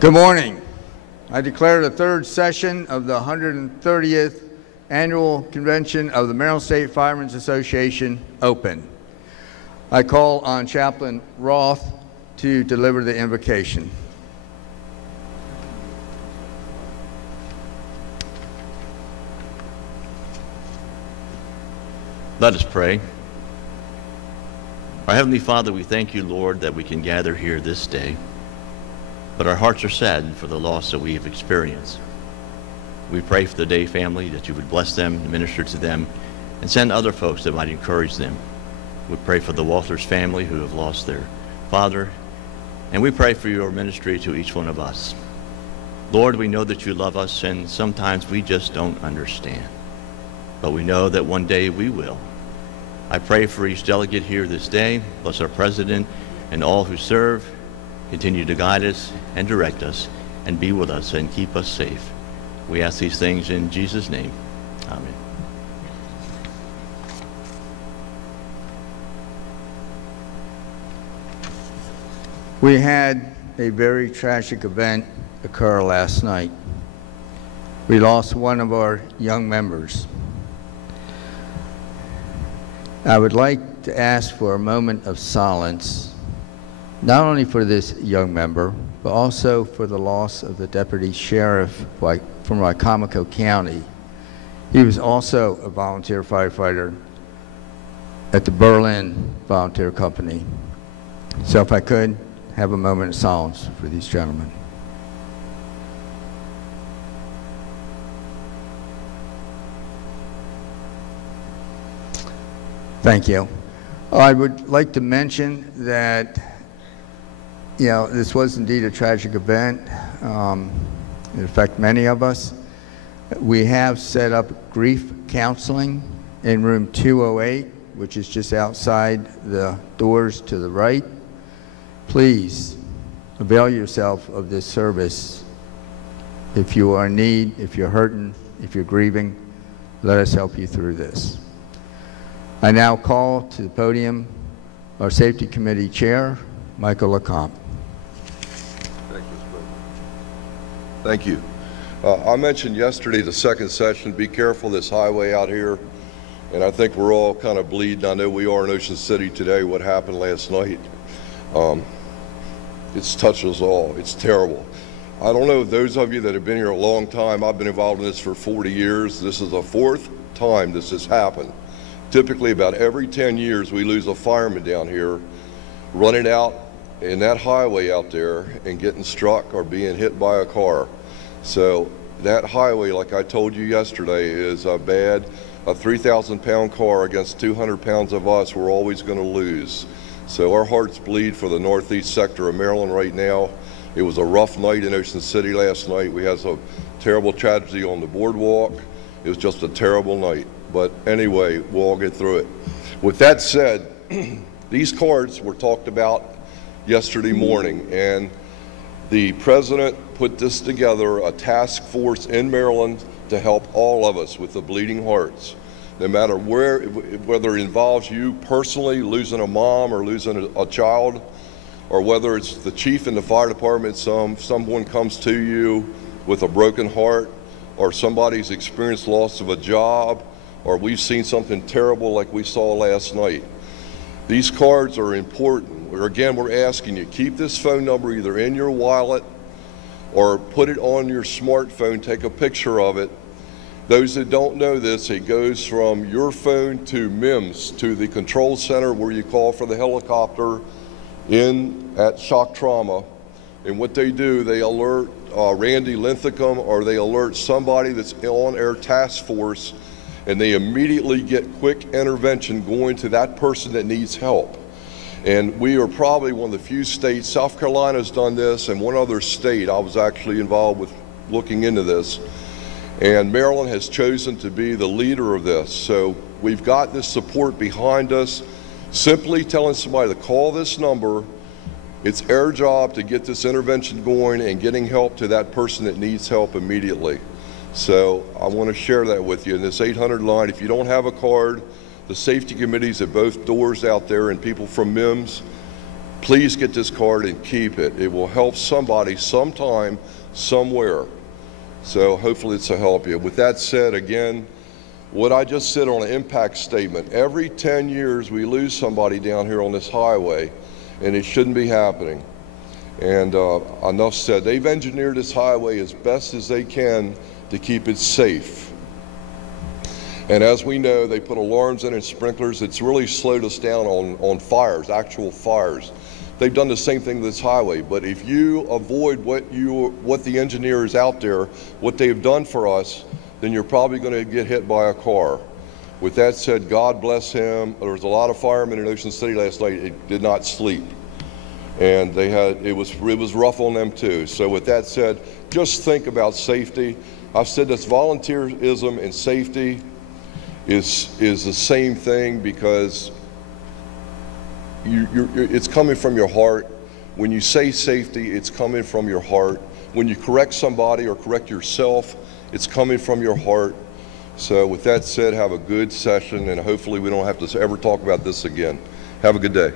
Good morning. I declare the third session of the 130th Annual Convention of the Maryland State Firemen's Association open. I call on Chaplain Roth to deliver the invocation. Let us pray. Our Heavenly Father, we thank you, Lord, that we can gather here this day, but our hearts are saddened for the loss that we have experienced. We pray for the Day family, that you would bless them, minister to them, and send other folks that might encourage them. We pray for the Walters family who have lost their father, and we pray for your ministry to each one of us. Lord, we know that you love us, and sometimes we just don't understand, but we know that one day we will. I pray for each delegate here this day. Bless our president and all who serve. Continue to guide us and direct us and be with us and keep us safe. We ask these things in Jesus' name. Amen. We had a very tragic event occur last night. We lost one of our young members. I would like to ask for a moment of silence, not only for this young member, but also for the loss of the deputy sheriff from Wycomico County. He was also a volunteer firefighter at the Berlin Volunteer Company. So if I could, have a moment of silence for these gentlemen. Thank you. I would like to mention that, this was indeed a tragic event. It affected many of us. We have set up grief counseling in room 208, which is just outside the doors to the right. Please avail yourself of this service. If you are in need, if you're hurting, if you're grieving, let us help you through this. I now call to the podium our Safety Committee Chair, Michael LeCompte. Thank you, Mr. President. Thank you. I mentioned yesterday, the second session, be careful this highway out here, and I think we're all kind of bleeding. I know we are in Ocean City today, what happened last night. It's touched us all. It's terrible. I don't know, those of you that have been here a long time, I've been involved in this for 40 years. This is the fourth time this has happened. Typically about every 10 years we lose a fireman down here running out in that highway out there and getting struck or being hit by a car. So that highway, like I told you yesterday, is bad. A 3,000-pound car against 200 pounds of us, we're always going to lose. So our hearts bleed for the northeast sector of Maryland right now. It was a rough night in Ocean City last night. We had some terrible tragedy on the boardwalk. It was just a terrible night. But anyway, we'll all get through it. With that said, these cards were talked about yesterday morning, and the president put this together, a task force in Maryland to help all of us with the bleeding hearts. No matter whether it involves you personally losing a mom or losing a child, or whether it's the chief in the fire department, someone comes to you with a broken heart, or somebody's experienced loss of a job, or we've seen something terrible like we saw last night. These cards are important. Again, we're asking you, keep this phone number either in your wallet or put it on your smartphone, take a picture of it. Those that don't know this, it goes from your phone to MIMS, to the control center where you call for the helicopter at shock trauma. And what they do, they alert Randy Linthicum, or they alert somebody that's on air task force, and they immediately get quick intervention going to that person that needs help. And we are probably one of the few states, South Carolina's done this, and one other state I was actually involved with looking into this. And Maryland has chosen to be the leader of this. So we've got this support behind us. Simply telling somebody to call this number, it's our job to get this intervention going and getting help to that person that needs help immediately. So I want to share that with you. In this 800 line, if you don't have a card, the safety committees at both doors out there and people from MIMS, Please get this card and keep it. It will help somebody sometime, somewhere. So hopefully it's to help you. With that said, again, what I just said on an impact statement, every 10 years we lose somebody down here on this highway, and it shouldn't be happening. And enough said. They've engineered this highway as best as they can to keep it safe. And as we know, they put alarms in and sprinklers. It's really slowed us down on fires, actual fires. They've done the same thing with this highway. But if you avoid what the engineers out there, what they've done for us, then you're probably going to get hit by a car. With that said, God bless him. There was a lot of firemen in Ocean City last night. It did not sleep. And it was rough on them too. So with that said, just think about safety. I've said this, volunteerism and safety is the same thing, because it's coming from your heart. When you say safety, it's coming from your heart. When you correct somebody or correct yourself, it's coming from your heart. So with that said, have a good session, and hopefully we don't have to ever talk about this again. Have a good day.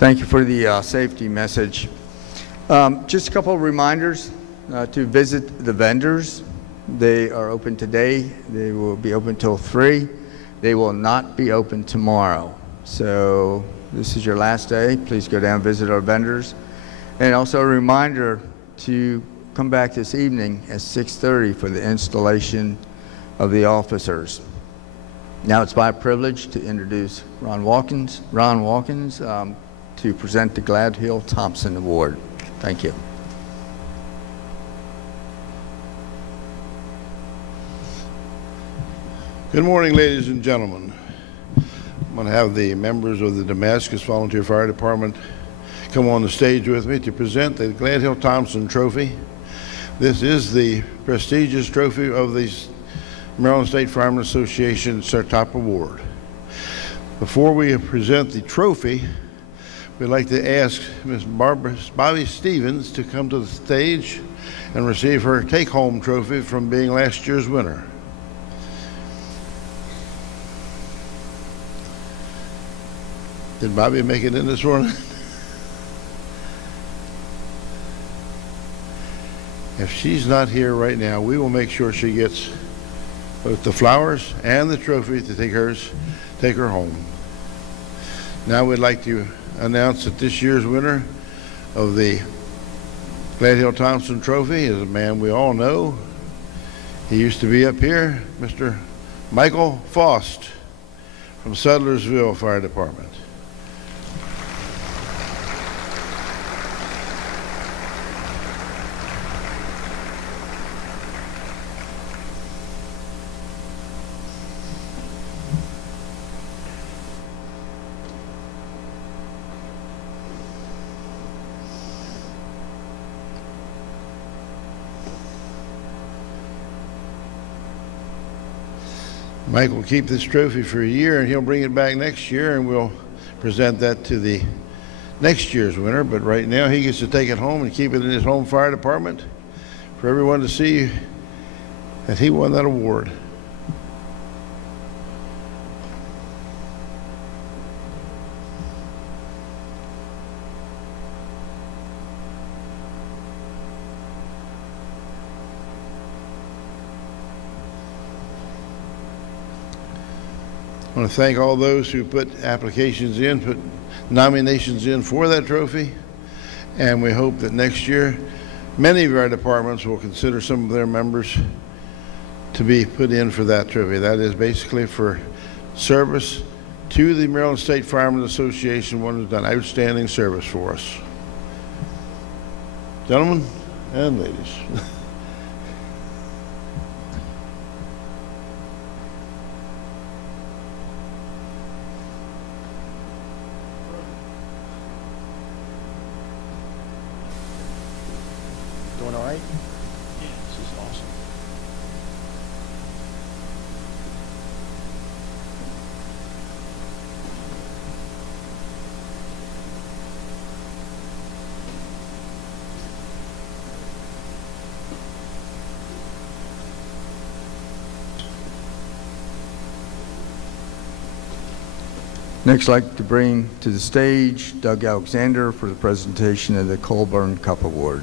Thank you for the safety message. Just a couple of reminders to visit the vendors. They are open today. They will be open till 3. They will not be open tomorrow. So this is your last day. Please go down and visit our vendors. And also a reminder to come back this evening at 6:30 for the installation of the officers. Now it's my privilege to introduce Ron Watkins, to present the Gladhill Thompson Award. Thank you. Good morning, ladies and gentlemen. I'm going to have the members of the Damascus Volunteer Fire Department come on the stage with me to present the Gladhill Thompson Trophy. This is the prestigious trophy of the Maryland State Firemen Association. It's our top award. Before we present the trophy, we'd like to ask Ms. Bobby Stevens to come to the stage and receive her take-home trophy from being last year's winner. Did Bobby make it in this morning? If she's not here right now, we will make sure she gets both the flowers and the trophy to take her home. Now we'd like to announce that this year's winner of the Gladhill Thompson Trophy is a man we all know. He used to be up here, Mr. Michael Faust from Sudlersville Fire Department. Mike will keep this trophy for a year, and he'll bring it back next year, and we'll present that to the next year's winner. But right now, he gets to take it home and keep it in his home fire department for everyone to see that he won that award. I want to thank all those who put applications in, put nominations in for that trophy, and we hope that next year many of our departments will consider some of their members to be put in for that trophy. That is basically for service to the Maryland State Firemen Association, one who's done outstanding service for us. Gentlemen and ladies. Doing all right? Yeah, this is awesome. Next, I'd like to bring to the stage Doug Alexander for the presentation of the Colburn Cup Award.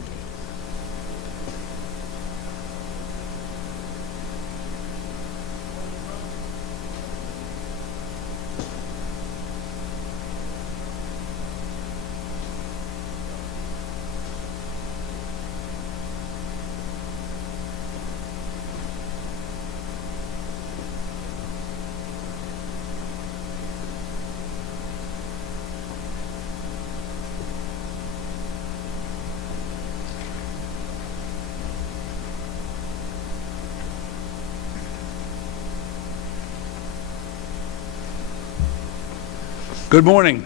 Good morning.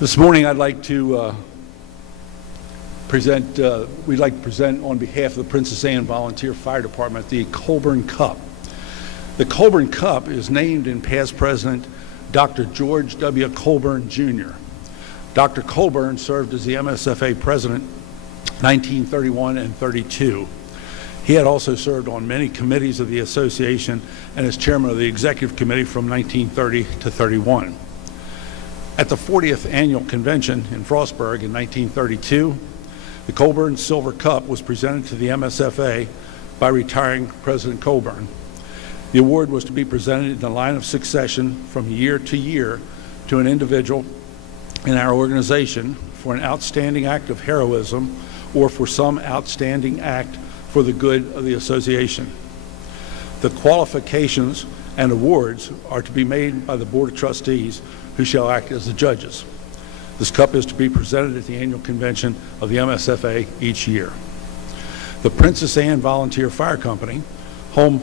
This morning I'd like to we'd like to present on behalf of the Princess Anne Volunteer Fire Department the Colburn Cup. The Colburn Cup is named in past President Dr. George W. Colburn Jr. Dr. Colburn served as the MSFA president 1931 and 32. He had also served on many committees of the association and as chairman of the executive committee from 1930 to 31. At the 40th annual convention in Frostburg in 1932, the Colburn Silver Cup was presented to the MSFA by retiring President Colburn. The award was to be presented in the line of succession from year to year to an individual in our organization for an outstanding act of heroism or for some outstanding act for the good of the association. The qualifications and awards are to be made by the Board of Trustees, who shall act as the judges. This cup is to be presented at the annual convention of the MSFA each year. The Princess Anne Volunteer Fire Company, the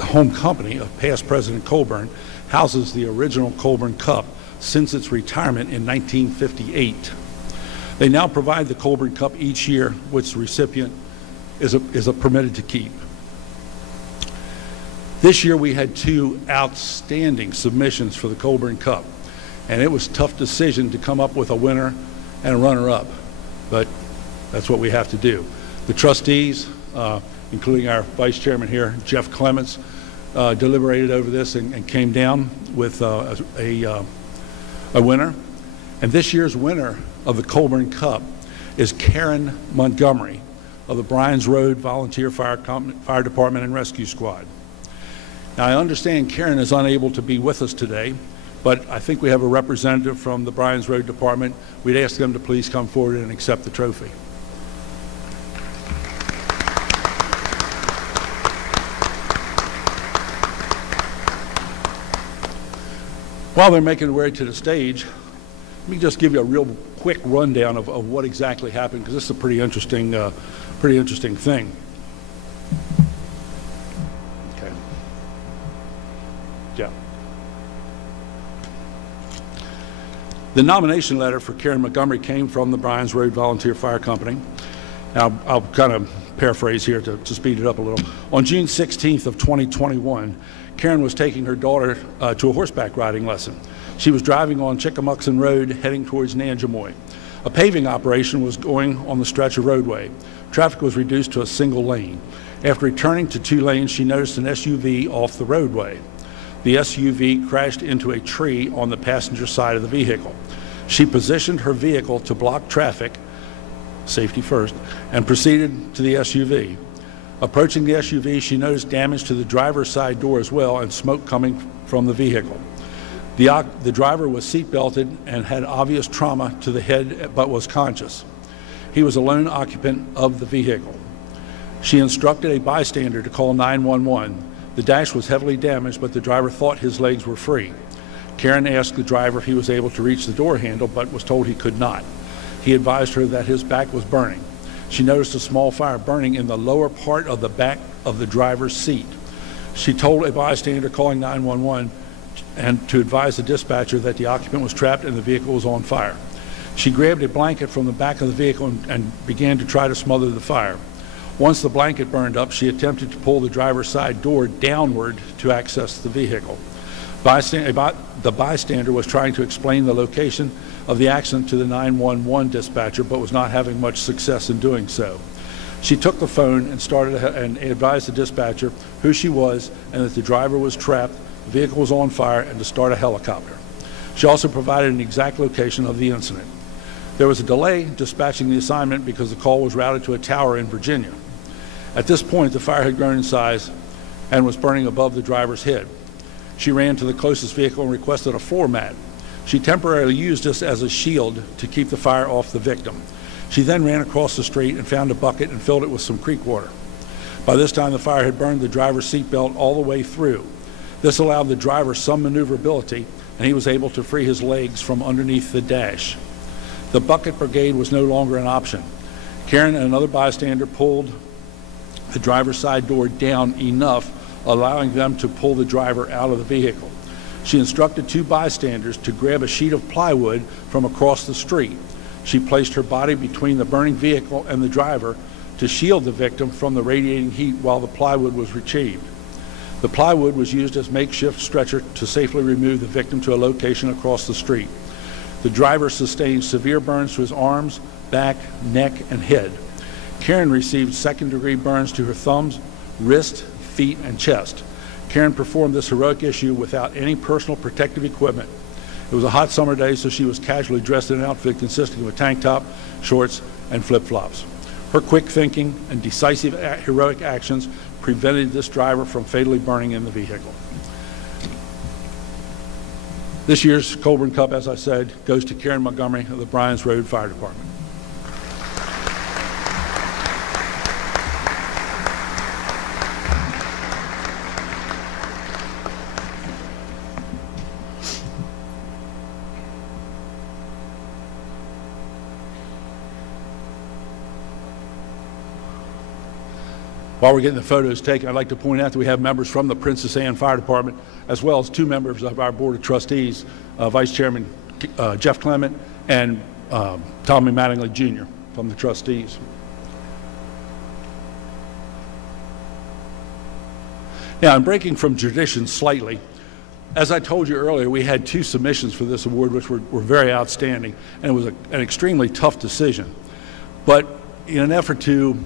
home company of past President Colburn, houses the original Colburn Cup since its retirement in 1958. They now provide the Colburn Cup each year, which the recipient is permitted to keep. This year we had two outstanding submissions for the Colburn Cup, and it was a tough decision to come up with a winner and a runner-up, but that's what we have to do. The trustees, including our vice chairman here, Jeff Clements, deliberated over this and came down with a winner. And this year's winner of the Colburn Cup is Karen Montgomery of the Bryans Road Volunteer Fire Department and Rescue Squad. Now, I understand Karen is unable to be with us today, but I think we have a representative from the Bryans Road Department. We'd ask them to please come forward and accept the trophy. While they're making their way to the stage, let me just give you a real quick rundown of what exactly happened, because this is a pretty interesting thing. Okay. Yeah. The nomination letter for Karen Montgomery came from the Bryans Road Volunteer Fire Company. Now, I'll kind of paraphrase here to speed it up a little. On June 16th of 2021, Karen was taking her daughter to a horseback riding lesson. She was driving on Chickamuxon Road heading towards Nanjamoy. A paving operation was going on the stretch of roadway. Traffic was reduced to a single lane. After returning to 2 lanes, she noticed an SUV off the roadway. The SUV crashed into a tree on the passenger side of the vehicle. She positioned her vehicle to block traffic, safety first, and proceeded to the SUV. Approaching the SUV, she noticed damage to the driver's side door as well and smoke coming from the vehicle. The driver was seatbelted and had obvious trauma to the head but was conscious. He was a lone occupant of the vehicle. She instructed a bystander to call 911. The dash was heavily damaged, but the driver thought his legs were free. Karen asked the driver if he was able to reach the door handle, but was told he could not. He advised her that his back was burning. She noticed a small fire burning in the lower part of the back of the driver's seat. She told a bystander calling 911 and to advise the dispatcher that the occupant was trapped and the vehicle was on fire. She grabbed a blanket from the back of the vehicle and began to try to smother the fire. Once the blanket burned up, she attempted to pull the driver's side door downward to access the vehicle. The bystander was trying to explain the location of the accident to the 911 dispatcher, but was not having much success in doing so. She took the phone and and advised the dispatcher who she was and that the driver was trapped, the vehicle was on fire, and to start a helicopter. She also provided an exact location of the incident. There was a delay dispatching the assignment because the call was routed to a tower in Virginia. At this point, the fire had grown in size and was burning above the driver's head. She ran to the closest vehicle and requested a floor mat. She temporarily used this as a shield to keep the fire off the victim. She then ran across the street and found a bucket and filled it with some creek water. By this time, the fire had burned the driver's seatbelt all the way through. This allowed the driver some maneuverability, and he was able to free his legs from underneath the dash. The bucket brigade was no longer an option. Karen and another bystander pulled the driver's side door down enough, allowing them to pull the driver out of the vehicle. She instructed 2 bystanders to grab a sheet of plywood from across the street. She placed her body between the burning vehicle and the driver to shield the victim from the radiating heat while the plywood was retrieved. The plywood was used as makeshift stretcher to safely remove the victim to a location across the street. The driver sustained severe burns to his arms, back, neck, and head. Karen received second-degree burns to her thumbs, wrist, feet, and chest. Karen performed this heroic issue without any personal protective equipment. It was a hot summer day, so she was casually dressed in an outfit consisting of a tank top, shorts, and flip-flops. Her quick thinking and decisive heroic actions prevented this driver from fatally burning in the vehicle. This year's Colburn Cup, as I said, goes to Karen Montgomery of the Bryans Road Fire Department. While we're getting the photos taken, I'd like to point out that we have members from the Princess Anne Fire Department, as well as 2 members of our Board of Trustees, Vice Chairman Jeff Clement and Tommy Mattingly Jr. from the trustees. Now, I'm breaking from tradition slightly. As I told you earlier, we had 2 submissions for this award, which were very outstanding, and it was an extremely tough decision. But in an effort to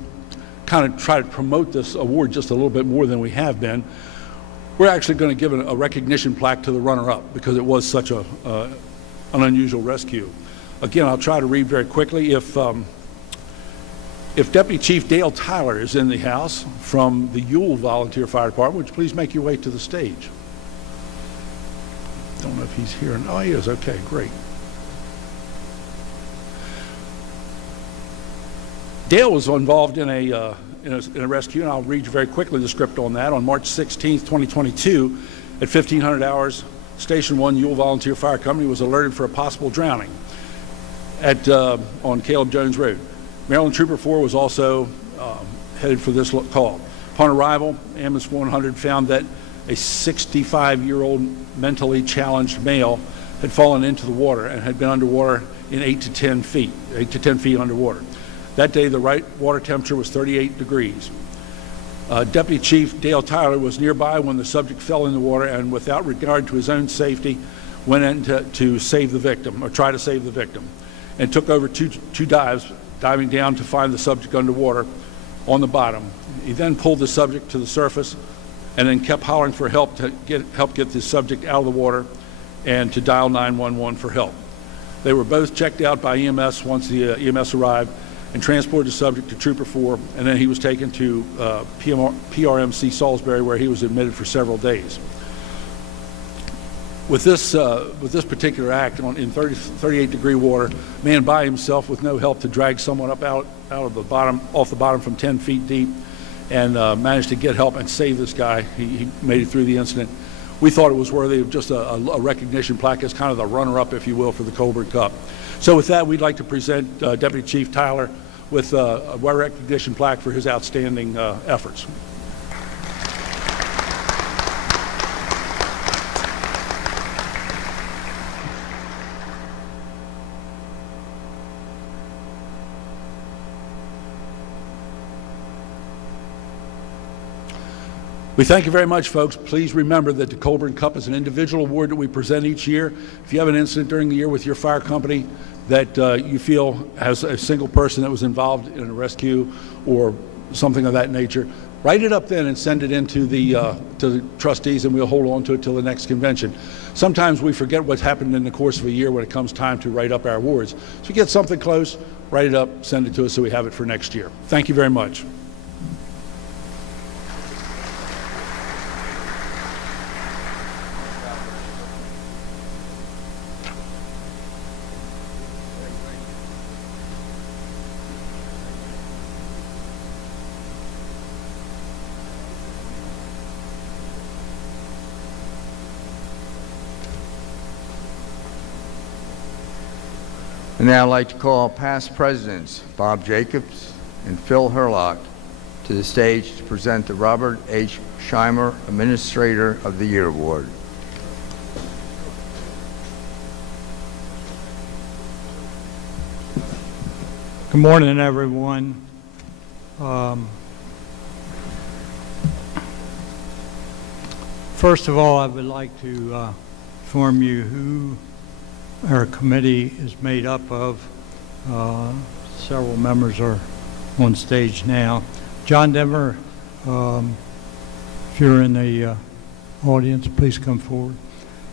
kind of try to promote this award just a little bit more than we have been, we're actually going to give a recognition plaque to the runner-up because it was such an unusual rescue. Again, I'll try to read very quickly. If Deputy Chief Dale Tyler is in the house from the Ewell Volunteer Fire Department, would you please make your way to the stage? Don't know if he's here. Oh, he is. Okay, great. Dale was involved in a rescue, and I'll read you very quickly the script on that. On March 16th, 2022, at 1500 hours, Station 1 Ewell Volunteer Fire Company was alerted for a possible drowning on Caleb Jones Road. Maryland Trooper 4 was also headed for this call. Upon arrival, Ambulance 100 found that a 65-year-old mentally challenged male had fallen into the water and had been underwater in 8 to 10 feet underwater. That day, the right water temperature was 38 degrees. Deputy Chief Dale Tyler was nearby when the subject fell in the water and, without regard to his own safety, went in to save the victim, or try to save the victim, and took over two dives, diving down to find the subject underwater on the bottom. He then pulled the subject to the surface and then kept hollering for help to help get the subject out of the water and to dial 911 for help. They were both checked out by EMS once the EMS arrived, and transported the subject to Trooper 4, and then he was taken to PRMC Salisbury, where he was admitted for several days. With this particular act in 38-degree water, man by himself with no help to drag someone up out of the bottom, off the bottom from 10 feet deep, and managed to get help and save this guy. He made it through the incident. We thought it was worthy of just a recognition plaque as kind of the runner-up, if you will, for the Colburn Cup. So with that, we'd like to present Deputy Chief Tyler with a recognition plaque for his outstanding efforts. We thank you very much, folks. Please remember that the Colburn Cup is an individual award that we present each year. If you have an incident during the year with your fire company that you feel has a single person that was involved in a rescue or something of that nature, write it up then and send it in to the trustees, and we'll hold on to it till the next convention. Sometimes we forget what's happened in the course of a year when it comes time to write up our awards. So if you get something close, write it up, send it to us so we have it for next year. Thank you very much. And now I'd like to call past presidents Bob Jacobs and Phil Herlock to the stage to present the Robert H. Scheimer Administrator of the Year Award. Good morning, everyone. First of all, I would like to inform you who our committee is made up of. Several members are on stage now. John Denver, if you're in the audience, please come forward.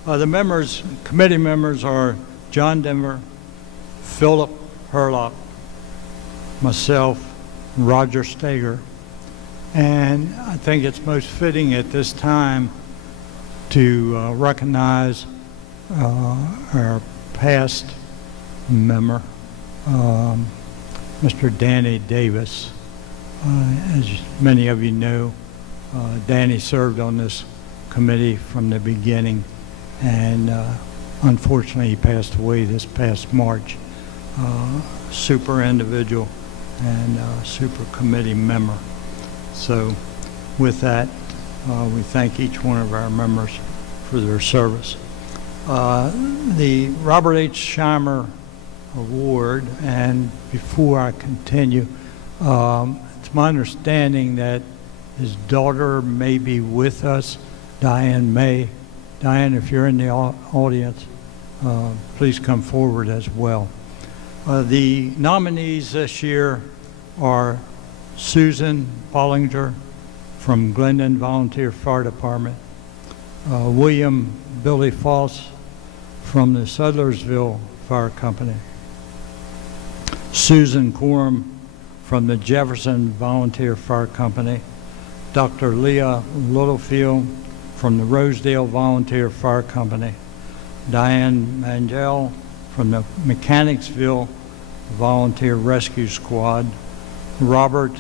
The members, committee members are John Denver, Philip Herlock, myself, Roger Stager. And I think it's most fitting at this time to recognize our past member, Mr. Danny Davis. As many of you know, Danny served on this committee from the beginning, and unfortunately he passed away this past March. Super individual and super committee member. So with that, we thank each one of our members for their service. The Robert H. Scheimer Award, and before I continue, it's my understanding that his daughter may be with us, Diane May. Diane, if you're in the audience, please come forward as well. The nominees this year are Susan Bollinger from Glendon Volunteer Fire Department, William Billy Foss from the Sudlersville Fire Company, Susan Coram from the Jefferson Volunteer Fire Company, Dr. Leah Littlefield from the Rosedale Volunteer Fire Company, Diane Mangel from the Mechanicsville Volunteer Rescue Squad, Robert,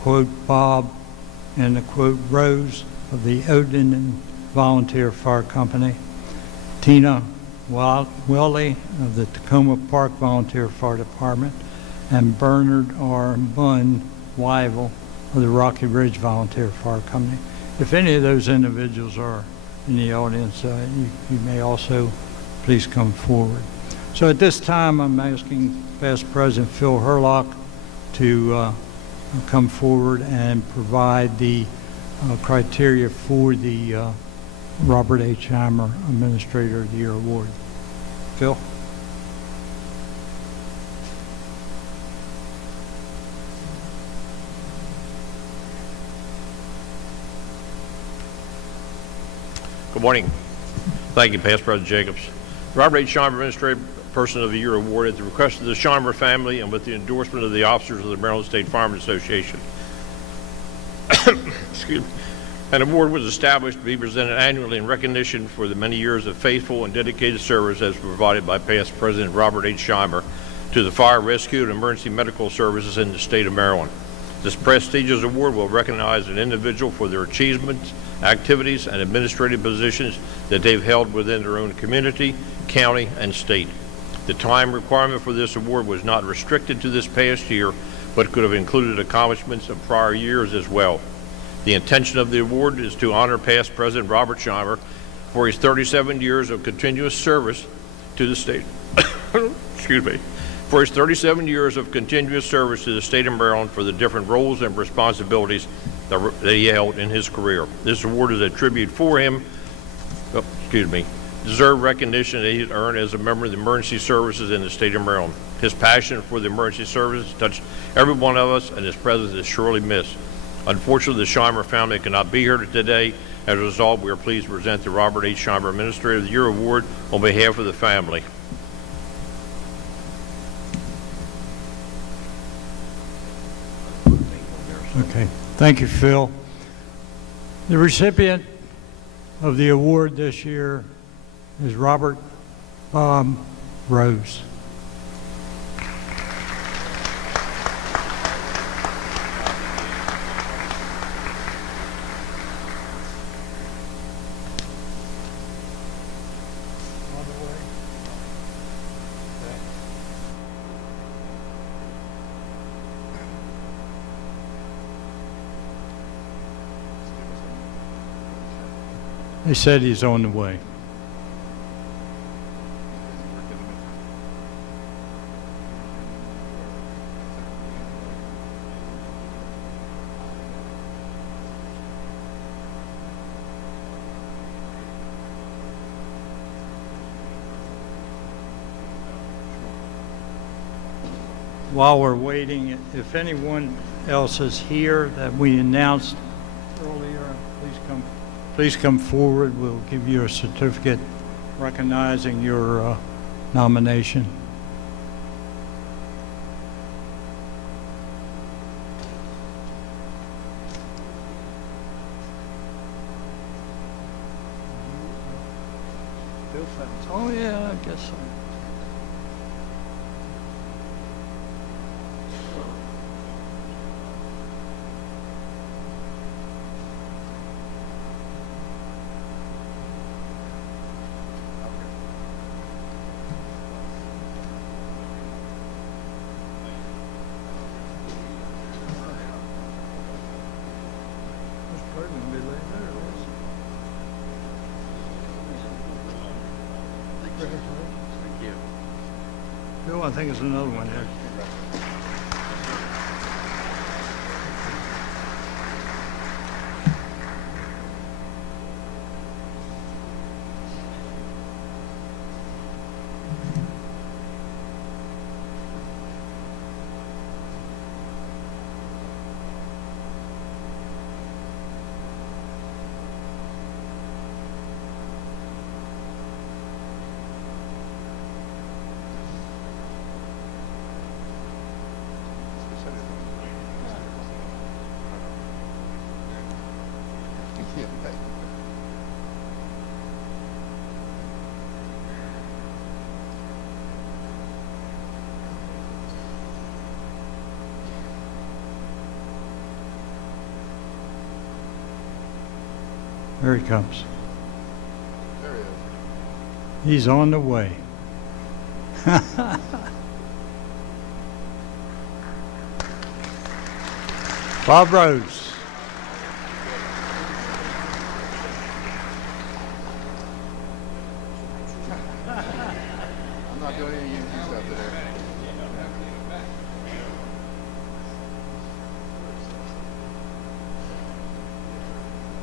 quote, Bob, and the quote, Rose of the Odin Volunteer Fire Company, Tina Welly of the Tacoma Park Volunteer Fire Department, and Bernard R. Bunn Wyville of the Rocky Ridge Volunteer Fire Company. If any of those individuals are in the audience, you may also please come forward. So at this time, I'm asking Past President Phil Herlock to come forward and provide the criteria for the Robert H. Scheimer Administrator of the Year Award. Phil? Good morning. Thank you, Past President Jacobs. Robert H. Scheimer Administrative Person of the Year Award at the request of the Scheimer family and with the endorsement of the officers of the Maryland State Firemen Association. Excuse me. An award was established to be presented annually in recognition for the many years of faithful and dedicated service as provided by past President Robert H. Scheimer to the fire, rescue, and emergency medical services in the state of Maryland. This prestigious award will recognize an individual for their achievements, activities, and administrative positions that they've held within their own community, county, and state. The time requirement for this award was not restricted to this past year, but could have included accomplishments of prior years as well. The intention of the award is to honor past President Robert Scheimer for his 37 years of continuous service to the state. Excuse me. For his 37 years of continuous service to the state of Maryland for the different roles and responsibilities that he held in his career. This award is a tribute for him, deserved recognition that he's earned as a member of the emergency services in the state of Maryland. His passion for the emergency services touched every one of us, and his presence is surely missed. Unfortunately, the Scheimer family cannot be here today. As a result, we are pleased to present the Robert H. Scheimer Administrator of the Year Award on behalf of the family. Okay, thank you, Phil. The recipient of the award this year is Robert Bob Rose. They said he's on the way. While we're waiting, if anyone else is here that we announced earlier, please come forward. We'll give you a certificate recognizing your nomination. Oh yeah, I guess so. Bill, I think there's another one there. There he comes. There he is. He's on the way. Bob Rose. I'm not doing any easy stuff today.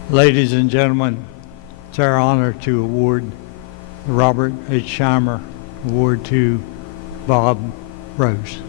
Ladies and gentlemen, it's our honor to award the Robert H. Scheimer Award to Bob Rose.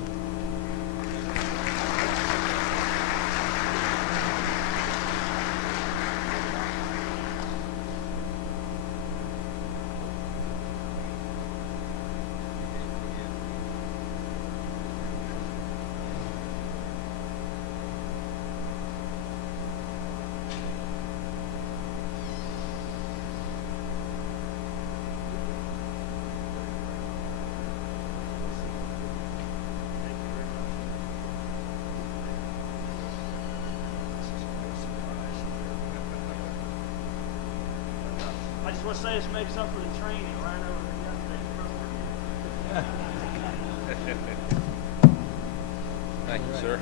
I just want to say this makes up for the training right over yesterday. Thank you, sir.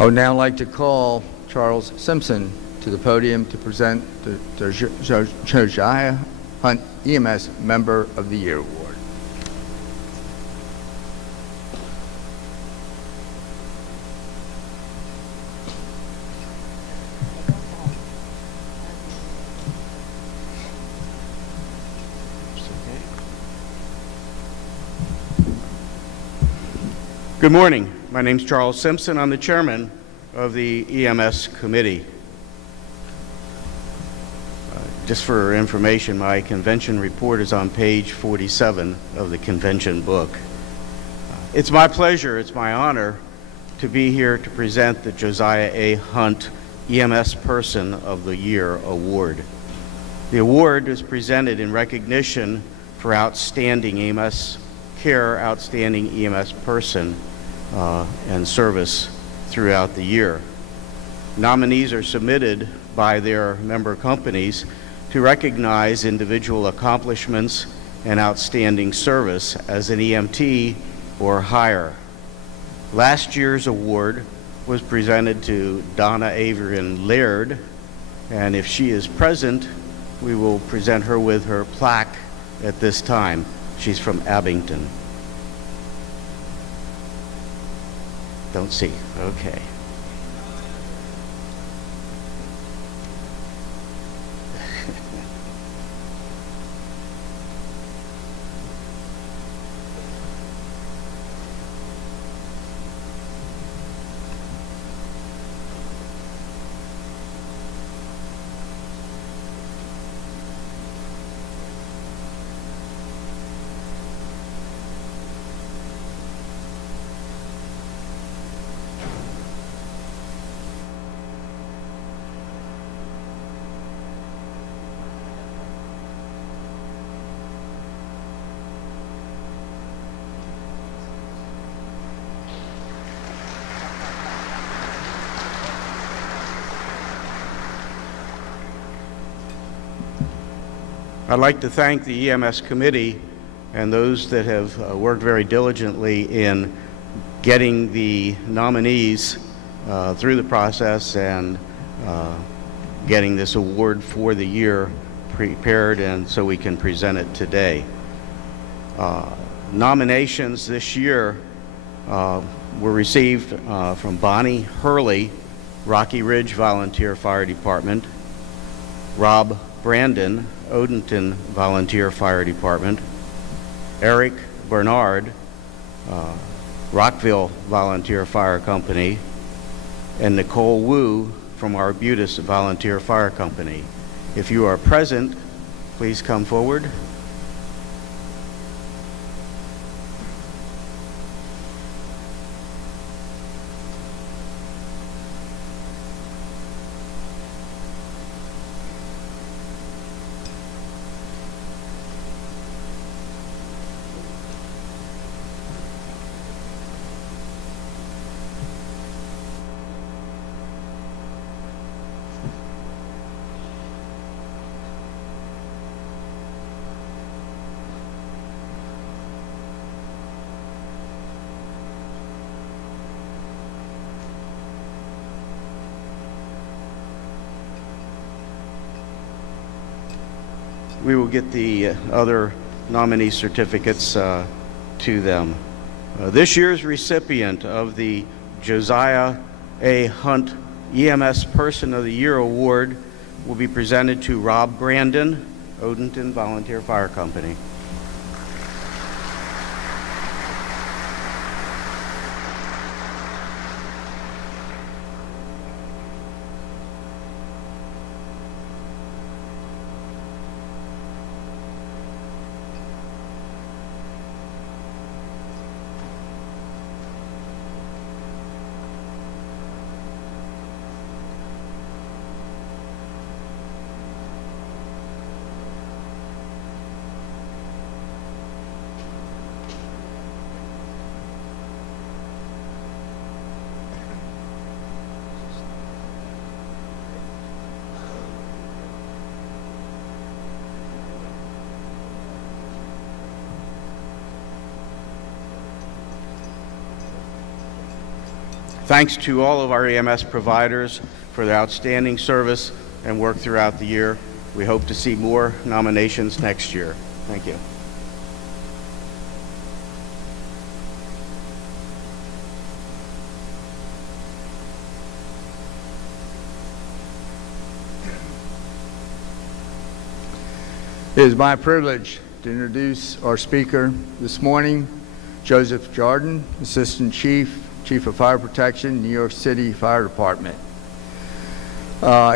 I would now like to call Charles Simpson to the podium to present the Josiah Hunt EMS Member of the Year Award. Good morning. My name's Charles Simpson. I'm the chairman of the EMS committee. Just for information, my convention report is on page 47 of the convention book. It's my pleasure, it's my honor to be here to present the Josiah A. Hunt EMS Person of the Year Award. The award is presented in recognition for outstanding EMS care, outstanding EMS person, and service throughout the year. Nominees are submitted by their member companies to recognize individual accomplishments and outstanding service as an EMT or higher. Last year's award was presented to Donna Averian Laird, and if she is present, we will present her with her plaque at this time. She's from Abington. Don't see. Okay. I'd like to thank the EMS committee and those that have worked very diligently in getting the nominees through the process and getting this award for the year prepared, and so we can present it today. Nominations this year were received from Bonnie Hurley, Rocky Ridge Volunteer Fire Department, Rob Brandon, Odenton Volunteer Fire Department, Eric Bernard, Rockville Volunteer Fire Company, and Nicole Wu from Arbutus Volunteer Fire Company. If you are present, please come forward. We will get the other nominee certificates to them. This year's recipient of the Josiah A. Hunt EMS Person of the Year Award will be presented to Rob Brandon, Odenton Volunteer Fire Company. Thanks to all of our EMS providers for their outstanding service and work throughout the year. We hope to see more nominations next year. Thank you. It is my privilege to introduce our speaker this morning, Joseph Jardin, Assistant Chief of Fire Protection, New York City Fire Department.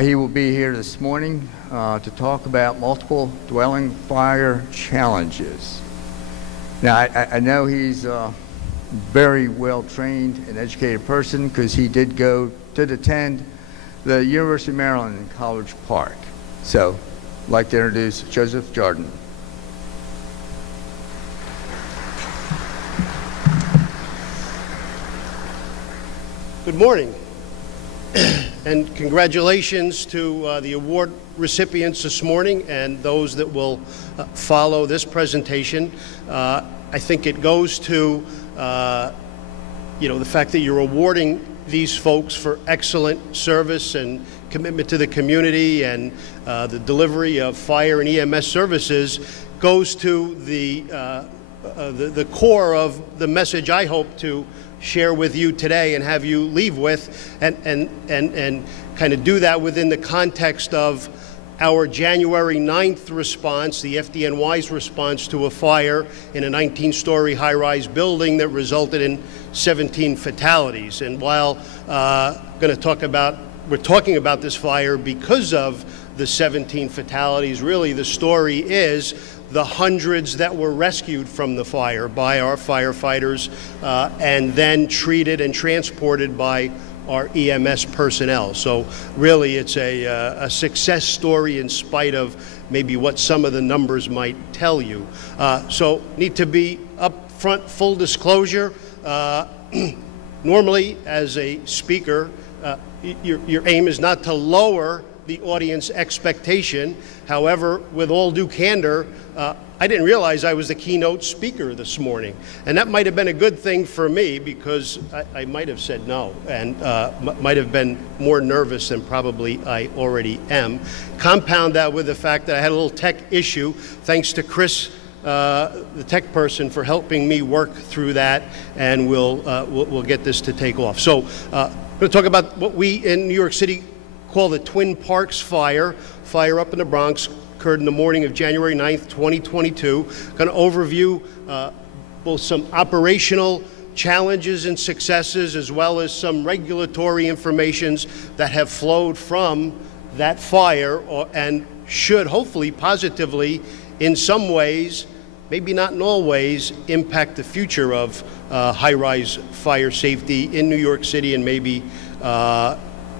He will be here this morning to talk about multiple dwelling fire challenges. Now, I know he's a very well-trained and educated person because he did attend the University of Maryland in College Park. So, I'd like to introduce Joseph Jardin. Good morning, and congratulations to the award recipients this morning and those that will follow this presentation. I think it goes to the fact that you're awarding these folks for excellent service and commitment to the community and the delivery of fire and EMS services goes to the core of the message I hope to share with you today and have you leave with, and kind of do that within the context of our January 9th response, the FDNY's response to a fire in a 19-story high-rise building that resulted in 17 fatalities. And while we're talking about this fire because of the 17 fatalities, really the story is the hundreds that were rescued from the fire by our firefighters and then treated and transported by our EMS personnel. So really it's a success story in spite of maybe what some of the numbers might tell you. So need to be upfront, full disclosure. Normally as a speaker, your aim is not to lower the audience expectation. However, with all due candor, I didn't realize I was the keynote speaker this morning. And that might have been a good thing for me because I might have said no and might have been more nervous than probably I already am. Compound that with the fact that I had a little tech issue. Thanks to Chris, the tech person, for helping me work through that, and we'll get this to take off. So I'm going to talk about what we in New York City call the Twin Parks fire up in the Bronx, occurred in the morning of January 9th, 2022. Going to overview both some operational challenges and successes as well as some regulatory informations that have flowed from that fire and should hopefully positively in some ways, maybe not in all ways, impact the future of high-rise fire safety in New York City and maybe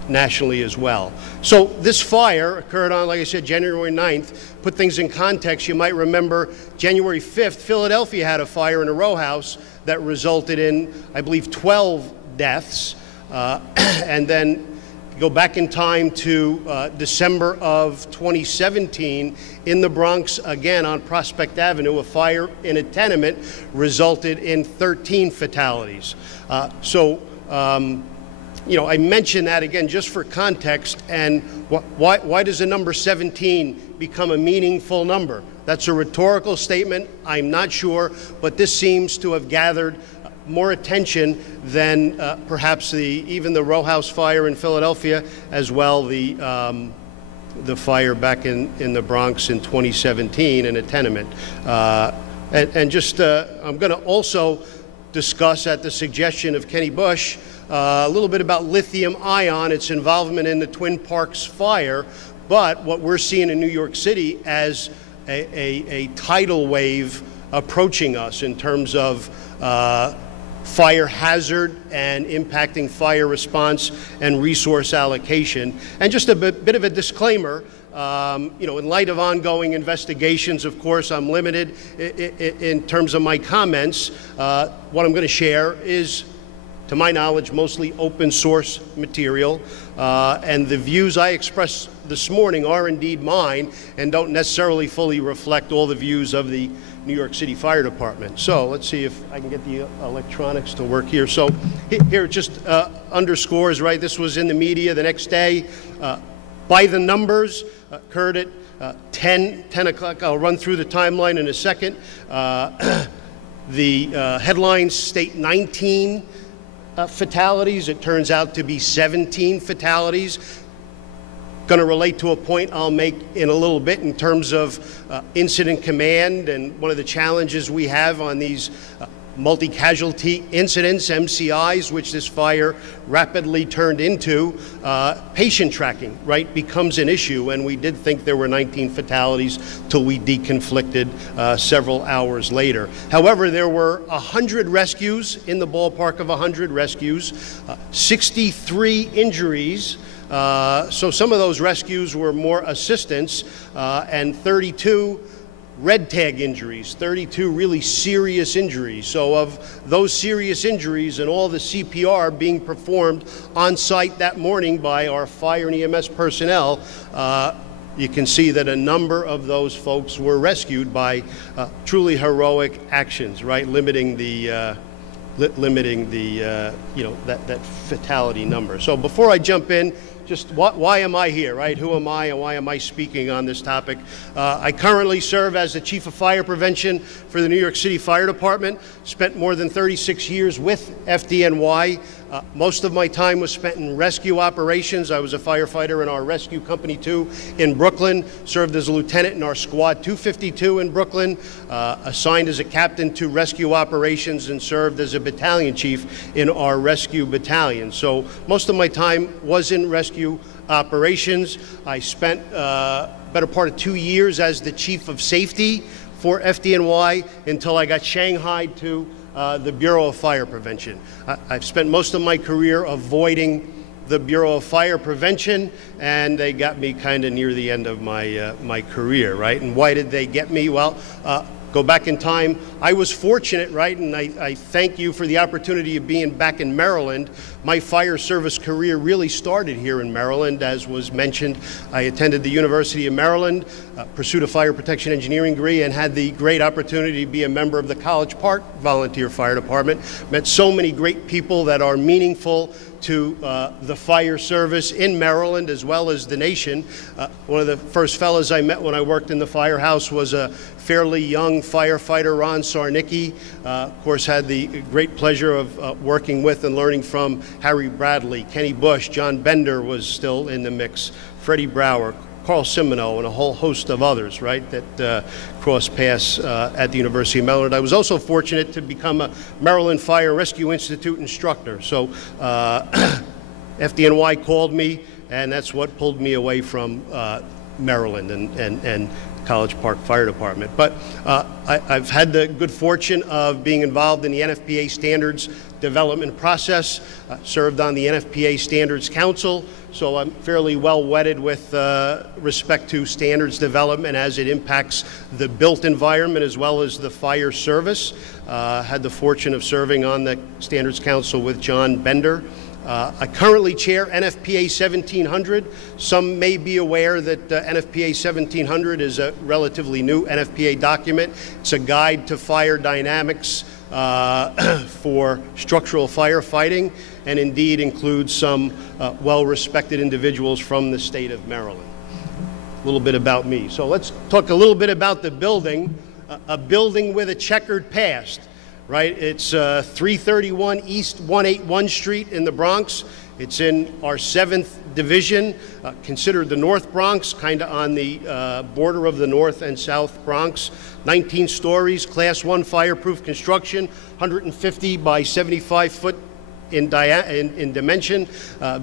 nationally as well. So this fire occurred on, like I said, January 9th. Put things in context, you might remember January 5th, Philadelphia had a fire in a row house that resulted in, I believe, 12 deaths. And then go back in time to December of 2017 in the Bronx, again on Prospect Avenue, a fire in a tenement resulted in 13 fatalities. I mention that again just for context, and why does the number 17 become a meaningful number? That's a rhetorical statement, I'm not sure, but this seems to have gathered more attention than perhaps even the row house fire in Philadelphia, as well the fire back in the Bronx in 2017 in a tenement. I'm going to also discuss, at the suggestion of Kenny Bush, a little bit about lithium ion, its involvement in the Twin Parks fire, but what we're seeing in New York City as a tidal wave approaching us in terms of fire hazard and impacting fire response and resource allocation. And just a bit of a disclaimer, in light of ongoing investigations, of course, I'm limited in terms of my comments. What I'm going to share is to my knowledge, mostly open source material, and the views I expressed this morning are indeed mine and don't necessarily fully reflect all the views of the New York City Fire Department. So let's see if I can get the electronics to work here. So here it just underscores, right, this was in the media the next day. By the numbers, occurred at 10 o'clock. I'll run through the timeline in a second. The headlines state 19 fatalities. It turns out to be 17 fatalities. Going to relate to a point I'll make in a little bit in terms of incident command and one of the challenges we have on these multi-casualty incidents, MCIs, which this fire rapidly turned into. Patient tracking, right, becomes an issue, and we did think there were 19 fatalities till we deconflicted several hours later. However, there were 100 rescues, in the ballpark of 100 rescues, 63 injuries. So some of those rescues were more assistance, and 32 red tag injuries, 32 really serious injuries. So of those serious injuries and all the CPR being performed on site that morning by our fire and EMS personnel, you can see that a number of those folks were rescued by truly heroic actions, right? Limiting the you know, that fatality number. So before I jump in, just why am I here, right? Who am I and why am I speaking on this topic? I currently serve as the Chief of Fire Prevention for the New York City Fire Department. Spent more than 36 years with FDNY. Most of my time was spent in rescue operations. I was a firefighter in our Rescue Company 2 in Brooklyn, served as a lieutenant in our Squad 252 in Brooklyn, assigned as a captain to rescue operations, and served as a battalion chief in our rescue battalion. So most of my time was in rescue operations. I spent better part of 2 years as the chief of safety for FDNY until I got shanghaied to the Bureau of Fire Prevention. I've spent most of my career avoiding the Bureau of Fire Prevention, and they got me kind of near the end of my my career, right? And why did they get me? Well, go back in time. I was fortunate, right, and I thank you for the opportunity of being back in Maryland. My fire service career really started here in Maryland, as was mentioned. I attended the University of Maryland, pursued a fire protection engineering degree, and had the great opportunity to be a member of the College Park Volunteer Fire Department. Met so many great people that are meaningful to the fire service in Maryland as well as the nation. One of the first fellows I met when I worked in the firehouse was a fairly young firefighter, Ron Sarnicki. Of course, had the great pleasure of working with and learning from Harry Bradley, Kenny Bush, John Bender was still in the mix, Freddie Brower, Carl Simino, and a whole host of others, right, that crossed paths at the University of Maryland. I was also fortunate to become a Maryland Fire Rescue Institute instructor. So FDNY called me, and that's what pulled me away from Maryland and College Park Fire Department. But I've had the good fortune of being involved in the NFPA standards development process, served on the NFPA Standards Council, so I'm fairly well wedded with respect to standards development as it impacts the built environment as well as the fire service. Had the fortune of serving on the Standards Council with John Bender. I currently chair NFPA 1700. Some may be aware that NFPA 1700 is a relatively new NFPA document. It's a guide to fire dynamics for structural firefighting, and indeed includes some well-respected individuals from the state of Maryland. A little bit about me. So let's talk a little bit about the building, a building with a checkered past. Right, it's 331 East 181 Street in the Bronx. It's in our 7th Division, considered the North Bronx, kind of on the border of the North and South Bronx. 19 stories, Class 1 fireproof construction, 150 by 75 foot in dimension.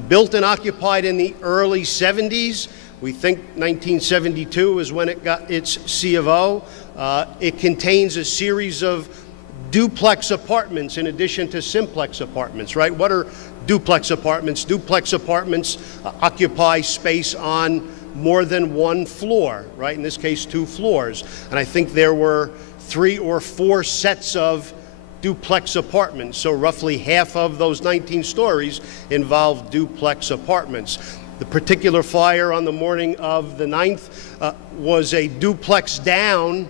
Built and occupied in the early 70s. We think 1972 is when it got its C of O. It contains a series of duplex apartments in addition to simplex apartments, right? What are duplex apartments? Duplex apartments occupy space on more than one floor, right? In this case, 2 floors. And I think there were 3 or 4 sets of duplex apartments. So roughly half of those 19 stories involved duplex apartments. The particular fire on the morning of the 9th was a duplex down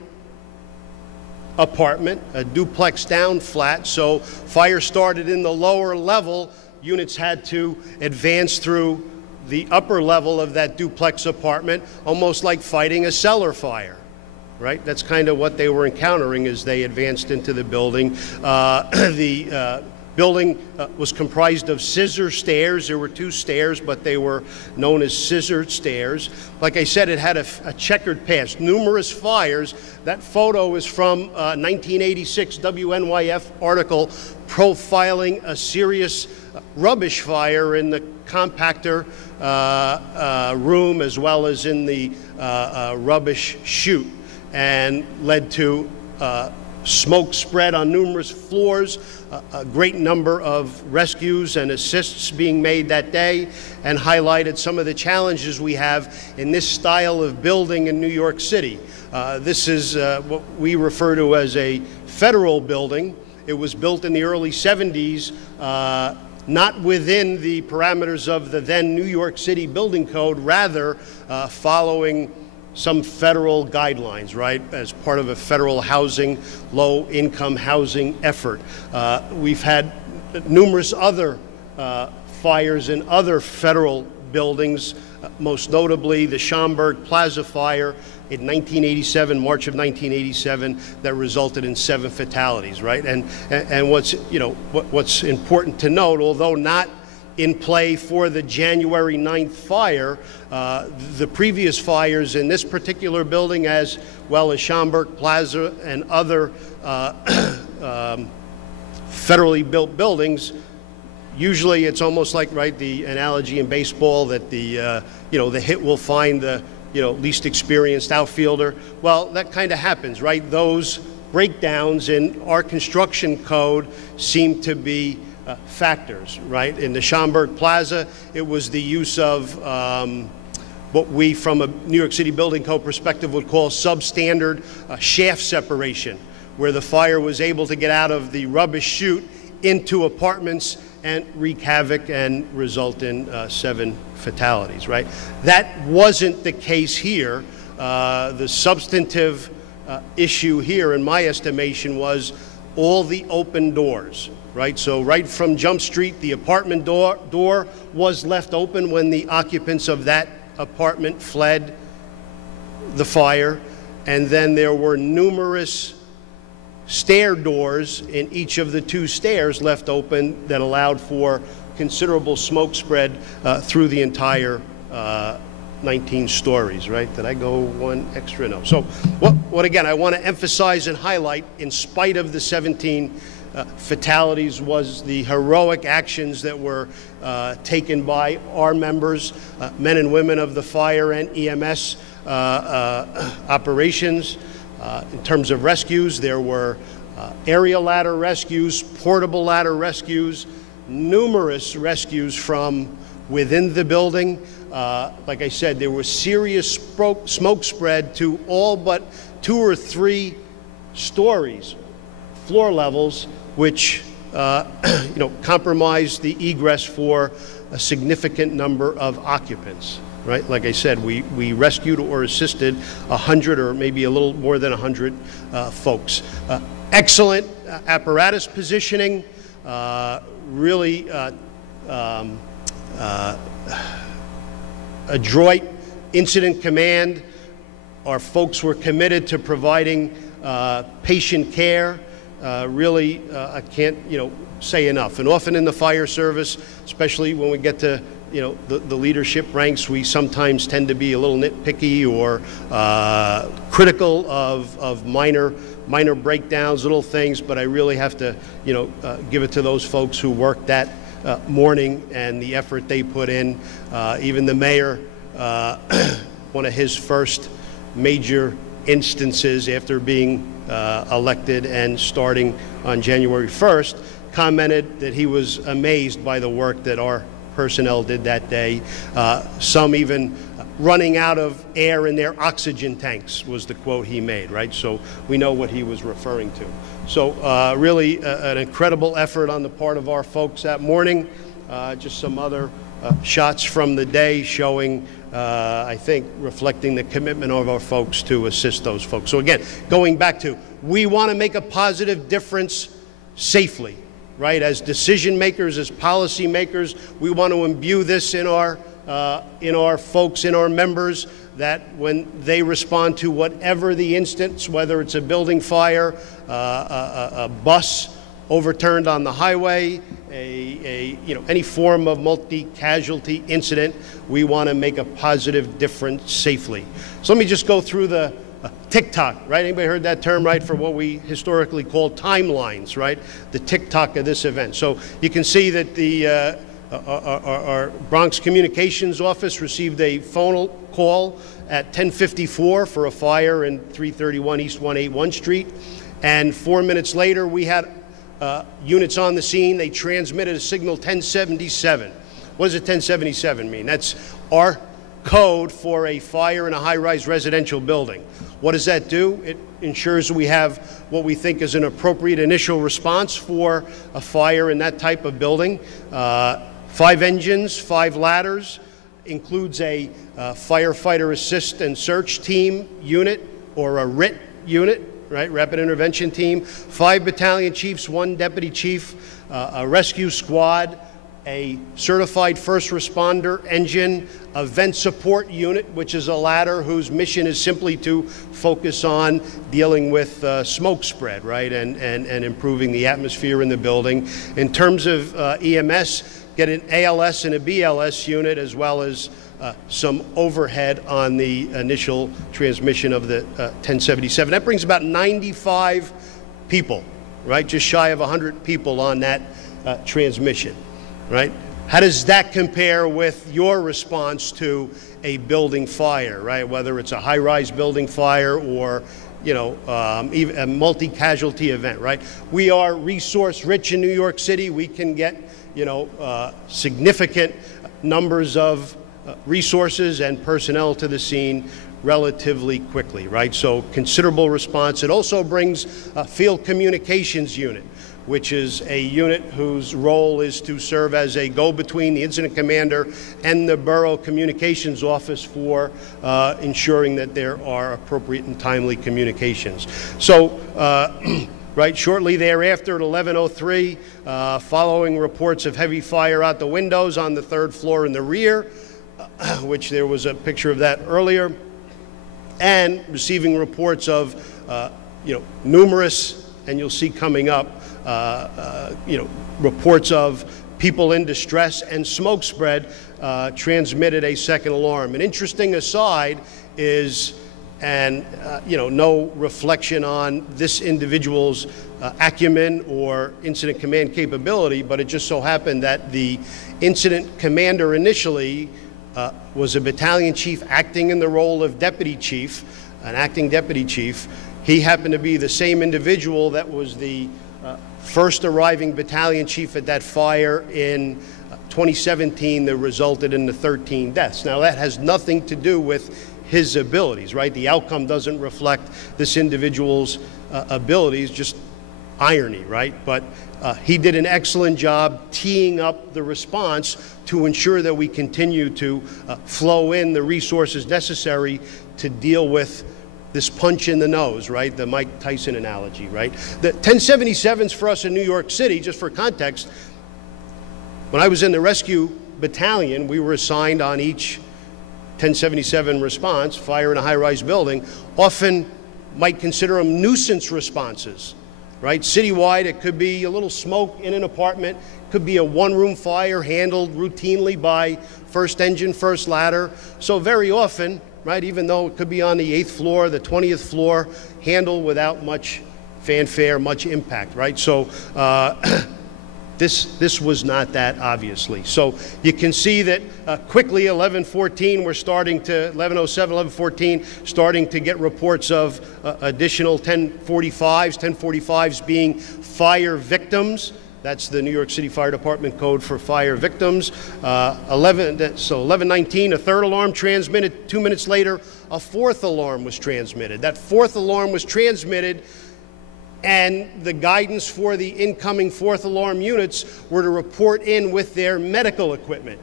apartment, a duplex down flat. So fire started in the lower level. Units had to advance through the upper level of that duplex apartment, almost like fighting a cellar fire. Right? That's kind of what they were encountering as they advanced into the building. The building was comprised of scissor stairs. There were 2 stairs, but they were known as scissor stairs. Like I said, it had a checkered past, numerous fires. That photo is from a 1986 WNYF article profiling a serious rubbish fire in the compactor room as well as in the rubbish chute, and led to smoke spread on numerous floors, a great number of rescues and assists being made that day, and highlighted some of the challenges we have in this style of building in New York City. This is what we refer to as a federal building. It was built in the early 70s, not within the parameters of the then New York City Building Code, rather following some federal guidelines, right, as part of a federal housing, low-income housing effort. We've had numerous other fires in other federal buildings, most notably the Schaumburg Plaza fire in 1987, March of 1987, that resulted in 7 fatalities, right? And what's important to note, although not in play for the January 9th fire, the previous fires in this particular building, as well as Schaumburg Plaza and other federally built buildings, usually it's almost like, right, the analogy in baseball that the hit will find the least experienced outfielder. Well, that kind of happens, right? Those breakdowns in our construction code seem to be factors, right? In the Schaumburg Plaza, it was the use of what we, from a New York City Building Code perspective, would call substandard shaft separation, where the fire was able to get out of the rubbish chute into apartments and wreak havoc and result in 7 fatalities, right? That wasn't the case here. The substantive issue here, in my estimation, was all the open doors, right? So right from Jump Street, the apartment door was left open when the occupants of that apartment fled the fire, and then there were numerous stair doors in each of the 2 stairs left open that allowed for considerable smoke spread through the entire 19 stories, right? Did I go one extra? No. So what again, I want to emphasize and highlight, in spite of the 17 fatalities, was the heroic actions that were taken by our members, men and women of the fire and EMS operations. In terms of rescues, there were aerial ladder rescues, portable ladder rescues, numerous rescues from within the building. Like I said, there was serious smoke spread to all but 2 or 3 stories, floor levels, which compromised the egress for a significant number of occupants. Right, like I said, we rescued or assisted 100 or maybe a little more than 100 folks. Excellent apparatus positioning, really adroit incident command. Our folks were committed to providing patient care. Really, I can't say enough. And often in the fire service, especially when we get to the leadership ranks, we sometimes tend to be a little nitpicky or critical of minor breakdowns, little things, but I really have to give it to those folks who worked that morning and the effort they put in. Even the mayor, one of his first major instances after being elected and starting on January 1st, commented that he was amazed by the work that our personnel did that day. Some even running out of air in their oxygen tanks was the quote he made, right? So we know what he was referring to. So really an incredible effort on the part of our folks that morning. Just some other shots from the day showing, I think, reflecting the commitment of our folks to assist those folks. So again, going back to, we want to make a positive difference safely, right? As decision makers, as policy makers, we want to imbue this in our folks, in our members, that when they respond to whatever the instance, whether it's a building fire, a bus overturned on the highway, any form of multi-casualty incident, we want to make a positive difference safely. So let me just go through the tick-tock, right? Anybody heard that term, right, for what we historically call timelines, right? The tick-tock of this event. So you can see that the our Bronx Communications Office received a phone call at 10:54 for a fire in 331 East 181 Street. And 4 minutes later, we had units on the scene. They transmitted a signal 1077. What does a 1077 mean? That's our code for a fire in a high-rise residential building. What does that do? It ensures we have what we think is an appropriate initial response for a fire in that type of building. 5 engines, 5 ladders, includes a firefighter assist and search team unit, or a RIT unit, right, rapid intervention team, 5 battalion chiefs, 1 deputy chief, a rescue squad, a certified first responder engine, a vent support unit, which is a ladder whose mission is simply to focus on dealing with smoke spread, right, and improving the atmosphere in the building. In terms of EMS, get an ALS and a BLS unit, as well as some overhead on the initial transmission of the 1077. That brings about 95 people, right? Just shy of 100 people on that transmission, right? How does that compare with your response to a building fire, right? Whether it's a high-rise building fire or, you know, even a multi-casualty event, right? We are resource-rich in New York City. We can get, you know, significant numbers of resources and personnel to the scene relatively quickly, right? So considerable response. It also brings a field communications unit, which is a unit whose role is to serve as a go-between the incident commander and the borough communications office for ensuring that there are appropriate and timely communications. So right shortly thereafter at 11:03, following reports of heavy fire out the windows on the 3rd floor in the rear, which there was a picture of that earlier, and receiving reports of you know, numerous, and you'll see coming up, you know, reports of people in distress and smoke spread, transmitted a second alarm. An interesting aside is, and you know, no reflection on this individual's acumen or incident command capability, but it just so happened that the incident commander initially was a battalion chief acting in the role of deputy chief, an acting deputy chief. He happened to be the same individual that was the first arriving battalion chief at that fire in 2017 that resulted in the 13 deaths. Now that has nothing to do with his abilities, right? The outcome doesn't reflect this individual's abilities, just irony, right? But he did an excellent job teeing up the response to ensure that we continue to flow in the resources necessary to deal with this punch in the nose, right? The Mike Tyson analogy, right? The 1077s for us in New York City, just for context, when I was in the rescue battalion, we were assigned on each 1077 response, fire in a high-rise building, often might consider them nuisance responses, right? Citywide, it could be a little smoke in an apartment, could be a one-room fire handled routinely by first engine, first ladder. So very often, right, even though it could be on the 8th floor, the 20th floor, handled without much fanfare, much impact, right? So this was not that, obviously. So you can see that quickly, 11:14, we're starting to, 11:07, 11:14, starting to get reports of additional 1045s being fire victims, That's the New York City Fire Department code for fire victims. 11:19, a third alarm transmitted. 2 minutes later, a fourth alarm was transmitted. That fourth alarm was transmitted, and the guidance for the incoming fourth alarm units were to report in with their medical equipment,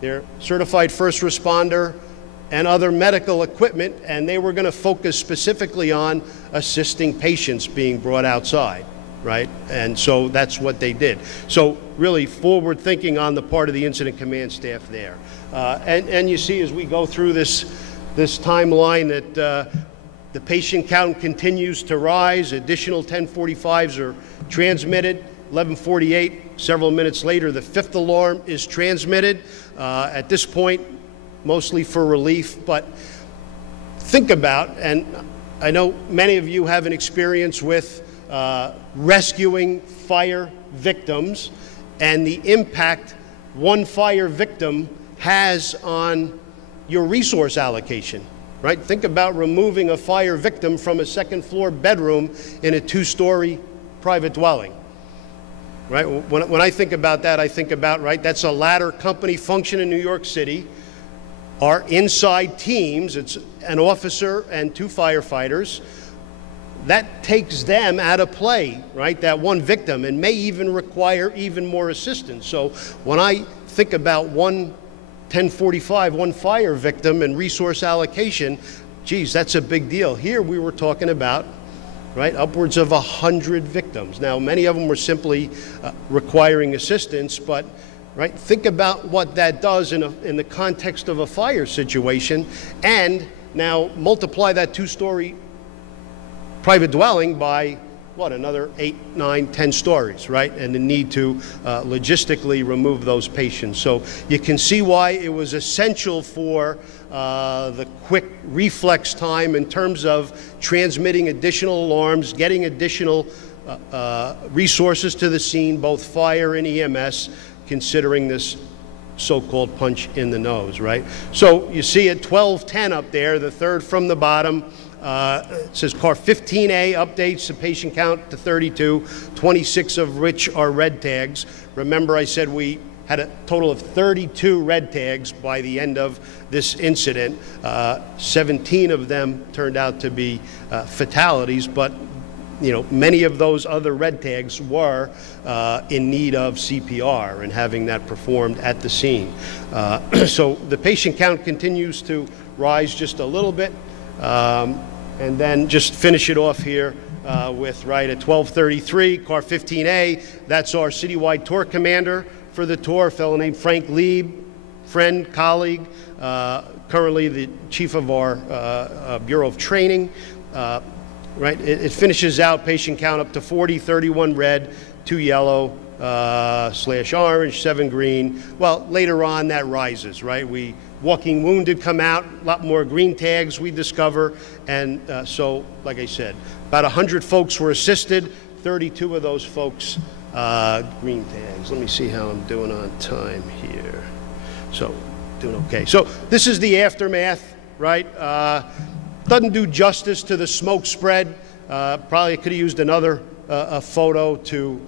their certified first responder and other medical equipment, and they were going to focus specifically on assisting patients being brought outside. Right? And so that's what they did. So really forward thinking on the part of the incident command staff there. And you see as we go through this timeline that the patient count continues to rise. Additional 1045s are transmitted. 11:48, several minutes later, the fifth alarm is transmitted. At this point, mostly for relief, but think about, and I know many of you have an experience with rescuing fire victims and the impact one fire victim has on your resource allocation, right? Think about removing a fire victim from a second floor bedroom in a 2-story private dwelling, right? When I think about that, I think about, right, that's a ladder company function in New York City. Our inside teams, it's an officer and 2 firefighters. That takes them out of play, right? That one victim, and may even require even more assistance. So when I think about 1045, one fire victim and resource allocation, geez, that's a big deal. Here we were talking about, right, upwards of 100 victims. Now, many of them were simply requiring assistance, but right, think about what that does in the context of a fire situation, and now multiply that 2-story private dwelling by, what, another 8, 9, 10 stories, right? And the need to logistically remove those patients. So you can see why it was essential for the quick reflex time in terms of transmitting additional alarms, getting additional resources to the scene, both fire and EMS, considering this so-called punch in the nose, right? So you see at 12:10 up there, the third from the bottom, it says car 15A updates the patient count to 32, 26 of which are red tags. Remember I said we had a total of 32 red tags by the end of this incident. 17 of them turned out to be fatalities, but you know, many of those other red tags were in need of CPR and having that performed at the scene. So the patient count continues to rise just a little bit. And then just finish it off here with, right, at 12:33, car 15A, that's our citywide tour commander for the tour, a fellow named Frank Lieb, friend, colleague, currently the chief of our Bureau of Training. Right, it finishes out patient count up to 40, 31 red, 2 yellow, /orange, 7 green. Well, later on that rises, right? Walking wounded come out, a lot more green tags we discover, and so, like I said, about 100 folks were assisted, 32 of those folks green tags. Let me see how I'm doing on time here. So, doing okay. So, this is the aftermath, right? Doesn't do justice to the smoke spread. Probably could have used another photo to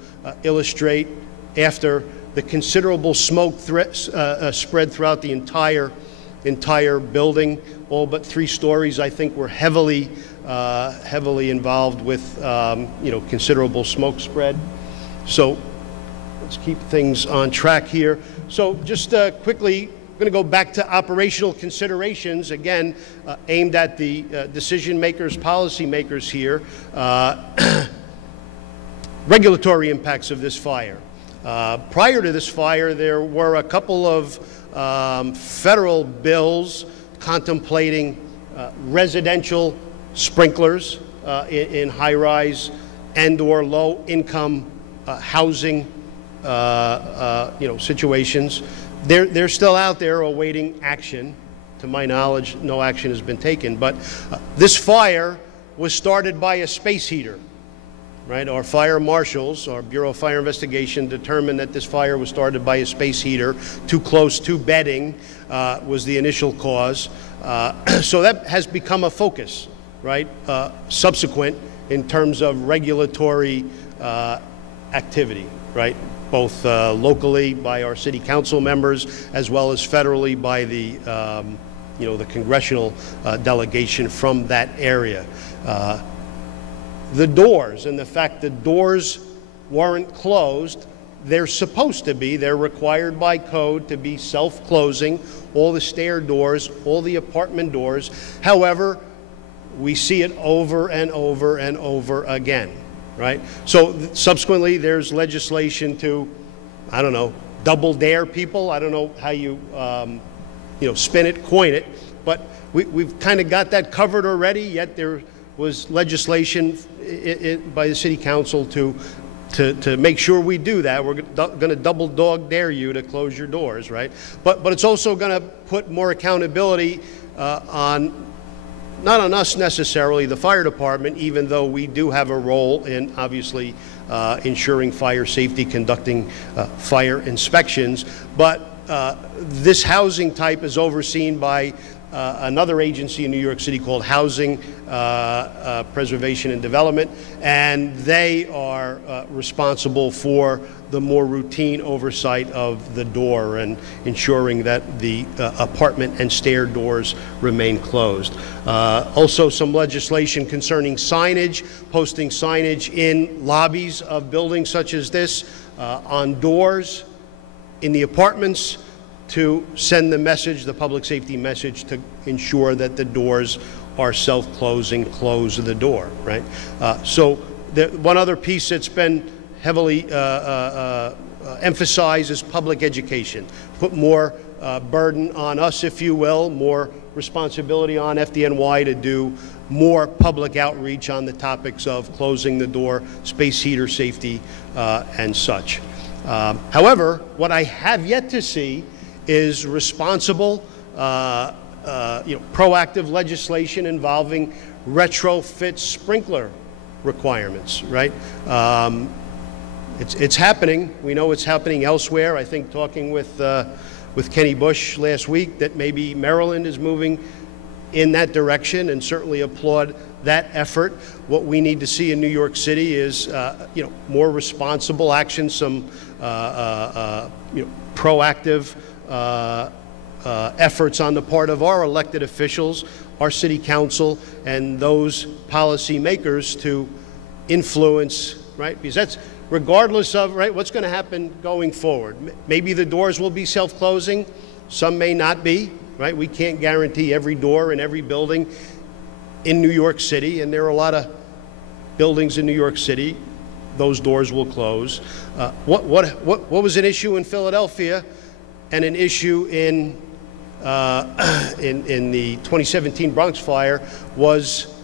illustrate after the considerable smoke spread throughout the entire building. All but 3 stories, I think, were heavily involved with you know, considerable smoke spread. So let's keep things on track here. So just quickly, I'm going to go back to operational considerations, again, aimed at the decision makers, policy makers here. Regulatory impacts of this fire. Prior to this fire, there were a couple of federal bills contemplating residential sprinklers in high-rise and or low-income housing you know, situations. They're still out there awaiting action. To my knowledge, no action has been taken. But this fire was started by a space heater, right? Our fire marshals, our Bureau of Fire Investigation, determined that this fire was started by a space heater. Too close to bedding was the initial cause. So that has become a focus, right? Subsequent in terms of regulatory activity. right? Both locally by our city council members, as well as federally by the, the congressional delegation from that area. The doors, and the fact that doors weren't closed, they're supposed to be. They're required by code to be self-closing, all the stair doors, all the apartment doors. However, we see it over and over and over again, right? So subsequently, there's legislation to, I don't know, double dare people. I don't know how you, spin it, coin it, but we've kind of got that covered already, yet there was legislation by the city council to make sure we do that. We're going to double dog dare you to close your doors, right? But it's also going to put more accountability not on us necessarily, the fire department, even though we do have a role in obviously ensuring fire safety, conducting fire inspections. But this housing type is overseen by another agency in New York City called Housing Preservation and Development, and they are responsible for the more routine oversight of the door and ensuring that the apartment and stair doors remain closed. Also some legislation concerning signage, posting signage in lobbies of buildings such as this, on doors, in the apartments, to send the message, the public safety message, to ensure that the doors are self-closing, close the door, right? So one other piece that's been heavily emphasized is public education. Put more burden on us, if you will, more responsibility on FDNY to do more public outreach on the topics of closing the door, space heater safety, and such. However, what I have yet to see is responsible, proactive legislation involving retrofit sprinkler requirements, right? It's happening. We know it's happening elsewhere. I think talking with Kenny Bush last week that maybe Maryland is moving in that direction, and certainly applaud that effort. What we need to see in New York City is more responsible action, some proactive efforts on the part of our elected officials, our city council, and those policy makers to influence, right? Because that's regardless of, right, what's going to happen going forward. Maybe the doors will be self-closing, some may not be, right? We can't guarantee every door in every building in New York City, and there are a lot of buildings in New York City, those doors will close. What was an issue in Philadelphia and an issue in the 2017 Bronx fire was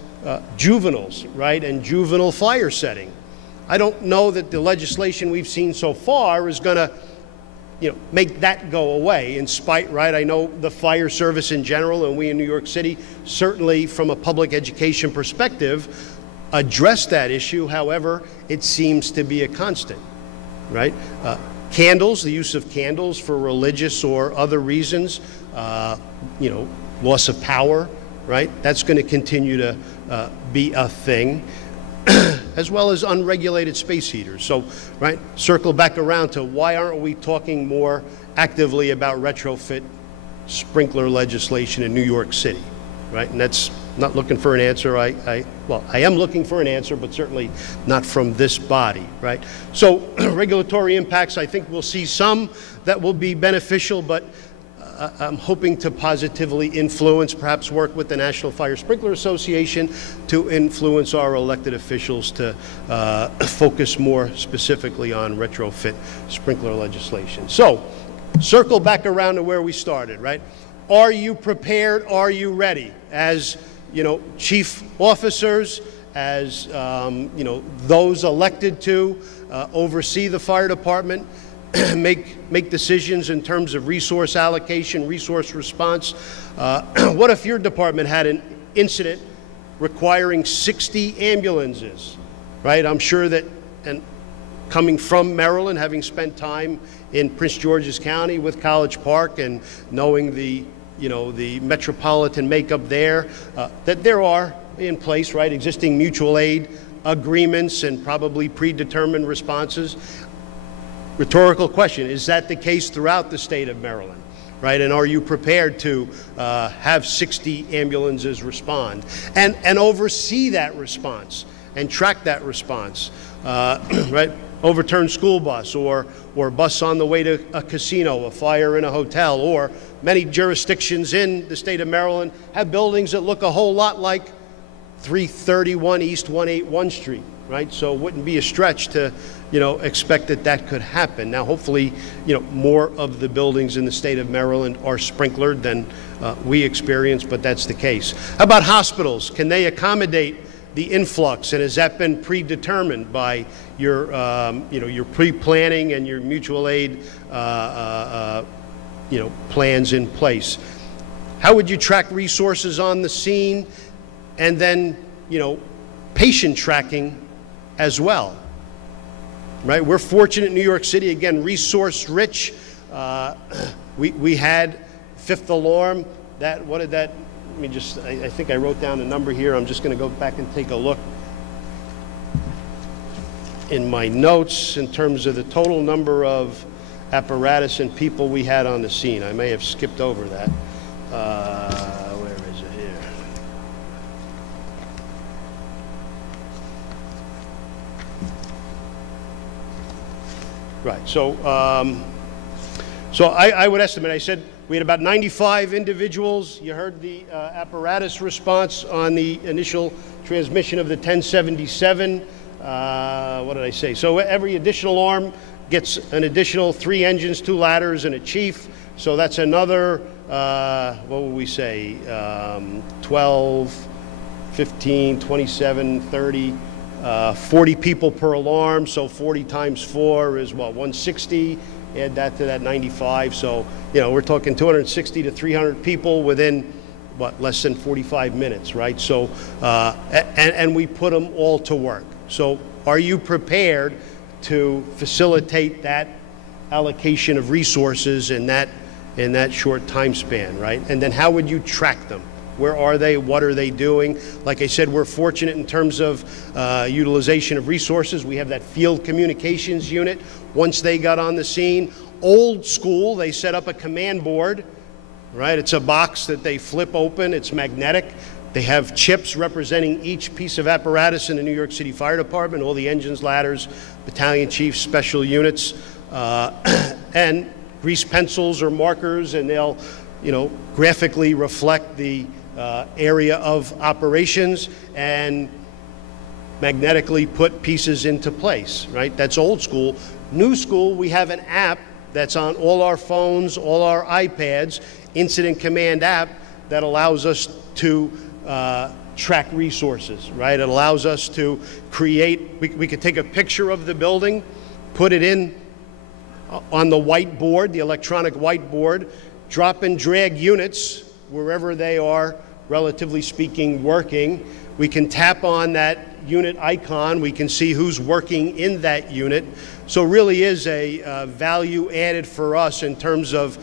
juveniles, right, and juvenile fire setting. I don't know that the legislation we've seen so far is going to, make that go away. In spite, right? I know the fire service in general, and we in New York City, certainly from a public education perspective, address that issue. However, it seems to be a constant, right? Candles, the use of candles for religious or other reasons, loss of power, right? That's going to continue to be a thing, as well as unregulated space heaters. So, right, circle back around to why aren't we talking more actively about retrofit sprinkler legislation in New York City, right? And that's not looking for an answer. I am looking for an answer, but certainly not from this body, right? So regulatory impacts, I think we'll see some that will be beneficial, but I'm hoping to positively influence, perhaps work with the National Fire Sprinkler Association to influence our elected officials to focus more specifically on retrofit sprinkler legislation. So, circle back around to where we started, right? Are you prepared? Are you ready? As, chief officers, as, those elected to oversee the fire department, make decisions in terms of resource allocation, resource response. What if your department had an incident requiring 60 ambulances, right? I'm sure that, and coming from Maryland, having spent time in Prince George's County with College Park and knowing the, the metropolitan makeup there, that there are in place, right, existing mutual aid agreements and probably predetermined responses. Rhetorical question, is that the case throughout the state of Maryland? Right, and are you prepared to have 60 ambulances respond and oversee that response and track that response? Right, overturned school bus or bus on the way to a casino, a fire in a hotel, or many jurisdictions in the state of Maryland have buildings that look a whole lot like 331 East 181 Street. Right, so it wouldn't be a stretch to, expect that could happen. Now, hopefully, more of the buildings in the state of Maryland are sprinklered than we experience, but that's the case. How about hospitals? Can they accommodate the influx, and has that been predetermined by your, your pre-planning and your mutual aid, plans in place? How would you track resources on the scene, and then, patient tracking as well? Right, we're fortunate in New York City, again, resource rich. We had fifth alarm. Let me just, I think I wrote down a number here. I'm just going to go back and take a look in my notes in terms of the total number of apparatus and people we had on the scene. I may have skipped over that. Where is it here? Right, so I would estimate, I said we had about 95 individuals. You heard the apparatus response on the initial transmission of the 1077. What did I say? So every additional arm gets an additional 3 engines, 2 ladders, and a chief. So that's another, what would we say, 12, 15, 27, 30, 40 people per alarm. So 40 times 4 is what, 160? Add that to that 95. So, we're talking 260 to 300 people within, what, less than 45 minutes, right? So, and we put them all to work. So are you prepared to facilitate that allocation of resources in that short time span, right? And then how would you track them? Where are they? What are they doing? Like I said, we're fortunate in terms of utilization of resources. We have that field communications unit. Once they got on the scene, old school, they set up a command board, right? It's a box that they flip open. It's magnetic. They have chips representing each piece of apparatus in the New York City Fire Department, all the engines, ladders, battalion chiefs, special units, and grease pencils or markers, and they'll, graphically reflect the area of operations and magnetically put pieces into place, right? That's old school. New school, we have an app that's on all our phones, all our iPads, Incident Command app that allows us to track resources, right? It allows us to create, we could take a picture of the building, put it in on the whiteboard, the electronic whiteboard, drop and drag units wherever they are, relatively speaking, working. We can tap on that unit icon. We can see who's working in that unit. So really is a value added for us in terms of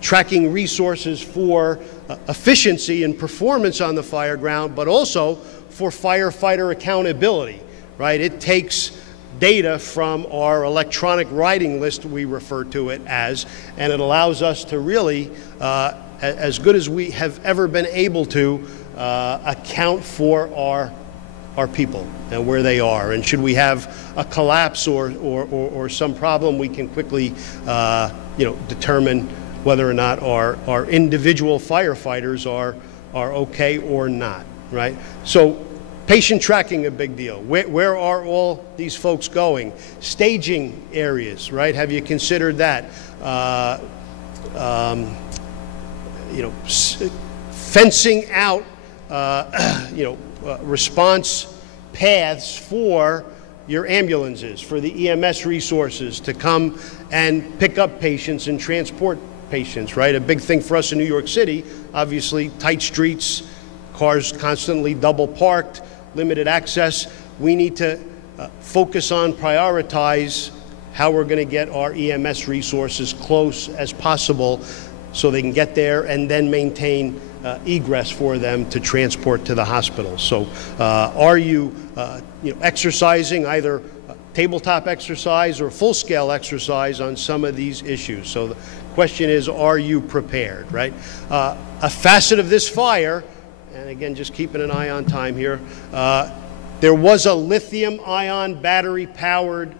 tracking resources for efficiency and performance on the fire ground, but also for firefighter accountability, right? It takes data from our electronic riding list, we refer to it as, and it allows us to really, as good as we have ever been able to, account for our people and where they are. And should we have a collapse or some problem, we can quickly determine whether or not our individual firefighters are okay or not, right? So patient tracking, a big deal. Where are all these folks going? Staging areas, right? Have you considered that? Fencing out, response paths for your ambulances, for the EMS resources to come and pick up patients and transport patients, right? A big thing for us in New York City, obviously, tight streets, cars constantly double parked, limited access. We need to focus on, prioritize how we're going to get our EMS resources close as possible so they can get there and then maintain egress for them to transport to the hospital. So are you, exercising either tabletop exercise or full-scale exercise on some of these issues. So the question is, are you prepared, right? A facet of this fire, and again, just keeping an eye on time here, there was a lithium-ion battery-powered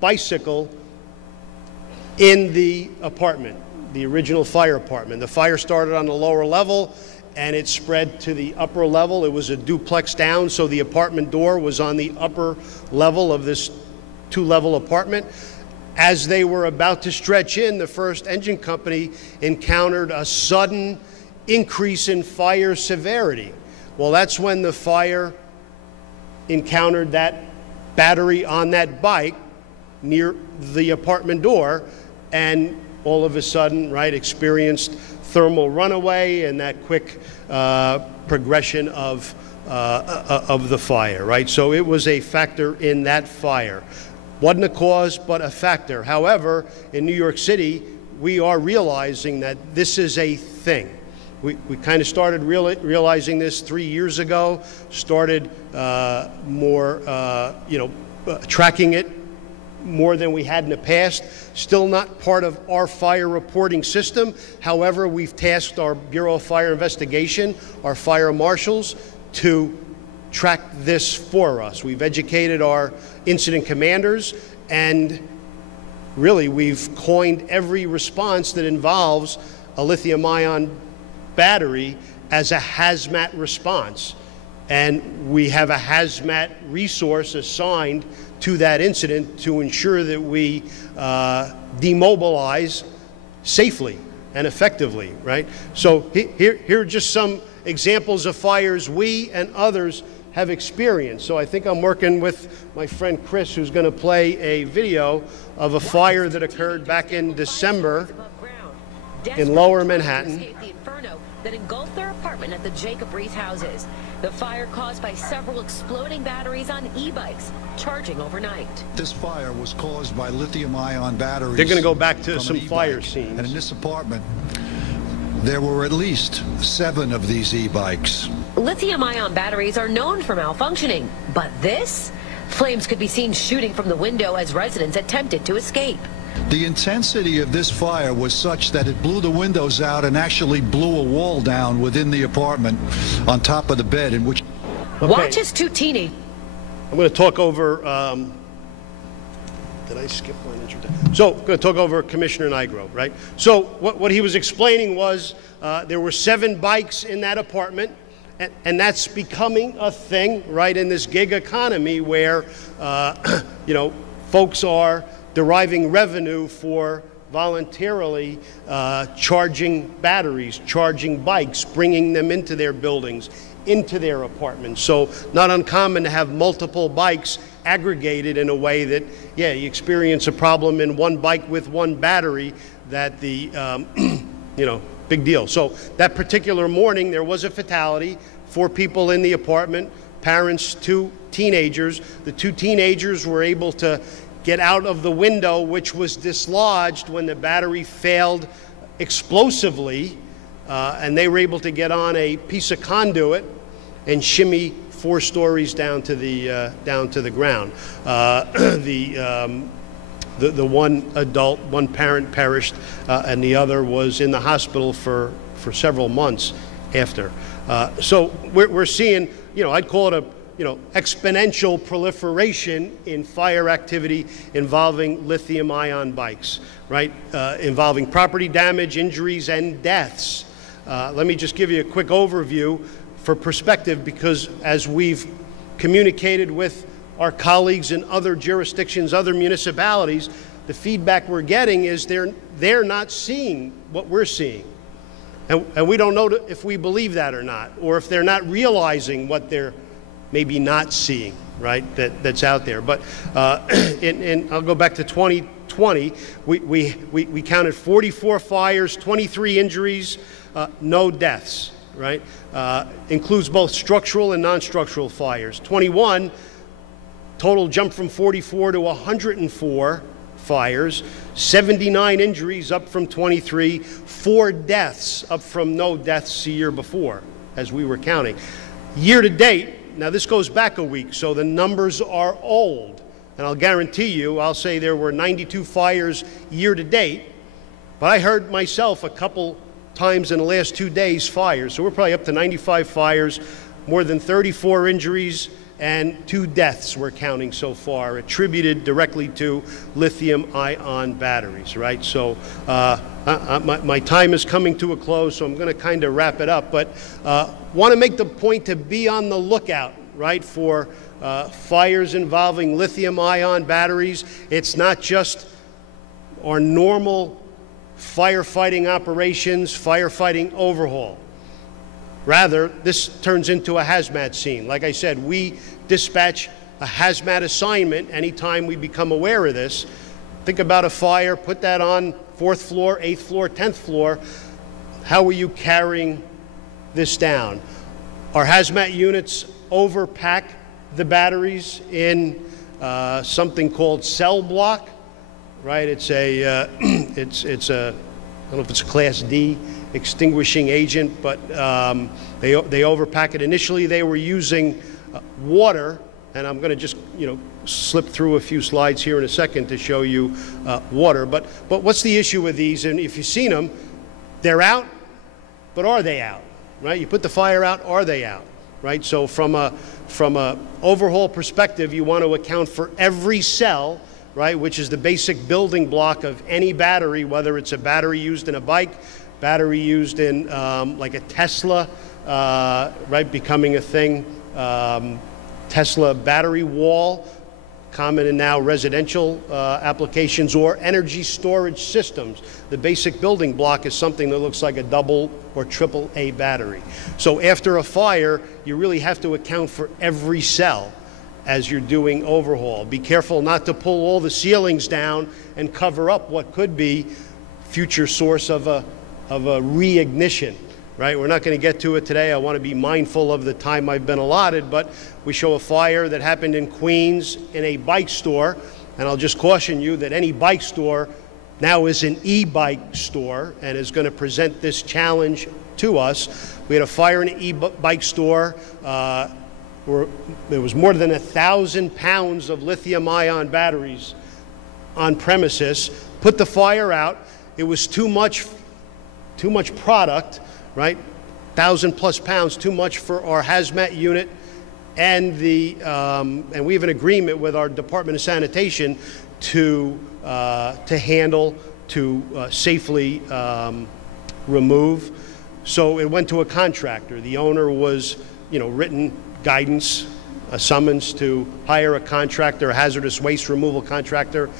bicycle in the apartment, the original fire apartment. The fire started on the lower level and it spread to the upper level. It was a duplex down, so the apartment door was on the upper level of this two-level apartment. As they were about to stretch in, the first engine company encountered a sudden increase in fire severity. Well, that's when the fire encountered that battery on that bike near the apartment door, and all of a sudden, right, experienced thermal runaway and that quick progression of the fire, right? So it was a factor in that fire. Wasn't a cause, but a factor. However, in New York City, we are realizing that this is a thing. We kind of started realizing this 3 years ago, started tracking it more than we had in the past. Still not part of our fire reporting system. However, we've tasked our Bureau of Fire Investigation, our fire marshals, to track this for us. We've educated our incident commanders, and really we've coined every response that involves a lithium-ion battery as a hazmat response. And we have a hazmat resource assigned to that incident to ensure that we demobilize safely and effectively, right? So here are just some examples of fires we and others have experienced. So I think I'm working with my friend Chris, who's going to play a video of a fire that occurred back in December in Lower Manhattan. That engulfed their apartment at the Jacob Reese houses. The fire caused by several exploding batteries on e-bikes charging overnight. This fire was caused by lithium-ion batteries. They're going to go back to some fire scenes. And in this apartment, there were at least 7 of these e-bikes. Lithium-ion batteries are known for malfunctioning, but this? Flames could be seen shooting from the window as residents attempted to escape. The intensity of this fire was such that it blew the windows out and actually blew a wall down within the apartment on top of the bed in which... Okay. Watch as 2 teenagers... I'm going to talk over... did I skip one introduction? So, I'm going to talk over Commissioner Nigro, right? So, what he was explaining was there were 7 bikes in that apartment, and that's becoming a thing, right, in this gig economy where, you know, folks are deriving revenue for voluntarily charging batteries, charging bikes, bringing them into their buildings, into their apartments. So not uncommon to have multiple bikes aggregated in a way that, yeah, you experience a problem in one bike with one battery that the, you know, big deal. So that particular morning there was a fatality, 4 people in the apartment, parents, 2 teenagers. The 2 teenagers were able to get out of the window, which was dislodged when the battery failed explosively, and they were able to get on a piece of conduit and shimmy 4 stories down to the ground. The one adult, one parent perished, and the other was in the hospital for several months after. So we're seeing, you know, I'd call it a, you know, exponential proliferation in fire activity involving lithium-ion bikes, right? Involving property damage, injuries, and deaths. Let me just give you a quick overview for perspective, because as we've communicated with our colleagues in other jurisdictions, other municipalities, the feedback we're getting is they're not seeing what we're seeing. And we don't know if we believe that or not, or if they're not realizing what they're maybe not seeing, right, that's out there. But I'll go back to 2020. We counted 44 fires, 23 injuries, no deaths, right? Includes both structural and non-structural fires. 21, total jump from 44 to 104 fires, 79 injuries up from 23, 4 deaths up from no deaths the year before, as we were counting. Year to date, now this goes back a week, so the numbers are old. and I'll guarantee you, I'll say there were 92 fires year to date, but I heard myself a couple times in the last 2 days fires. So we're probably up to 95 fires, more than 34 injuries, and 2 deaths we're counting so far, attributed directly to lithium-ion batteries, right? So my time is coming to a close, so I'm going to kind of wrap it up, but want to make the point to be on the lookout, right, for fires involving lithium-ion batteries. It's not just our normal firefighting operations, firefighting overhaul. Rather, this turns into a hazmat scene. Like I said, we dispatch a hazmat assignment anytime we become aware of this. Think about a fire, put that on 4th floor, 8th floor, 10th floor. How are you carrying this down? Our hazmat units overpack the batteries in something called cell block, right? It's a, it's a, I don't know if it's a Class D extinguishing agent, but they overpack it. Initially, they were using water, and I'm going to just, slip through a few slides here in a second to show you water. But what's the issue with these? And if you've seen them, they're out, but are they out? Right? You put the fire out, are they out? Right? So from a overhaul perspective, you want to account for every cell, right, which is the basic building block of any battery, whether it's a battery used in a bike, battery used in like a Tesla, right, becoming a thing, Tesla battery wall, common in now residential applications, or energy storage systems. The basic building block is something that looks like a double or triple A battery. So after a fire, you really have to account for every cell as you're doing overhaul. Be careful not to pull all the ceilings down and cover up what could be future source of a reignition, right? We're not going to get to it today. I want to be mindful of the time I've been allotted, but we show a fire that happened in Queens in a bike store, and I'll just caution you that any bike store now is an e-bike store and is going to present this challenge to us. We had a fire in an e-bike store where there was more than 1,000 pounds of lithium-ion batteries on premises. Put the fire out. It was too much product, right? 1,000+ pounds, too much for our hazmat unit, and and we have an agreement with our Department of Sanitation to handle, to safely remove. So it went to a contractor. The owner was, written guidance, a summons to hire a contractor, a hazardous waste removal contractor.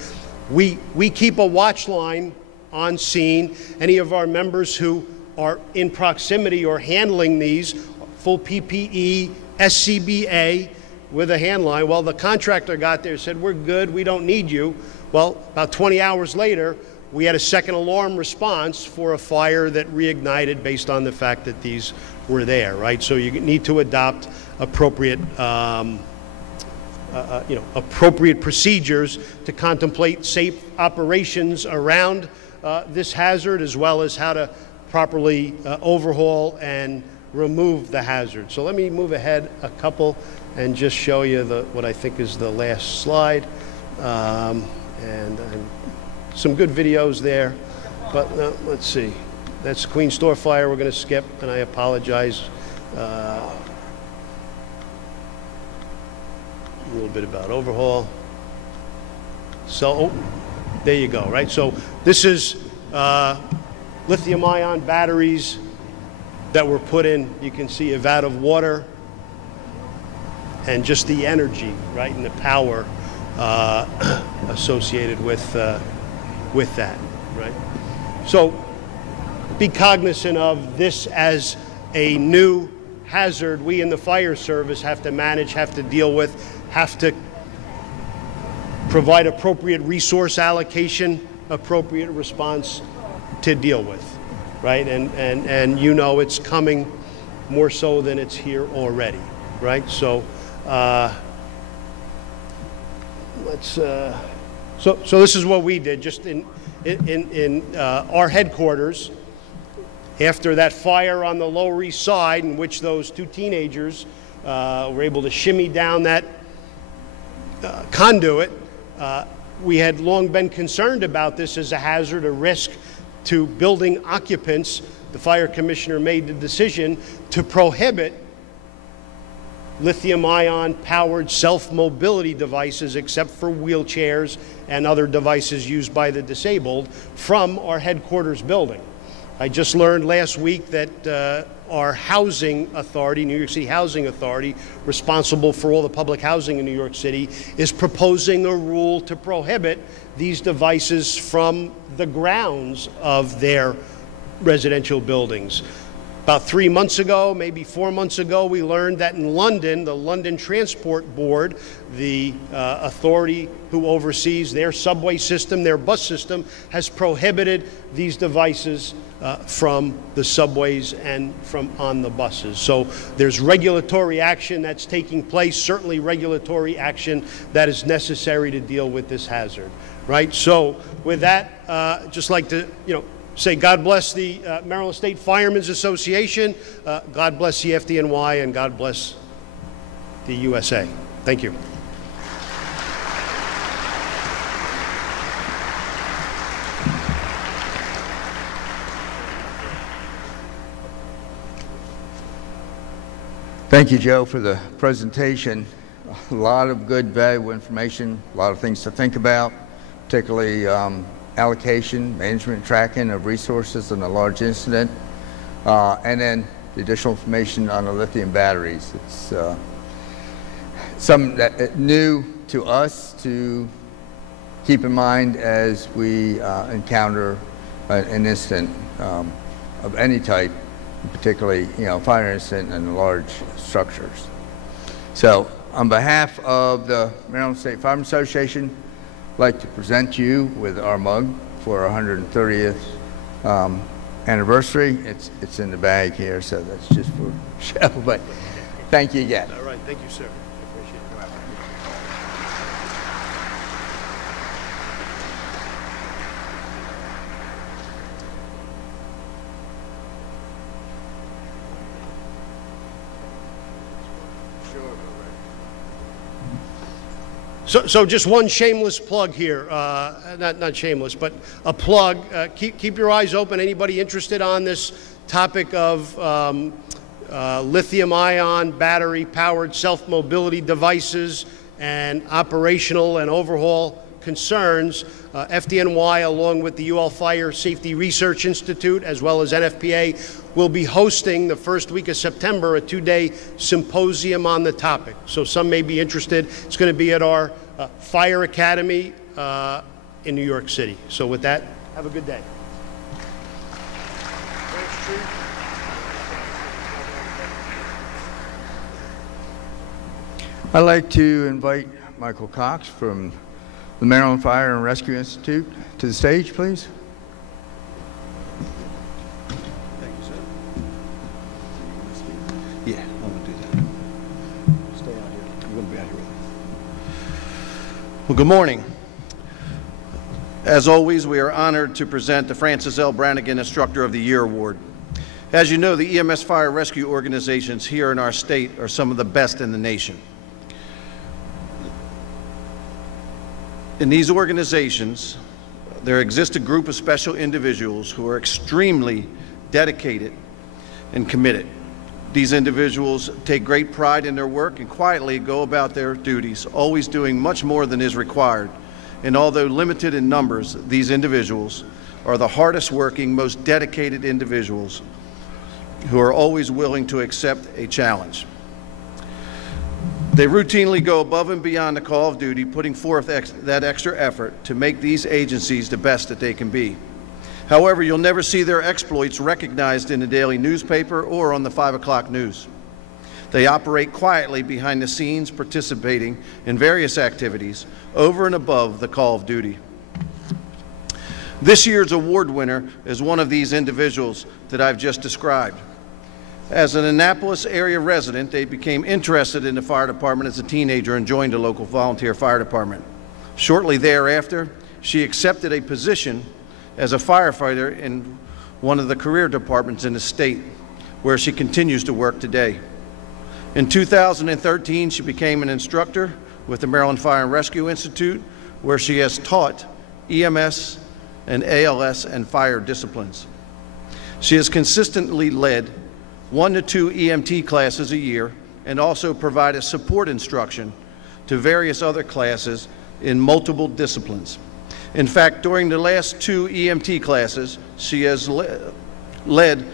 We keep a watch line on scene. Any of our members who are in proximity or handling these, full PPE, SCBA with a hand line. Well, the contractor got there and said, we're good, we don't need you. Well, about 20 hours later, we had a second alarm response for a fire that reignited based on the fact that these were there, right? So you need to adopt appropriate appropriate procedures to contemplate safe operations around this hazard, as well as how to properly overhaul and remove the hazard. So let me move ahead a couple and just show you what I think is the last slide. And some good videos there, but let's see. That's Queen Store fire we're going to skip, and I apologize. A little bit about overhaul. So, there you go, right? So this is lithium-ion batteries that were put in. You can see a vat of water and just the energy, right, and the power associated with that, right? So be cognizant of this as a new hazard we in the fire service have to manage, have to deal with, have to provide appropriate resource allocation, appropriate response to deal with, right? And it's coming more so than it's here already, right? So so this is what we did just in our headquarters after that fire on the Lower East Side, in which those two teenagers were able to shimmy down that conduit. We had long been concerned about this as a hazard, a risk to building occupants. The fire commissioner made the decision to prohibit lithium-ion powered self-mobility devices, except for wheelchairs and other devices used by the disabled, from our headquarters building. I just learned last week that our housing authority, New York City Housing Authority, responsible for all the public housing in New York City, is proposing a rule to prohibit these devices from the grounds of their residential buildings. About 3 months ago, maybe 4 months ago, we learned that in London, the London Transport Board, the authority who oversees their subway system, their bus system, has prohibited these devices from the subways and from on the buses. So there's regulatory action that's taking place, certainly regulatory action that is necessary to deal with this hazard, right? So with that, just like to, say God bless the Maryland State Firemen's Association, God bless the FDNY, and God bless the USA. Thank you. Thank you, Joe, for the presentation. A lot of good, valuable information, a lot of things to think about, particularly allocation, management, tracking of resources in a large incident, and then the additional information on the lithium batteries. It's something that new to us to keep in mind as we encounter an incident of any type, particularly fire incident and large structures. So on behalf of the Maryland State Firemen Association, I'd like to present you with our mug for our 130th anniversary. It's in the bag here, so that's just for show, but thank you again. All right, thank you, sir. I appreciate it. So just one shameless plug here, not shameless, but a plug. Keep your eyes open. Anybody interested on this topic of lithium-ion battery-powered self-mobility devices and operational and overhaul concerns, FDNY, along with the UL Fire Safety Research Institute, as well as NFPA, will be hosting the first week of September a two-day symposium on the topic. So some may be interested. It's going to be at our Fire Academy in New York City. So with that, have a good day. I'd like to invite Michael Cox from the Maryland Fire and Rescue Institute to the stage, please. Thank you, sir. Yeah, I'm going to do that. Stay out here. You're going to be out here with me. Well, good morning. As always, we are honored to present the Francis L. Branigan Instructor of the Year Award. As you know, the EMS fire rescue organizations here in our state are some of the best in the nation. In these organizations, there exists a group of special individuals who are extremely dedicated and committed. These individuals take great pride in their work and quietly go about their duties, always doing much more than is required. And although limited in numbers, these individuals are the hardest working, most dedicated individuals who are always willing to accept a challenge. They routinely go above and beyond the call of duty, putting forth that extra effort to make these agencies the best that they can be. However, you'll never see their exploits recognized in the daily newspaper or on the 5 o'clock news. They operate quietly behind the scenes, participating in various activities over and above the call of duty. This year's award winner is one of these individuals that I've just described. As an Annapolis area resident, they became interested in the fire department as a teenager and joined a local volunteer fire department. Shortly thereafter, she accepted a position as a firefighter in one of the career departments in the state, where she continues to work today. In 2013, she became an instructor with the Maryland Fire and Rescue Institute, where she has taught EMS and ALS and fire disciplines. She has consistently led 1 to 2 EMT classes a year and also provided support instruction to various other classes in multiple disciplines. In fact, during the last 2 EMT classes, she has led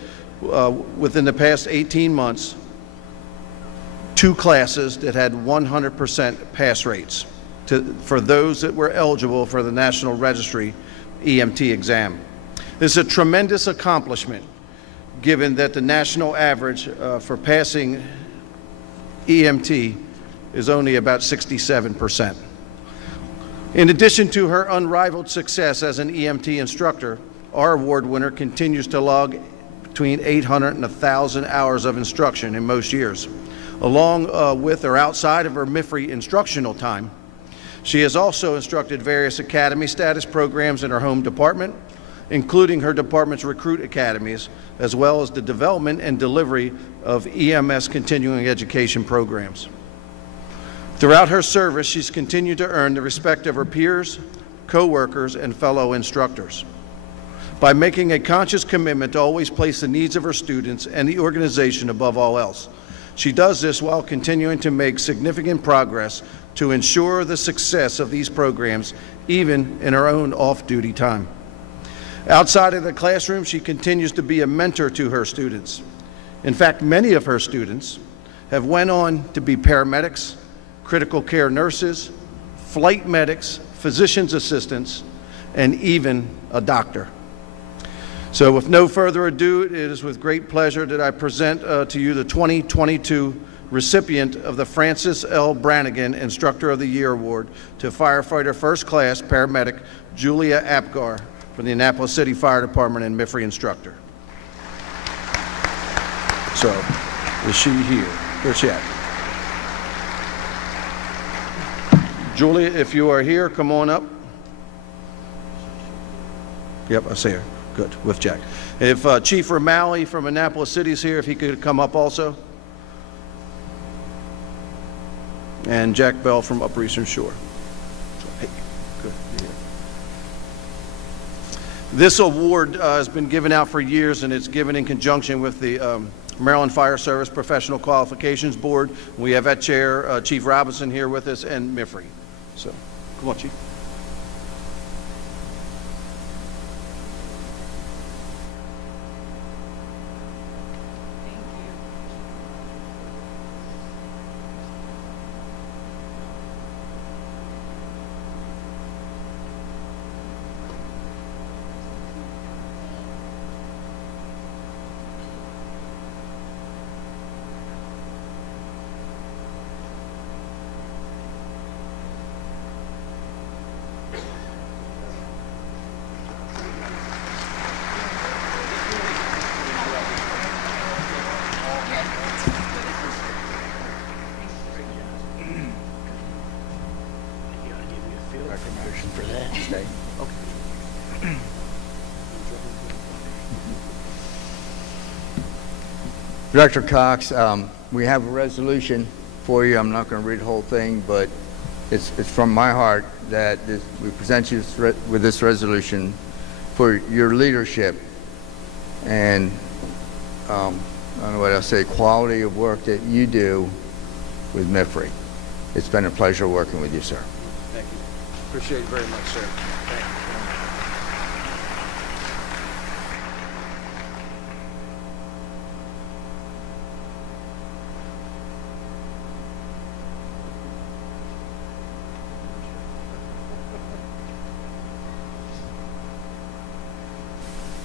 within the past 18 months 2 classes that had 100% pass rates for those that were eligible for the National Registry EMT exam. This is a tremendous accomplishment given that the national average for passing EMT is only about 67%. In addition to her unrivaled success as an EMT instructor, our award winner continues to log between 800 and 1,000 hours of instruction in most years. Along with or outside of her MIFRE instructional time, she has also instructed various academy status programs in her home department, including her department's recruit academies, as well as the development and delivery of EMS continuing education programs. Throughout her service, she's continued to earn the respect of her peers, co-workers, and fellow instructors. By making a conscious commitment to always place the needs of her students and the organization above all else, she does this while continuing to make significant progress to ensure the success of these programs, even in her own off-duty time. Outside of the classroom, she continues to be a mentor to her students. In fact, many of her students have went on to be paramedics, critical care nurses, flight medics, physician's assistants, and even a doctor. So with no further ado, it is with great pleasure that I present to you the 2022 recipient of the Francis L. Branigan Instructor of the Year Award to Firefighter First Class Paramedic Julia Apgar from the Annapolis City Fire Department and MIFRE instructor. So, is she here? Where's she at? Julia, if you are here, come on up. Yep, I see her. Good, with Jack. If Chief Romali from Annapolis City is here, if he could come up also. And Jack Bell from Upper Eastern Shore. Hey, good, you're here. This award has been given out for years, and it's given in conjunction with the Maryland Fire Service Professional Qualifications Board. We have at chair Chief Robinson here with us and MIFRE. So, come on, Chief. Director Cox, we have a resolution for you. I'm not going to read the whole thing, but it's from my heart that we present you with this resolution for your leadership and I don't know what I'll say, quality of work that you do with MIFRE. It's been a pleasure working with you, sir. Thank you. Appreciate it very much, sir. Thank you.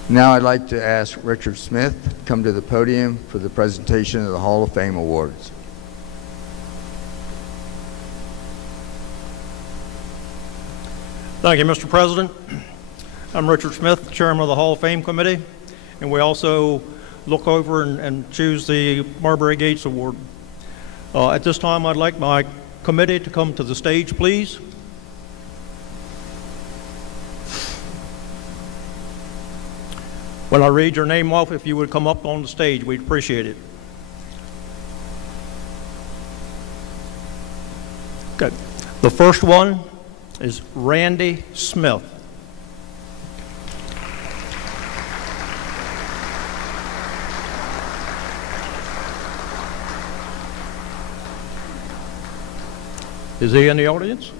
Now I'd like to ask Richard Smith to come to the podium for the presentation of the Hall of Fame Awards. Thank you, Mr. President. I'm Richard Smith, Chairman of the Hall of Fame Committee, and we also look over and choose the Marbury Gates Award. At this time, I'd like my committee to come to the stage, please. When I read your name off, if you would come up on the stage, we'd appreciate it. Okay. The first one is Randy Smith. Is he in the audience?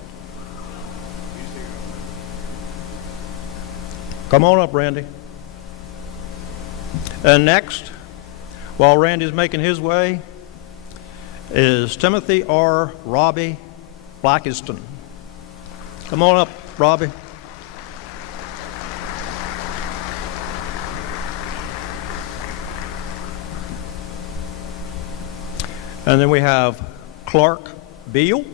Come on up, Randy. And next, while Randy's making his way, is Timothy R. Robbie Blackiston. Come on up, Robbie. And then we have Clark Beal.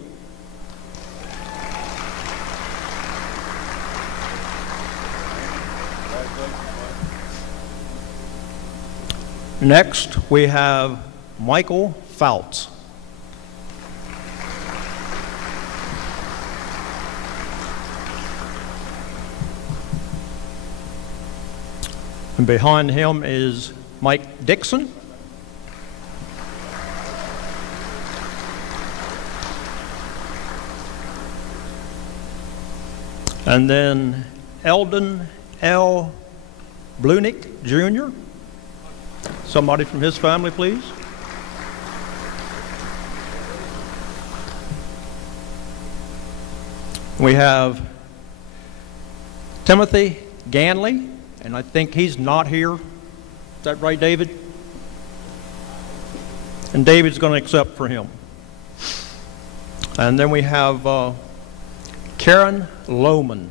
Next, we have Michael Fouts. And behind him is Mike Dixon. And then Eldon L. Blunick, Jr. Somebody from his family, please. We have Timothy Ganley, and I think he's not here. Is that right, David? And David's going to accept for him. And then we have Karen Lohman.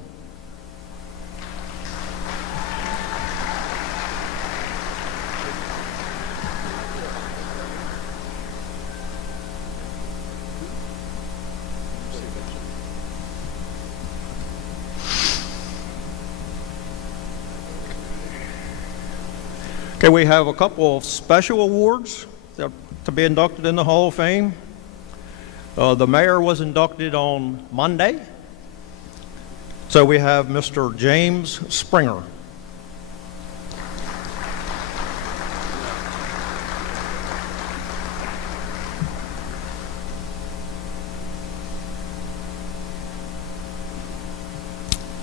Okay, we have a couple of special awards that are to be inducted in the Hall of Fame. The mayor was inducted on Monday. So we have Mr. James Springer.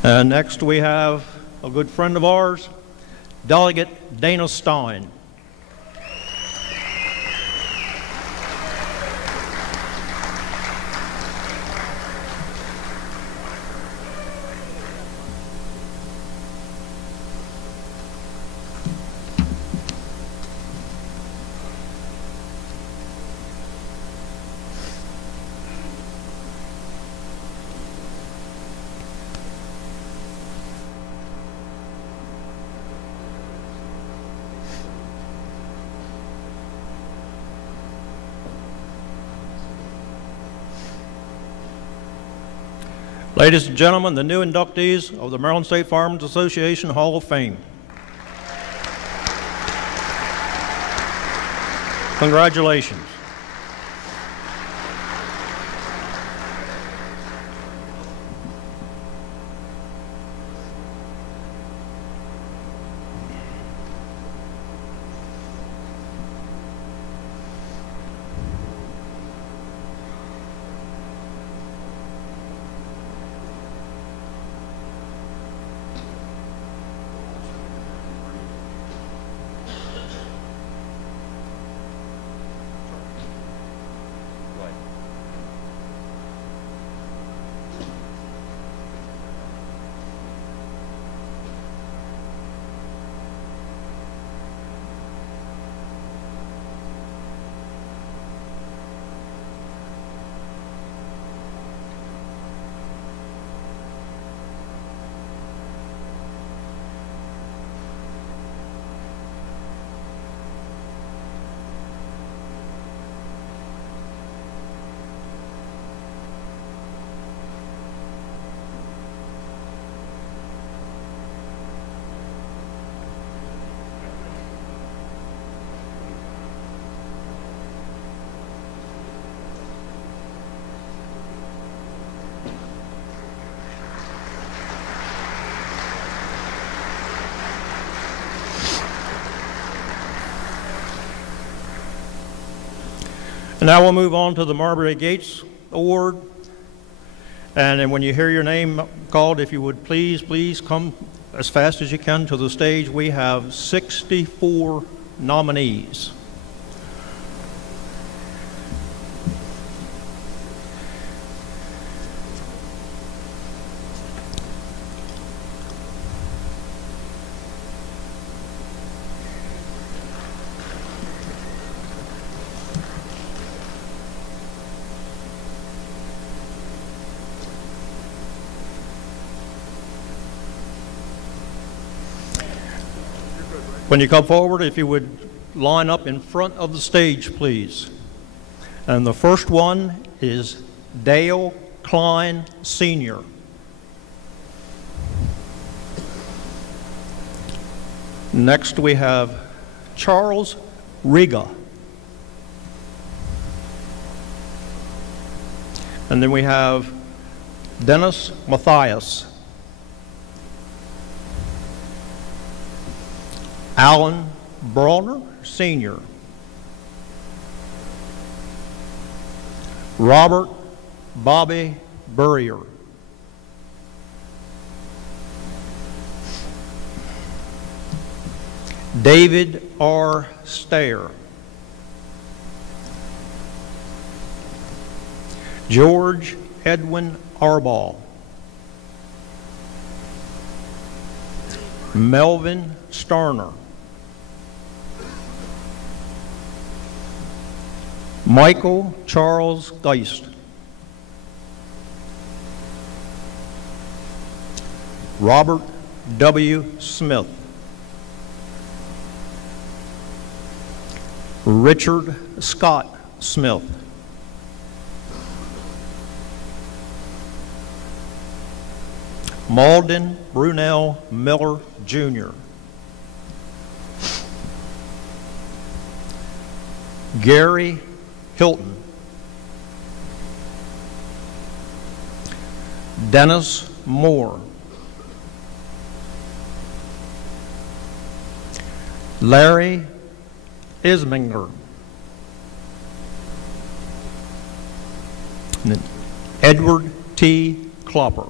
And next we have a good friend of ours, Delegate Dana Stein. Ladies and gentlemen, the new inductees of the Maryland State Firemen's Association Hall of Fame. Congratulations. And now we'll move on to the Marbury Gates Award. And then when you hear your name called, if you would please come as fast as you can to the stage. We have 64 nominees. When you come forward, if you would line up in front of the stage, please. And the first one is Dale Klein, Sr. Next we have Charles Riga. And then we have Dennis Mathias. Alan Brawner, Sr. Robert Bobby Burrier. David R. Stair. George Edwin Arbaugh. Melvin Starner. Michael Charles Geist. Robert W. Smith. Richard Scott Smith. Malden Brunel Miller, Jr. Gary Hilton. Dennis Moore. Larry Isminger. Edward T. Klopper.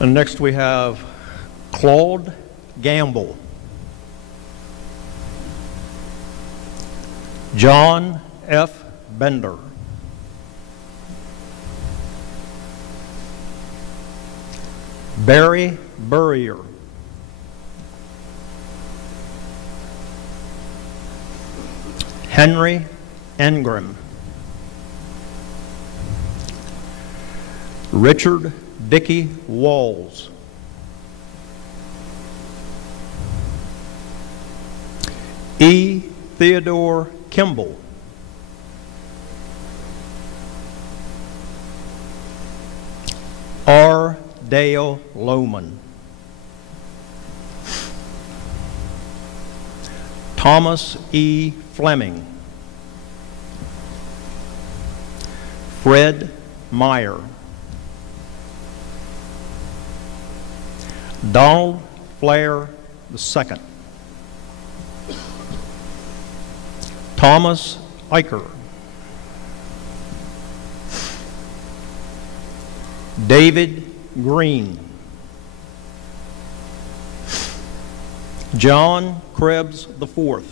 And next we have Claude Gamble. John F. Bender. Barry Burrier. Henry Engram. Richard Dickey Walls. E. Theodore Kimball. R. Dale Lohman. Thomas E. Fleming. Fred Meyer. Donald Flair II. Thomas Eicher. David Green. John Krebs IV.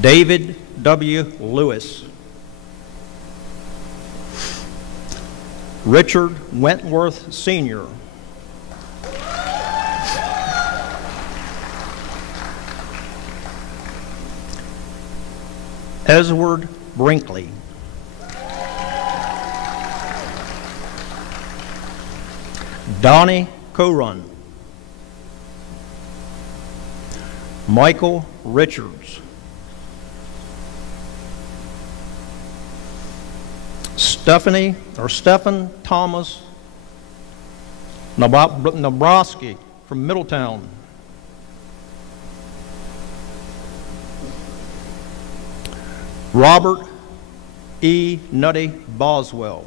David W. Lewis. Richard Wentworth Sr. Edward Brinkley. Donnie Corun. Michael Richards. Stephen Thomas Nabrowski from Middletown. Robert E. Nutty Boswell.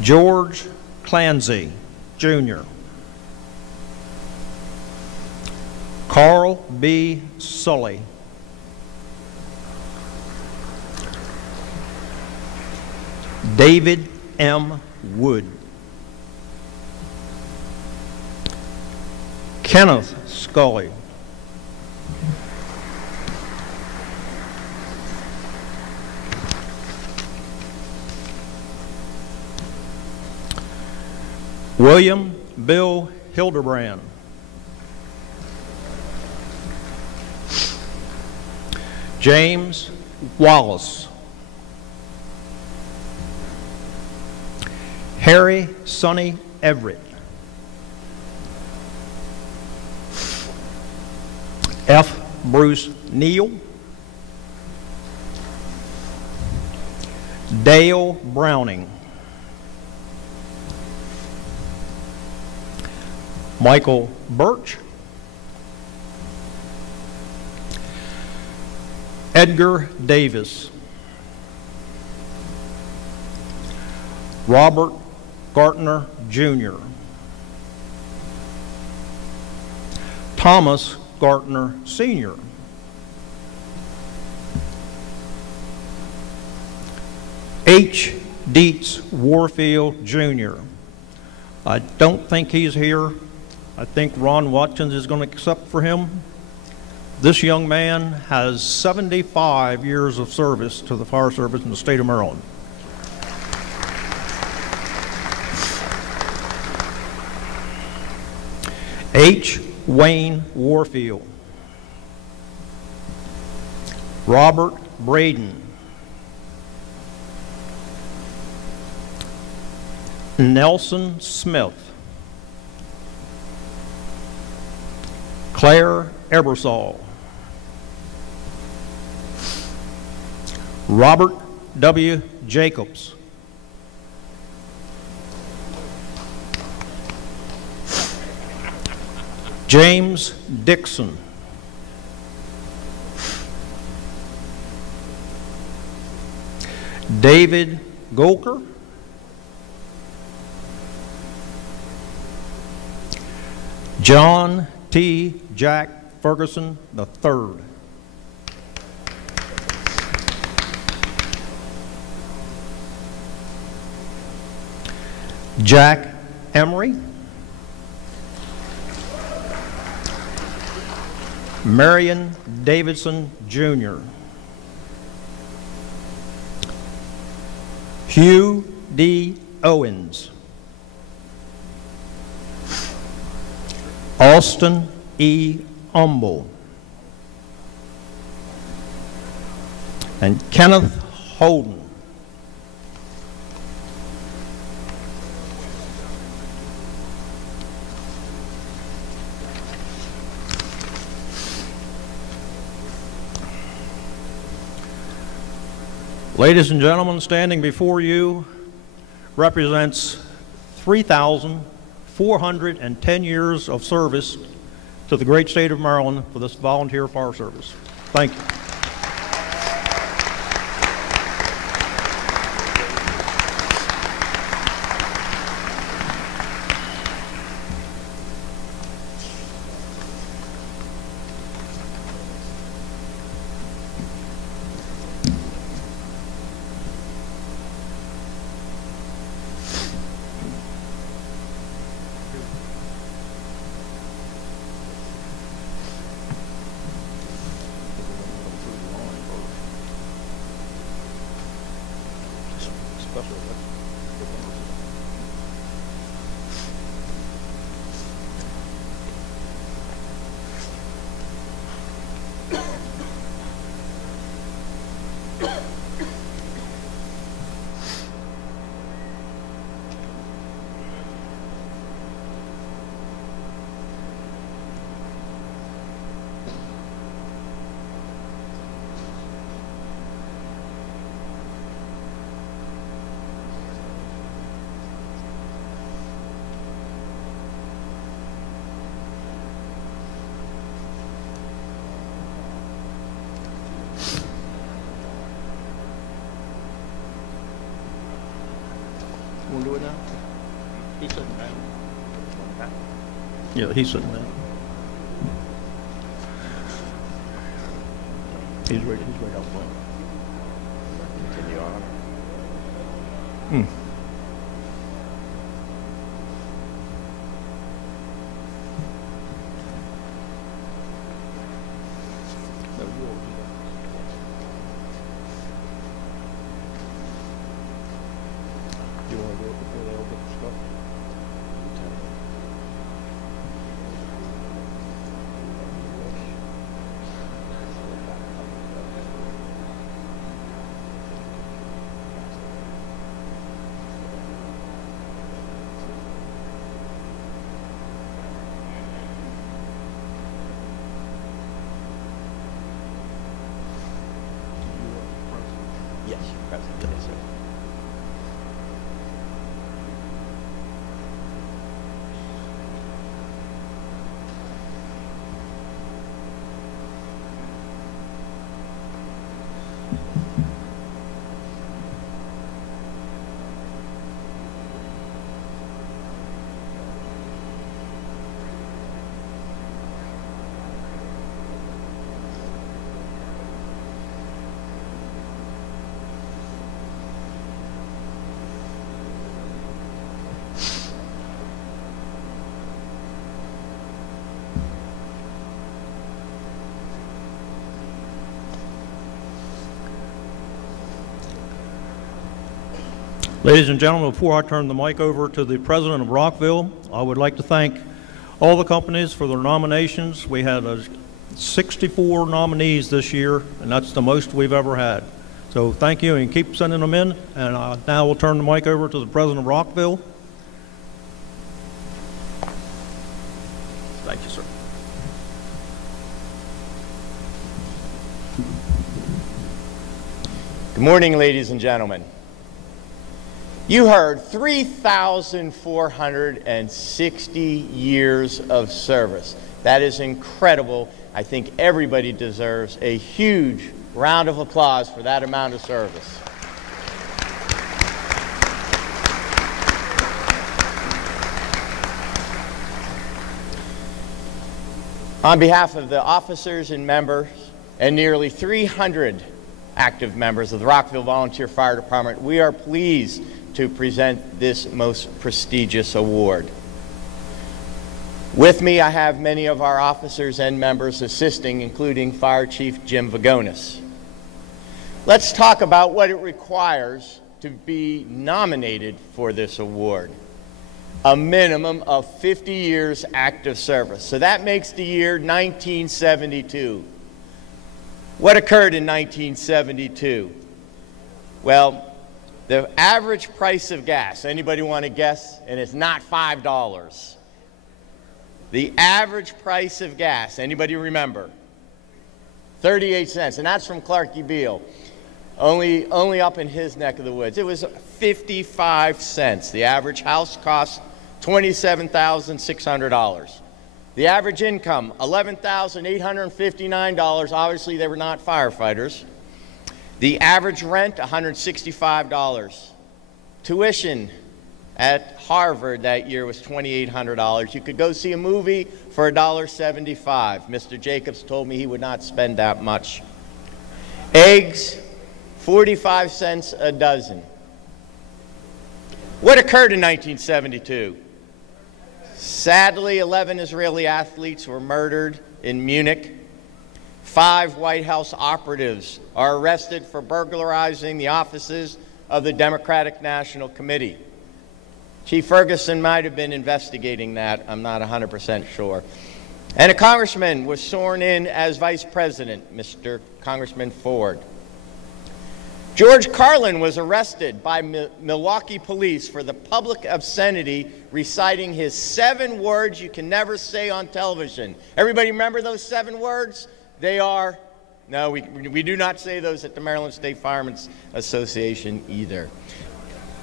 George Clancy, Jr. Carl B. Sully. David M. Wood. Kenneth Scully. William Bill Hildebrand. James Wallace. Harry Sonny Everett. F. Bruce Neal. Dale Browning. Michael Birch. Edgar Davis. Robert Gartner, Jr. Thomas Gartner, Sr. H. Dietz Warfield, Jr. I don't think he's here. I think Ron Watkins is going to accept for him. This young man has 75 years of service to the fire service in the state of Maryland. H. Wayne Warfield. Robert Braden. Nelson Smith. Claire Ebersol. Robert W. Jacobs. James Dixon. David Golker. John T. Jack Ferguson III. Jack Emery. Marion Davidson, Jr. Hugh D. Owens. Austin E. Umble. And Kenneth Holden. Ladies and gentlemen, standing before you represents 3,410 years of service to the great state of Maryland for this volunteer fire service. Thank you. Want to do it now? He's sitting down. Yeah, he's sitting down. He's right up front. Continue on. You want to do it before they all get stuck? Yes, President. Yes, sir. Ladies and gentlemen, before I turn the mic over to the president of Rockville, I would like to thank all the companies for their nominations. We had 64 nominees this year, and that's the most we've ever had. So thank you, and keep sending them in. And now we'll turn the mic over to the president of Rockville. Thank you, sir. Good morning, ladies and gentlemen. You heard 3,460 years of service. That is incredible. I think everybody deserves a huge round of applause for that amount of service. On behalf of the officers and members and nearly 300 active members of the Rockville Volunteer Fire Department, we are pleased to present this most prestigious award. With me, I have many of our officers and members assisting, including Fire Chief Jim Vagonis. Let's talk about what it requires to be nominated for this award. A minimum of 50 years active service. So that makes the year 1972. What occurred in 1972? Well, the average price of gas, anybody want to guess? And it's not $5. The average price of gas, anybody remember? 38 cents, and that's from Clarkie Beale. Only up in his neck of the woods. It was 55 cents. The average house cost $27,600. The average income, $11,859. Obviously, they were not firefighters. The average rent, $165. Tuition at Harvard that year was $2,800. You could go see a movie for $1.75. Mr. Jacobs told me he would not spend that much. Eggs, 45 cents a dozen. What occurred in 1972? Sadly, 11 Israeli athletes were murdered in Munich. 5 White House operatives are arrested for burglarizing the offices of the Democratic National Committee. Chief Ferguson might have been investigating that. I'm not 100% sure. And a congressman was sworn in as vice president, Mr. Congressman Ford. George Carlin was arrested by Milwaukee police for the public obscenity, reciting his 7 words you can never say on television. Everybody remember those 7 words? They are, no, we do not say those at the Maryland State Firemen's Association either.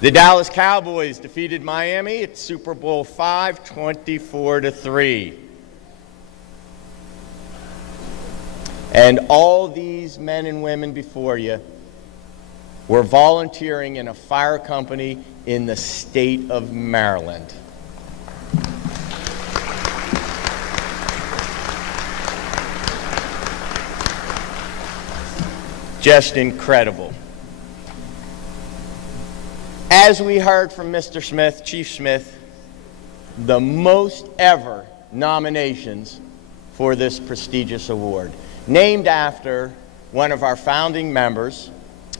The Dallas Cowboys defeated Miami at Super Bowl V, 24-3. And all these men and women before you were volunteering in a fire company in the state of Maryland. Just incredible. As we heard from Mr. Smith, Chief Smith, the most ever nominations for this prestigious award, named after one of our founding members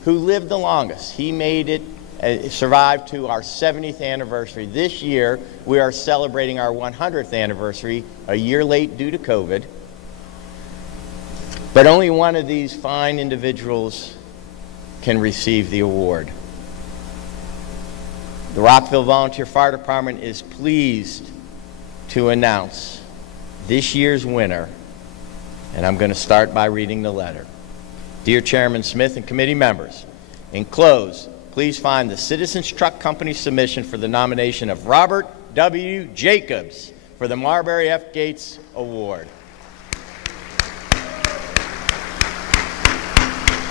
who lived the longest. He made it, survived to our 70th anniversary. This year, we are celebrating our 100th anniversary, a year late due to COVID. But only one of these fine individuals can receive the award. The Rockville Volunteer Fire Department is pleased to announce this year's winner, and I'm going to start by reading the letter. Dear Chairman Smith and committee members, enclosed, please find the Citizens Truck Company submission for the nomination of Robert W. Jacobs for the Marbury F. Gates Award.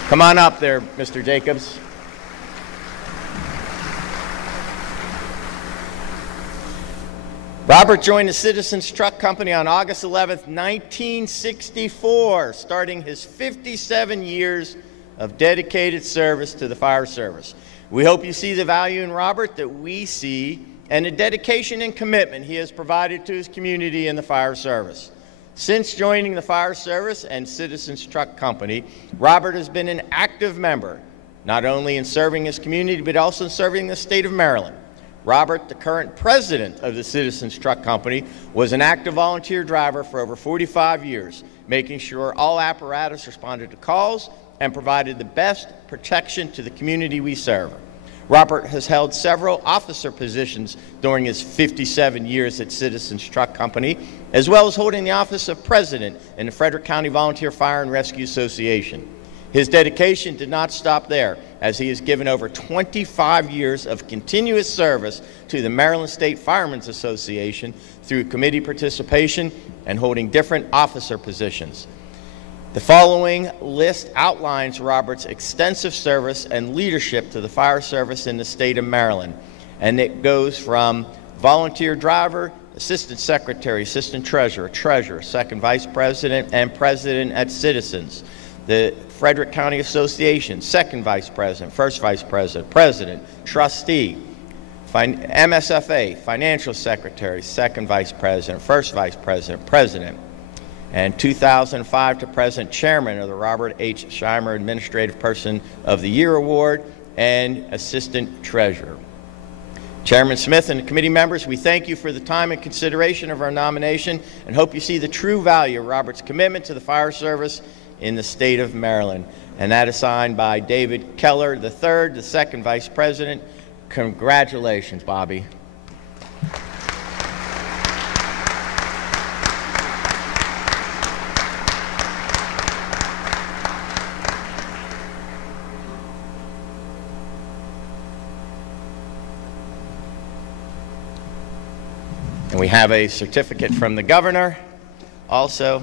Come on up there, Mr. Jacobs. Robert joined the Citizens Truck Company on August 11th, 1964, starting his 57 years of dedicated service to the fire service. We hope you see the value in Robert that we see and the dedication and commitment he has provided to his community and the fire service. Since joining the fire service and Citizens Truck Company, Robert has been an active member, not only in serving his community, but also in serving the state of Maryland. Robert, the current president of the Citizens Truck Company, was an active volunteer driver for over 45 years, making sure all apparatus responded to calls and provided the best protection to the community we serve. Robert has held several officer positions during his 57 years at Citizens Truck Company, as well as holding the office of president in the Frederick County Volunteer Fire and Rescue Association. His dedication did not stop there, as he has given over 25 years of continuous service to the Maryland State Firemen's Association through committee participation and holding different officer positions. The following list outlines Robert's extensive service and leadership to the fire service in the state of Maryland, and it goes from volunteer driver, assistant secretary, assistant treasurer, treasurer, second vice president, and president at Citizens. The Frederick County Association, second vice president, first vice president, president, trustee, MSFA, financial secretary, second vice president, first vice president, president, and 2005 to present chairman of the Robert H. Scheimer Administrative Person of the Year Award and assistant treasurer. Chairman Smith and the committee members, we thank you for the time and consideration of our nomination and hope you see the true value of Robert's commitment to the fire service in the state of Maryland. And that is signed by David Keller III, the second vice president. Congratulations, Bobby. And we have a certificate from the governor also.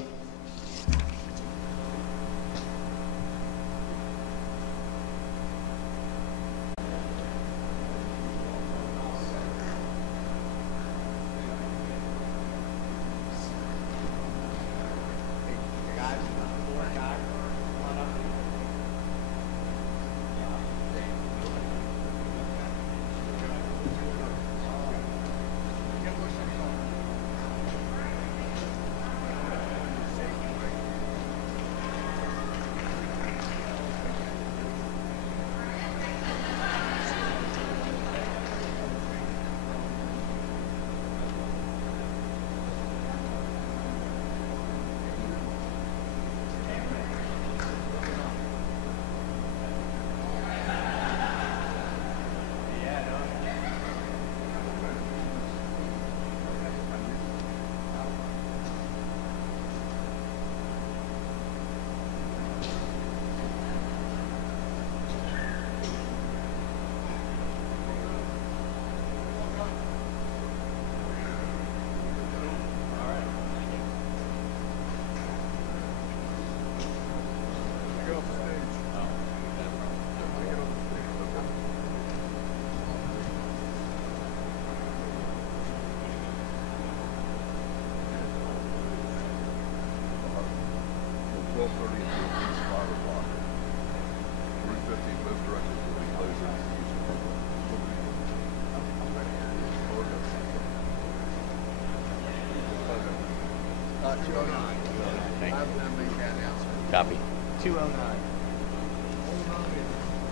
Copy. 209.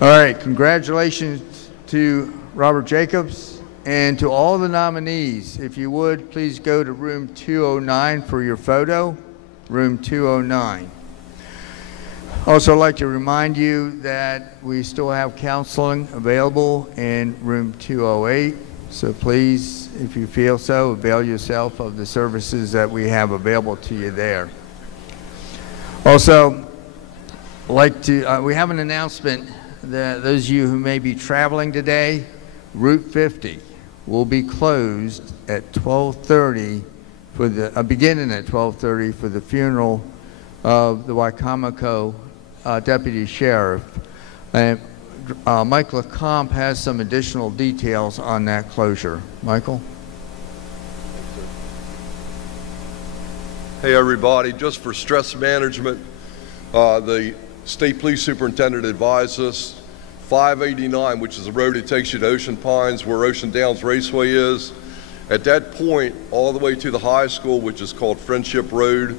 All right, congratulations to Robert Jacobs and to all the nominees. If you would, please go to room 209 for your photo, room 209. Also, I'd like to remind you that we still have counseling available in room 208, so please, if you feel so, avail yourself of the services that we have available to you there. Also, we have an announcement that those of you who may be traveling today, Route 50 will be closed at 12:30 for the beginning at 12:30 for the funeral of the Wicomico deputy sheriff. And Mike LeComte has some additional details on that closure. Michael? Hey everybody, just for stress management, the State Police Superintendent advised us 589, which is the road that takes you to Ocean Pines where Ocean Downs Raceway is. At that point, all the way to the high school, which is called Friendship Road,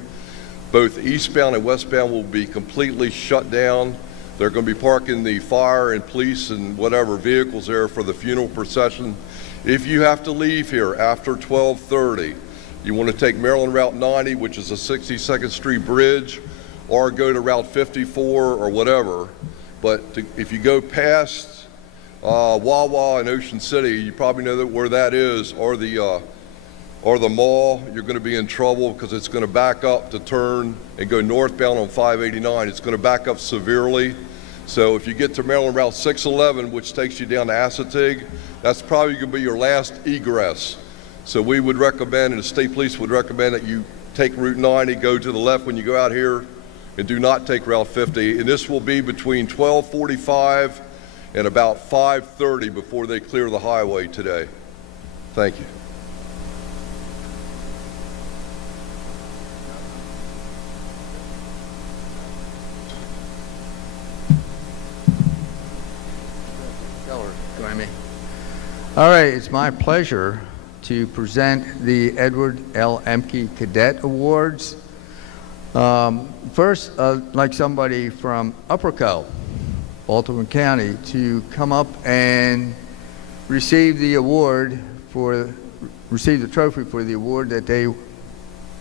both eastbound and westbound will be completely shut down. They're going to be parking the fire and police and whatever vehicles there for the funeral procession. If you have to leave here after 12:30, you want to take Maryland Route 90, which is a 62nd Street bridge, or go to Route 54 or whatever. But if you go past Wawa in Ocean City, you probably know where that is, or the mall, you're going to be in trouble because it's going to back up to turn and go northbound on 589. It's going to back up severely. So if you get to Maryland Route 611, which takes you down to Assateague, that's probably going to be your last egress. So we would recommend, and the state police would recommend, that you take Route 90, go to the left when you go out here, and do not take Route 50. And this will be between 12:45 and about 5:30 before they clear the highway today. Thank you. All right, it's my pleasure to present the Edward L. Amkey Cadet Awards. First, I'd like somebody from Upperco, Baltimore County, to come up and receive the award receive the trophy for the award that they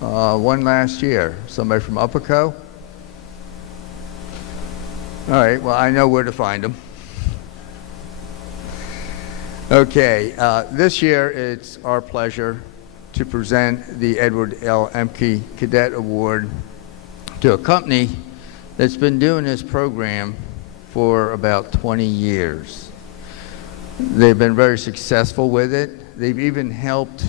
won last year. Somebody from Upperco? All right, well, I know where to find them. Okay, this year it's our pleasure to present the Edward L. Amkey Cadet Award to a company that's been doing this program for about 20 years. They've been very successful with it. They've even helped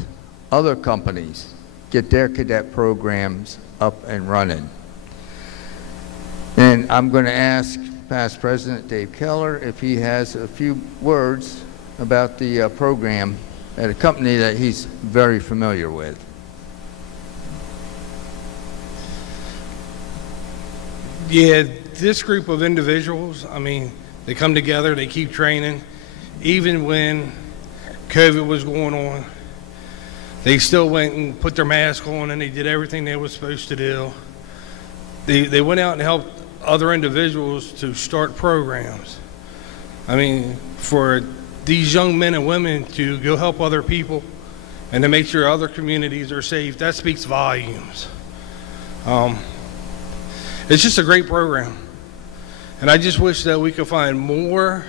other companies get their cadet programs up and running. And I'm going to ask past President Dave Keller if he has a few words about the program at a company that he's very familiar with. Yeah, this group of individuals, I mean, they come together, they keep training. Even when COVID was going on, they still went and put their mask on and they did everything they were supposed to do. They went out and helped other individuals to start programs. I mean, for these young men and women to go help other people and to make sure other communities are safe, that speaks volumes. It's just a great program. And I just wish that we could find more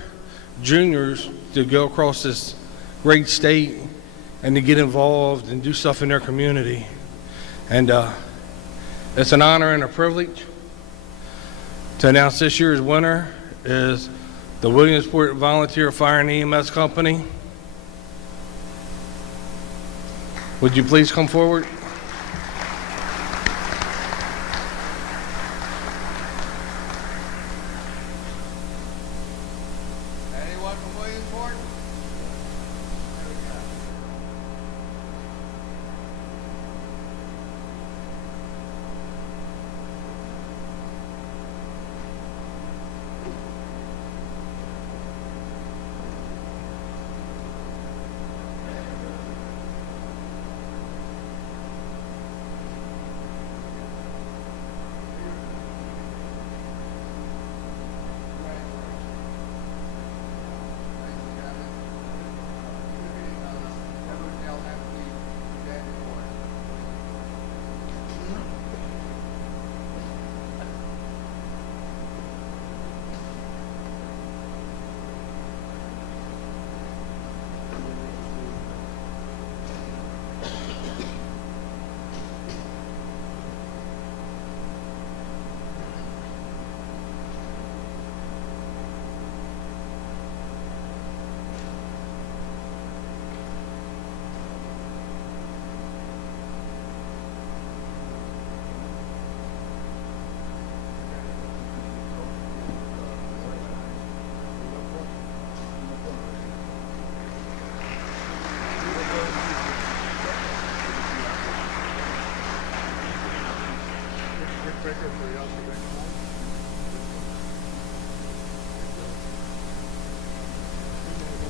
juniors to go across this great state and to get involved and do stuff in their community. And it's an honor and a privilege to announce this year's winner is the Williamsport Volunteer Fire and EMS Company. Would you please come forward? Anyone from Williamsport?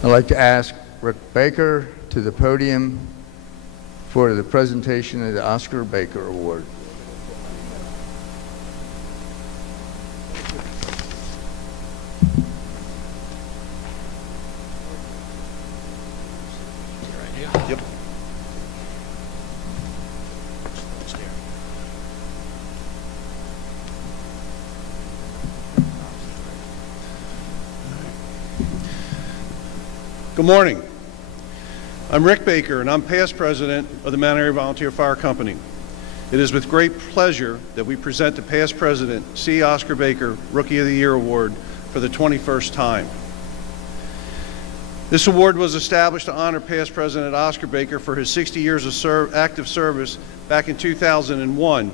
I'd like to ask Rick Baker to the podium for the presentation of the Oscar Baker Award. Yep. Good morning. I'm Rick Baker, and I'm past president of the Mount Airy Volunteer Fire Company. It is with great pleasure that we present the past president, C. Oscar Baker Rookie of the Year Award for the 21st time. This award was established to honor past President Oscar Baker for his 60 years of active service back in 2001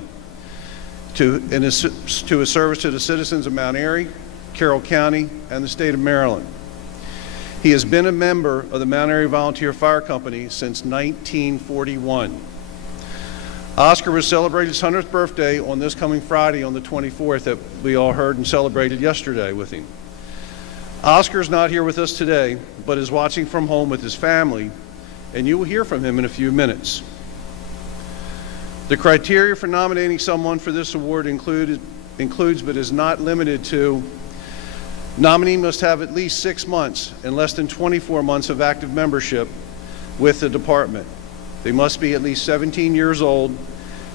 to his service to the citizens of Mount Airy, Carroll County, and the state of Maryland. He has been a member of the Mount Airy Volunteer Fire Company since 1941. Oscar was celebrating his 100th birthday on this coming Friday on the 24th that we all heard and celebrated yesterday with him. Oscar's not here with us today, but is watching from home with his family, and you will hear from him in a few minutes. The criteria for nominating someone for this award includes but is not limited to: nominee must have at least 6 months and less than 24 months of active membership with the department. They must be at least 17 years old,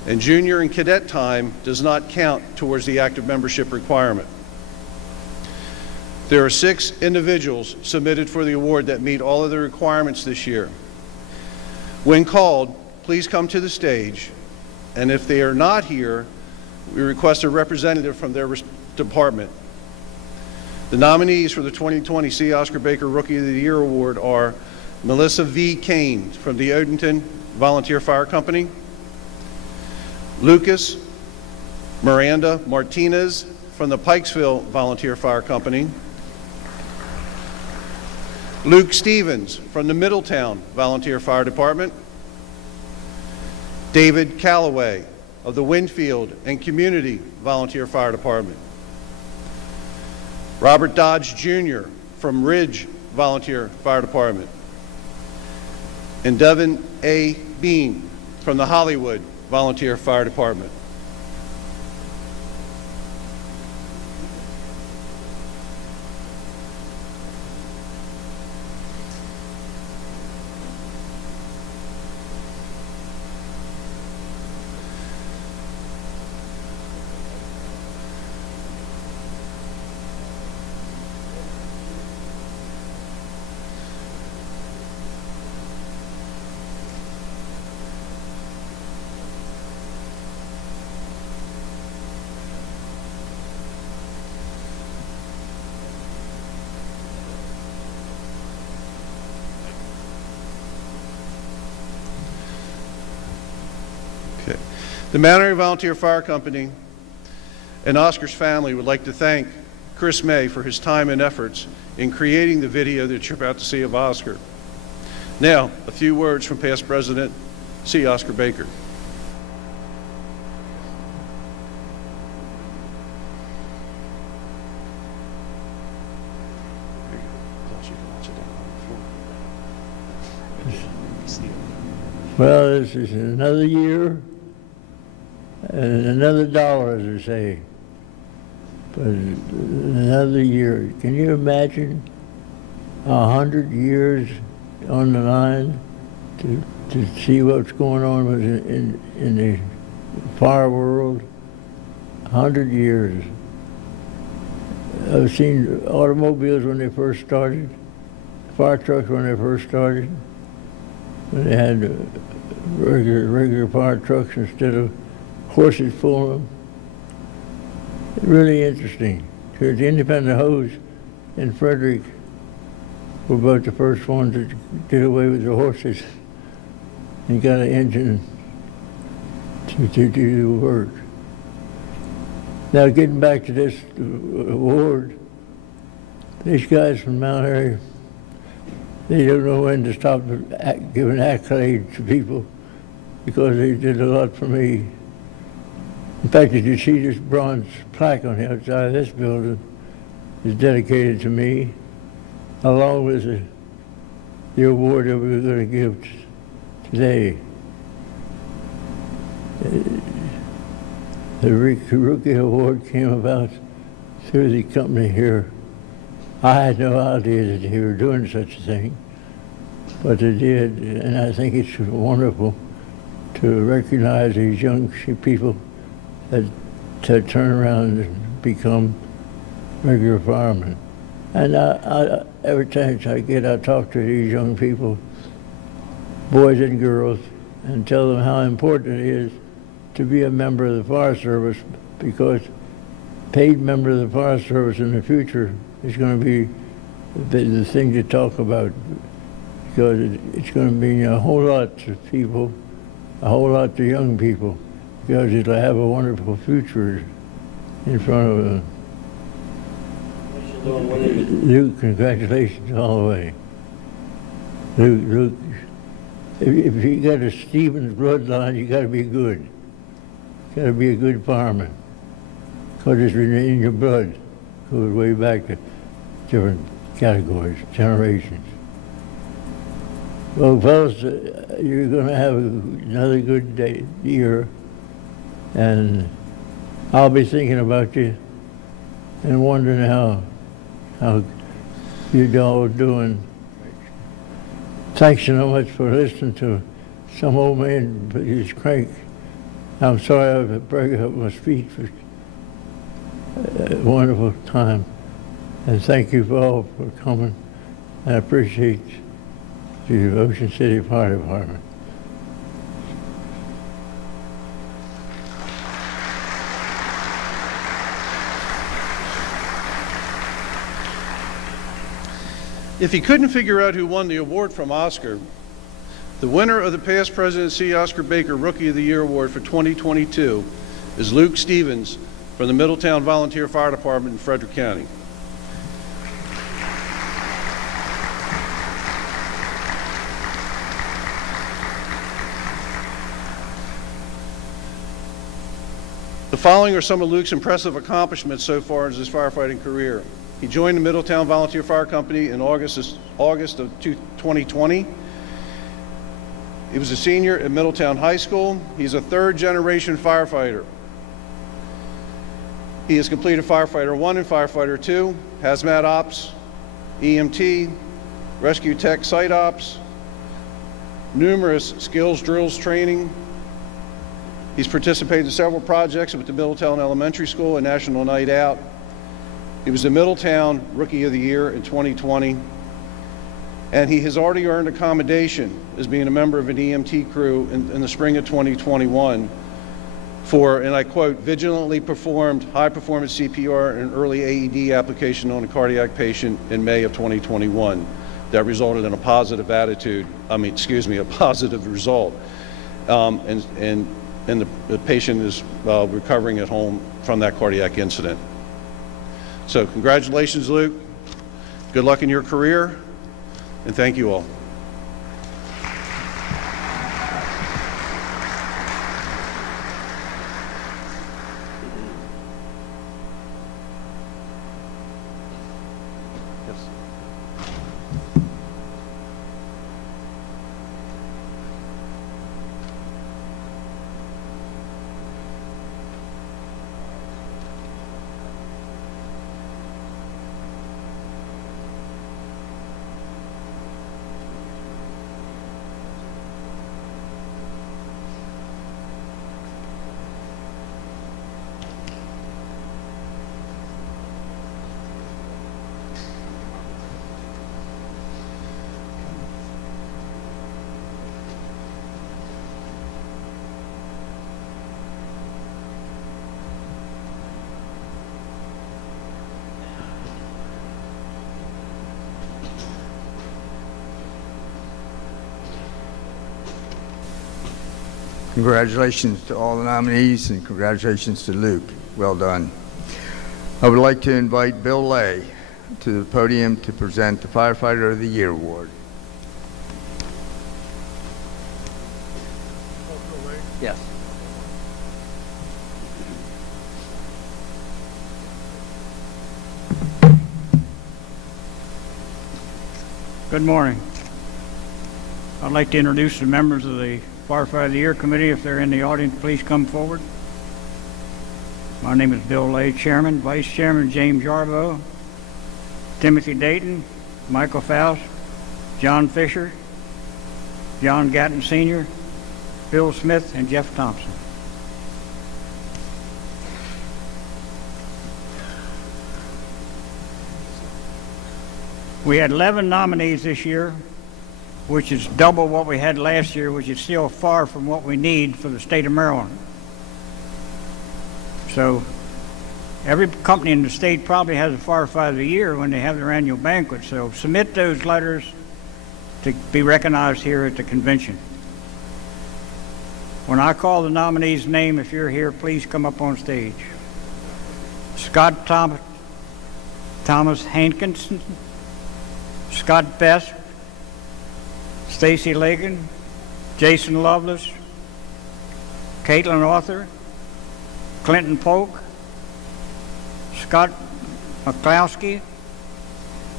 and junior and cadet time does not count towards the active membership requirement. There are 6 individuals submitted for the award that meet all of the requirements this year. When called, please come to the stage, and if they are not here, we request a representative from their department. The nominees for the 2020 C. Oscar Baker Rookie of the Year Award are Melissa V. Kane from the Odenton Volunteer Fire Company, Lucas Miranda Martinez from the Pikesville Volunteer Fire Company, Luke Stevens from the Middletown Volunteer Fire Department, David Calloway of the Winfield and Community Volunteer Fire Department, Robert Dodge Jr. from Ridge Volunteer Fire Department, and Devin A. Bean from the Hollywood Volunteer Fire Department. The Mount Airy Volunteer Fire Company and Oscar's family would like to thank Chris May for his time and efforts in creating the video that you're about to see of Oscar. Now, a few words from past President C. Oscar Baker. Well, this is another year and another dollar, as they say. But another year. Can you imagine 100 years on the line to see what's going on in the fire world? 100 years. I've seen automobiles when they first started, fire trucks when they first started, when they had regular fire trucks instead of horses pulling them. Really interesting. Because the independent hose and Frederick were both the first ones that did away with the horses and got an engine to do the work. Now getting back to this award, these guys from Mount Airy, they don't know when to stop giving accolades to people because they did a lot for me. In fact, did you see this bronze plaque on the outside of this building is dedicated to me, along with the award that we're going to give today. The Rookie Award came about through the company here. I had no idea that they were doing such a thing, but they did, and I think it's wonderful to recognize these young people that turn around and become regular firemen. And every chance I get, I talk to these young people, boys and girls, and tell them how important it is to be a member of the fire service, because paid member of the fire service in the future is going to be the thing to talk about, because it's going to mean a whole lot to people, a whole lot to young people, because it'll have a wonderful future in front of them. Luke, congratulations all the way. Luke, if you got a Stevens bloodline, you got to be good. You got to be a good fireman, because it's in your blood. It goes way back to different categories, generations. Well, fellas, you're going to have another good year, and I'll be thinking about you and wondering how you're all doing. Thanks so much for listening to some old man put his crank. I'm sorry I break up my speech, but a wonderful time. And thank you all for coming. I appreciate the Ocean City Fire Department. If you couldn't figure out who won the award from Oscar, the winner of the past President C. Oscar Baker Rookie of the Year Award for 2022 is Luke Stevens from the Middletown Volunteer Fire Department in Frederick County. The following are some of Luke's impressive accomplishments so far in his firefighting career. He joined the Middletown Volunteer Fire Company in August of 2020. He was a senior at Middletown High School. He's a third-generation firefighter. He has completed Firefighter 1 and Firefighter 2, Hazmat Ops, EMT, Rescue Tech Site Ops, numerous skills drills training. He's participated in several projects with the Middletown Elementary School and National Night Out. He was the Middletown Rookie of the Year in 2020, and he has already earned a commendation as being a member of an EMT crew in the spring of 2021 for, and I quote, vigilantly performed high-performance CPR and early AED application on a cardiac patient in May of 2021. That resulted in a positive a positive result. And the patient is recovering at home from that cardiac incident. So congratulations, Luke. Good luck in your career, and thank you all. Congratulations to all the nominees, and congratulations to Luke. Well done. I would like to invite Bill Lay to the podium to present the Firefighter of the Year Award. Yes. Good morning. I'd like to introduce the members of the Firefighter of the Year Committee. If they're in the audience, please come forward. My name is Bill Lay, Chairman. Vice Chairman James Yarbo, Timothy Dayton, Michael Pfas, John Fisher, John Gatton Sr., Bill Smith, and Jeff Thompson. We had 11 nominees this year, which is double what we had last year, which is still far from what we need for the state of Maryland. So every company in the state probably has a Firefighter of the Year when they have their annual banquet. So submit those letters to be recognized here at the convention. When I call the nominee's name, if you're here, please come up on stage. Scott Thomas Hankinson, Scott Best, Stacy Lagan, Jason Lovelace, Caitlin Arthur, Clinton Polk, Scott McCloskey,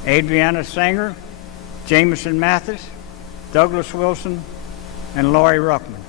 Adriana Sanger, Jameson Mathis, Douglas Wilson, and Laurie Ruckman.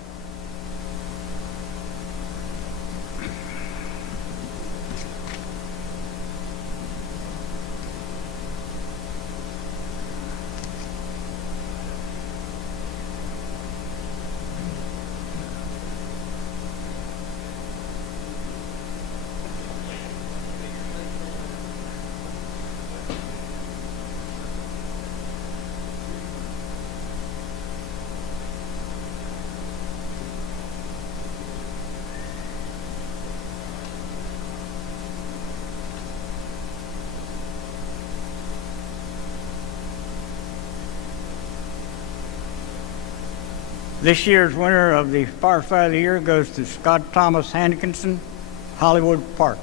This year's winner of the Firefighter of the Year goes to Scott Thomas Hankinson, Hollywood Park.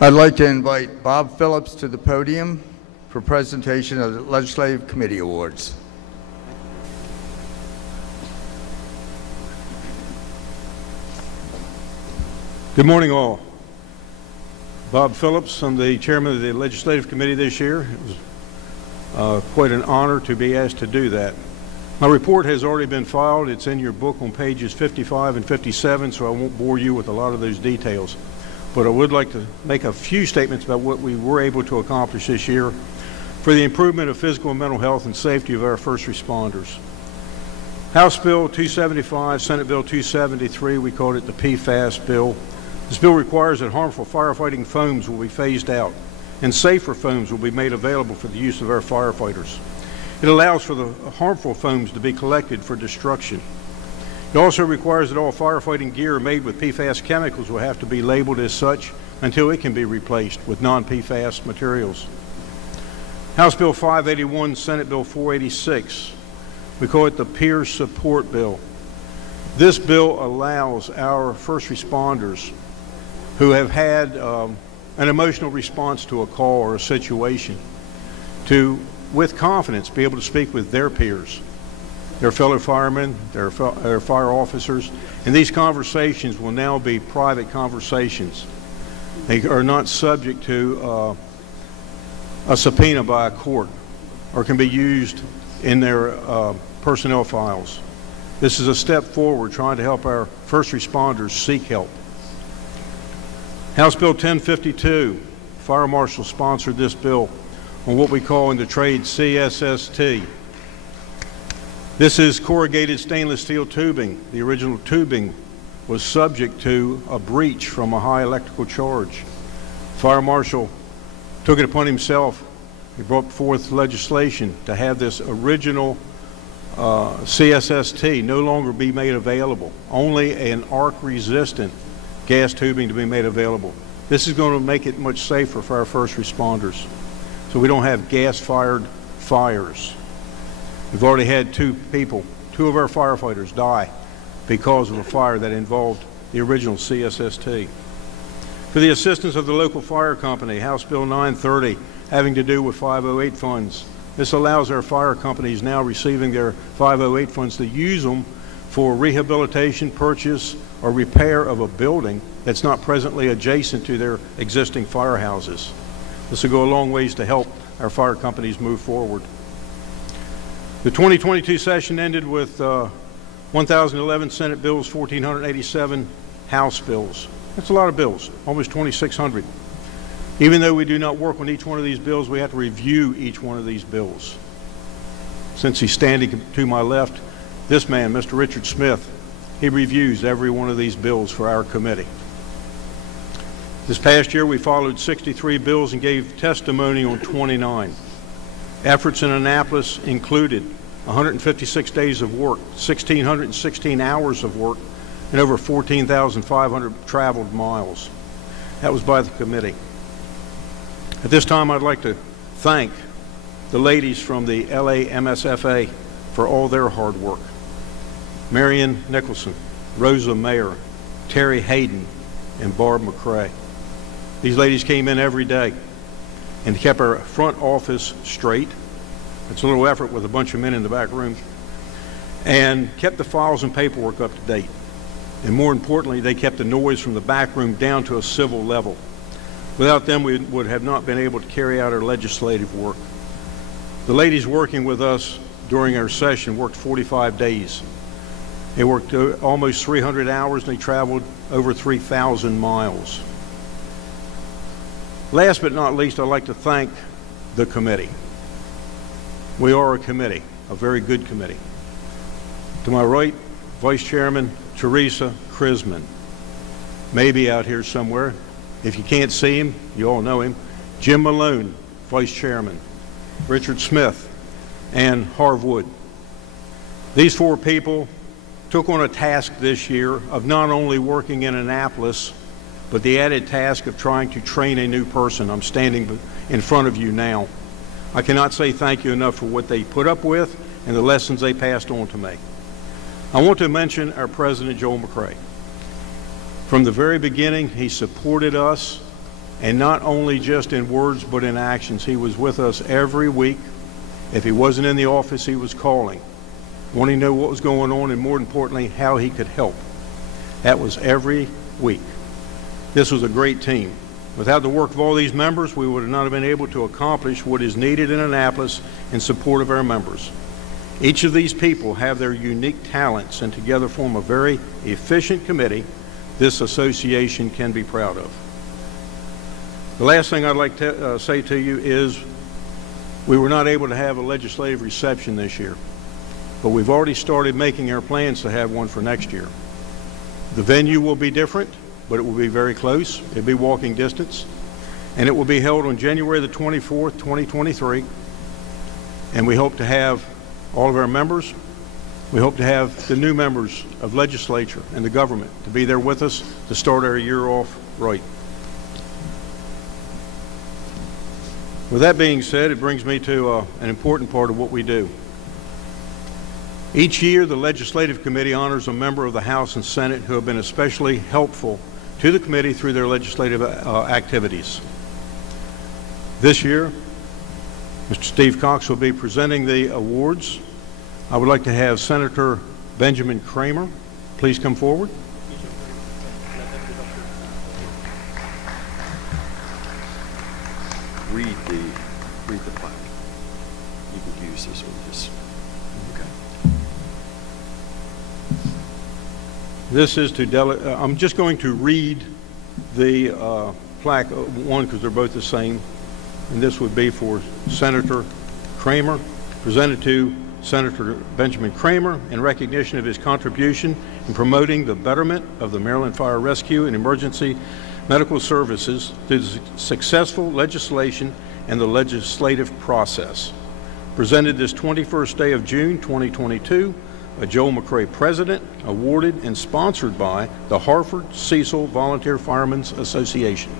I'd like to invite Bob Phillips to the podium for presentation of the Legislative Committee Awards. Good morning, all. Bob Phillips. I'm the chairman of the Legislative Committee this year. It was quite an honor to be asked to do that. My report has already been filed. It's in your book on pages 55 and 57, so I won't bore you with a lot of those details. But I would like to make a few statements about what we were able to accomplish this year for the improvement of physical and mental health and safety of our first responders. House Bill 275, Senate Bill 273, we called it the Pfas Bill. This bill requires that harmful firefighting foams will be phased out and safer foams will be made available for the use of our firefighters. It allows for the harmful foams to be collected for destruction. It also requires that all firefighting gear made with PFAS chemicals will have to be labeled as such until it can be replaced with non-PFAS materials. House Bill 581, Senate Bill 486. We call it the Peer Support Bill. This bill allows our first responders who have had an emotional response to a call or a situation to, with confidence, be able to speak with their peers, their fellow firemen, their fire officers, and these conversations will now be private conversations. They are not subject to a subpoena by a court or can be used in their personnel files. This is a step forward trying to help our first responders seek help. House Bill 1052, Fire Marshal sponsored this bill on what we call in the trade CSST. This is corrugated stainless steel tubing. The original tubing was subject to a breach from a high electrical charge. Fire Marshal took it upon himself. He brought forth legislation to have this original CSST no longer be made available, only an arc-resistant gas tubing to be made available. This is going to make it much safer for our first responders, so we don't have gas-fired fires. We've already had two of our firefighters die because of a fire that involved the original CSST. For the assistance of the local fire company, House Bill 930, having to do with 508 funds. This allows our fire companies now receiving their 508 funds to use them for rehabilitation, purchase, or repair of a building that's not presently adjacent to their existing firehouses. This will go a long ways to help our fire companies move forward. The 2022 session ended with 1,011 Senate bills, 1,487 House bills. That's a lot of bills, almost 2,600. Even though we do not work on each one of these bills, we have to review each one of these bills. Since he's standing to my left, this man, Mr. Richard Smith, he reviews every one of these bills for our committee. This past year, we followed 63 bills and gave testimony on 29. Efforts in Annapolis included 156 days of work, 1,616 hours of work, and over 14,500 traveled miles. That was by the committee. At this time, I'd like to thank the ladies from the LAMSFA for all their hard work. Marion Nicholson, Rosa Mayer, Terry Hayden, and Barb McCrae. These ladies came in every day and kept our front office straight. It's a little effort with a bunch of men in the back room. And kept the files and paperwork up to date. And more importantly, they kept the noise from the back room down to a civil level. Without them, we would have not been able to carry out our legislative work. The ladies working with us during our session worked 45 days. They worked almost 300 hours and they traveled over 3,000 miles. Last but not least, I'd like to thank the committee. We are a committee, a very good committee. To my right, Vice Chairman Teresa Chrisman, maybe out here somewhere. If you can't see him, you all know him. Jim Malone, Vice Chairman, Richard Smith, and Harv Wood. These four people took on a task this year of not only working in Annapolis, but the added task of trying to train a new person. I'm standing in front of you now. I cannot say thank you enough for what they put up with and the lessons they passed on to me. I want to mention our President, Joel McCrae. From the very beginning, he supported us, and not only just in words, but in actions. He was with us every week. If he wasn't in the office, he was calling, wanting to know what was going on, and more importantly, how he could help. That was every week. This was a great team. Without the work of all these members, we would not have been able to accomplish what is needed in Annapolis in support of our members. Each of these people have their unique talents and together form a very efficient committee this association can be proud of. The last thing I'd like to say to you is we were not able to have a legislative reception this year, but we've already started making our plans to have one for next year. The venue will be different, but it will be very close. It'll be walking distance, and it will be held on January the 24th, 2023, and we hope to have all of our members. We hope to have the new members of legislature and the government to be there with us to start our year off right. With that being said, it brings me to an important part of what we do. Each year, the Legislative Committee honors a member of the House and Senate who have been especially helpful to the committee through their legislative activities. This year, Mr. Steve Cox will be presenting the awards. I would like to have Senator Benjamin Cramer please come forward. Read the plaque. You can use this one. Just okay. This is to I'm just going to read the plaque one because they're both the same, and this would be for Senator Cramer, presented to Senator Benjamin Cramer in recognition of his contribution in promoting the betterment of the Maryland Fire Rescue and Emergency Medical Services through the successful legislation and the legislative process. Presented this 21st day of June 2022, a Joel McRae President, awarded and sponsored by the Hartford Cecil Volunteer Firemen's Association.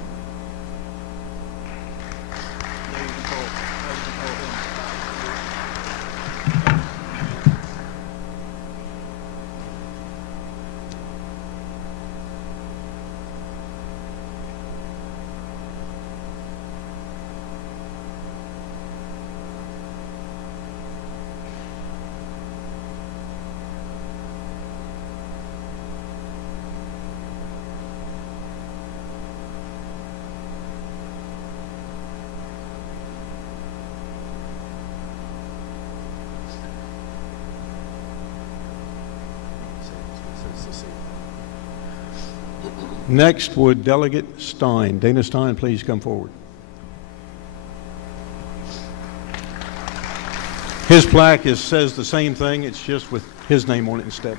Next would Delegate Stein. Dana Stein, please come forward. His plaque says the same thing, it's just with his name on it instead.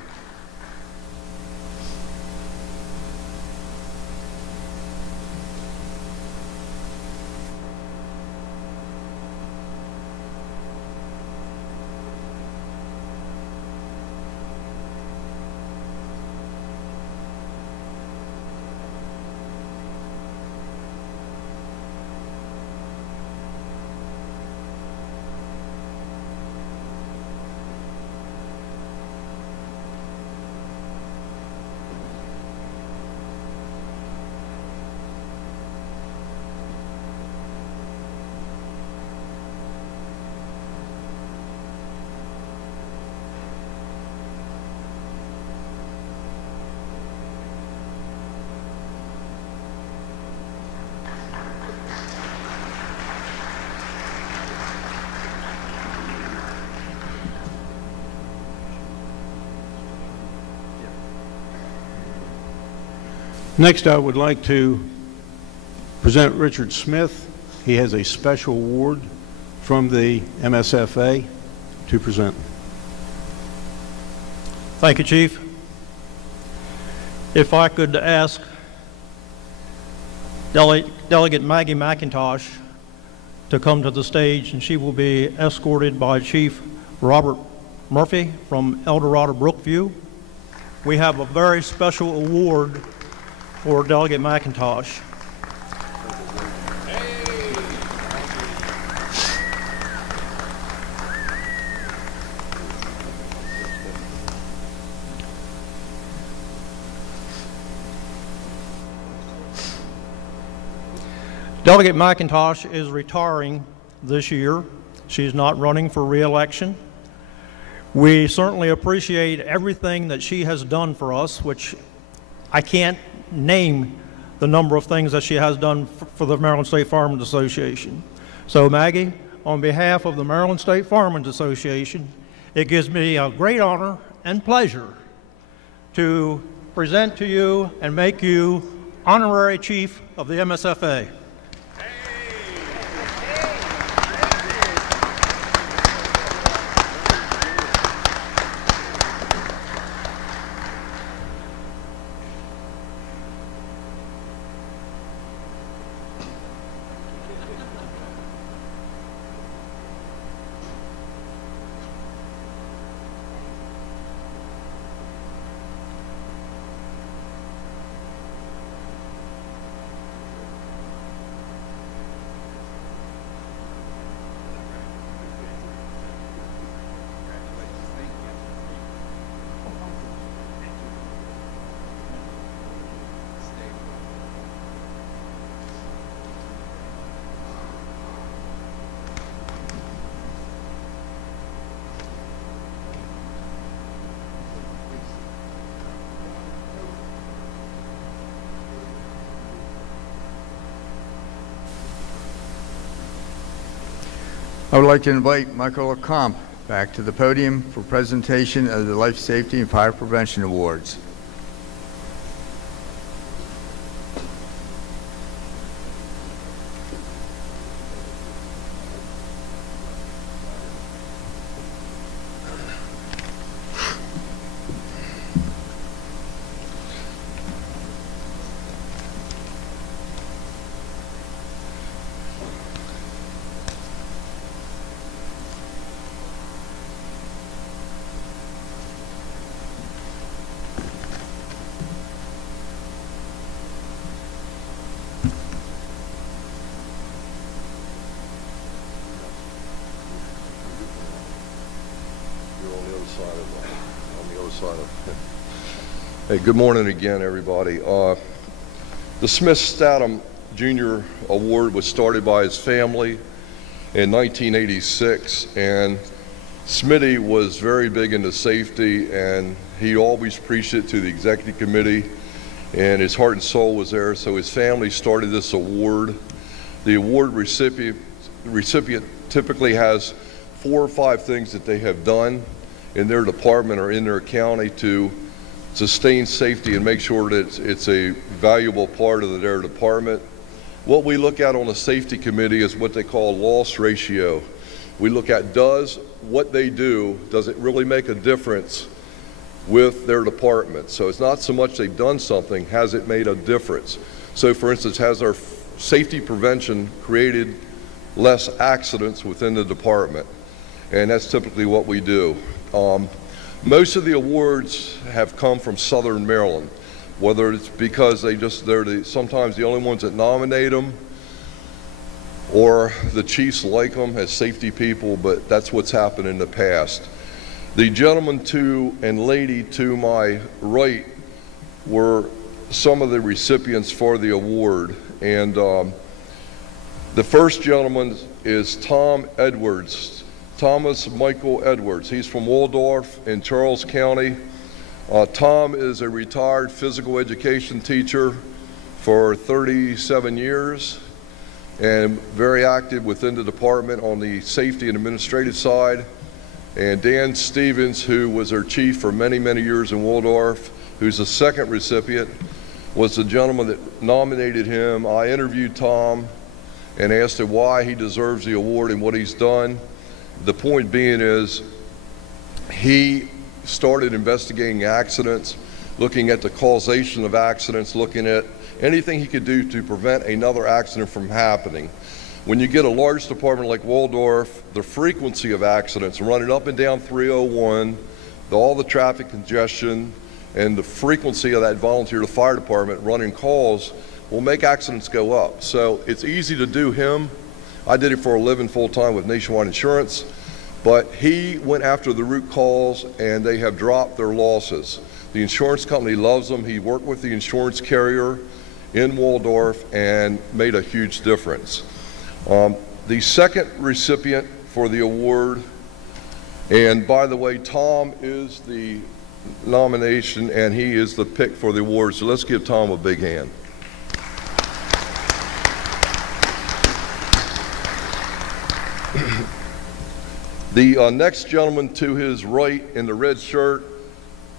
Next, I would like to present Richard Smith. He has a special award from the MSFA to present. Thank you, Chief. If I could ask Delegate Maggie McIntosh to come to the stage, and she will be escorted by Chief Robert Murphy from Eldorado Brookview. We have a very special award for Delegate McIntosh. Delegate McIntosh is retiring this year. She's not running for re-election. We certainly appreciate everything that she has done for us, which I can't name the number of things that she has done for the Maryland State Firemen's Association. So Maggie, on behalf of the Maryland State Firemen's Association, it gives me a great honor and pleasure to present to you and make you Honorary Chief of the MSFA. I would like to invite Michael LeComp back to the podium for presentation of the Life Safety and Fire Prevention Awards. Hey, good morning again, everybody. The Smith-Statham Jr. Award was started by his family in 1986, and Smitty was very big into safety, and he always preached it to the executive committee, and his heart and soul was there, so his family started this award. The award recipient typically has 4 or 5 things that they have done in their department or in their county to sustain safety and make sure that it's a valuable part of their department. What we look at on the safety committee is what they call loss ratio. We look at does what they do, does it really make a difference with their department? So it's not so much they've done something, has it made a difference? So for instance, has our safety prevention created less accidents within the department? And that's typically what we do. Most of the awards have come from Southern Maryland, whether it's because they're sometimes the only ones that nominate them, or the chiefs like them as safety people, but that's what's happened in the past. The gentleman to and lady to my right were some of the recipients for the award, and the first gentleman is Tom Edwards. Thomas Michael Edwards. He's from Waldorf in Charles County. Tom is a retired physical education teacher for 37 years and very active within the department on the safety and administrative side. And Dan Stevens, who was our chief for many, many years in Waldorf, who's the second recipient, was the gentleman that nominated him. I interviewed Tom and asked him why he deserves the award and what he's done. The point being is he started investigating accidents, looking at the causation of accidents, looking at anything he could do to prevent another accident from happening. When you get a large department like Waldorf, the frequency of accidents running up and down 301, all the traffic congestion, and the frequency of that volunteer to fire department running calls will make accidents go up. So it's easy to do him. I did it for a living full-time with Nationwide Insurance, but he went after the root cause and they have dropped their losses. The insurance company loves him. He worked with the insurance carrier in Waldorf and made a huge difference. The second recipient for the award, and by the way, Tom is the nomination and he is the pick for the award, so let's give Tom a big hand. The next gentleman to his right in the red shirt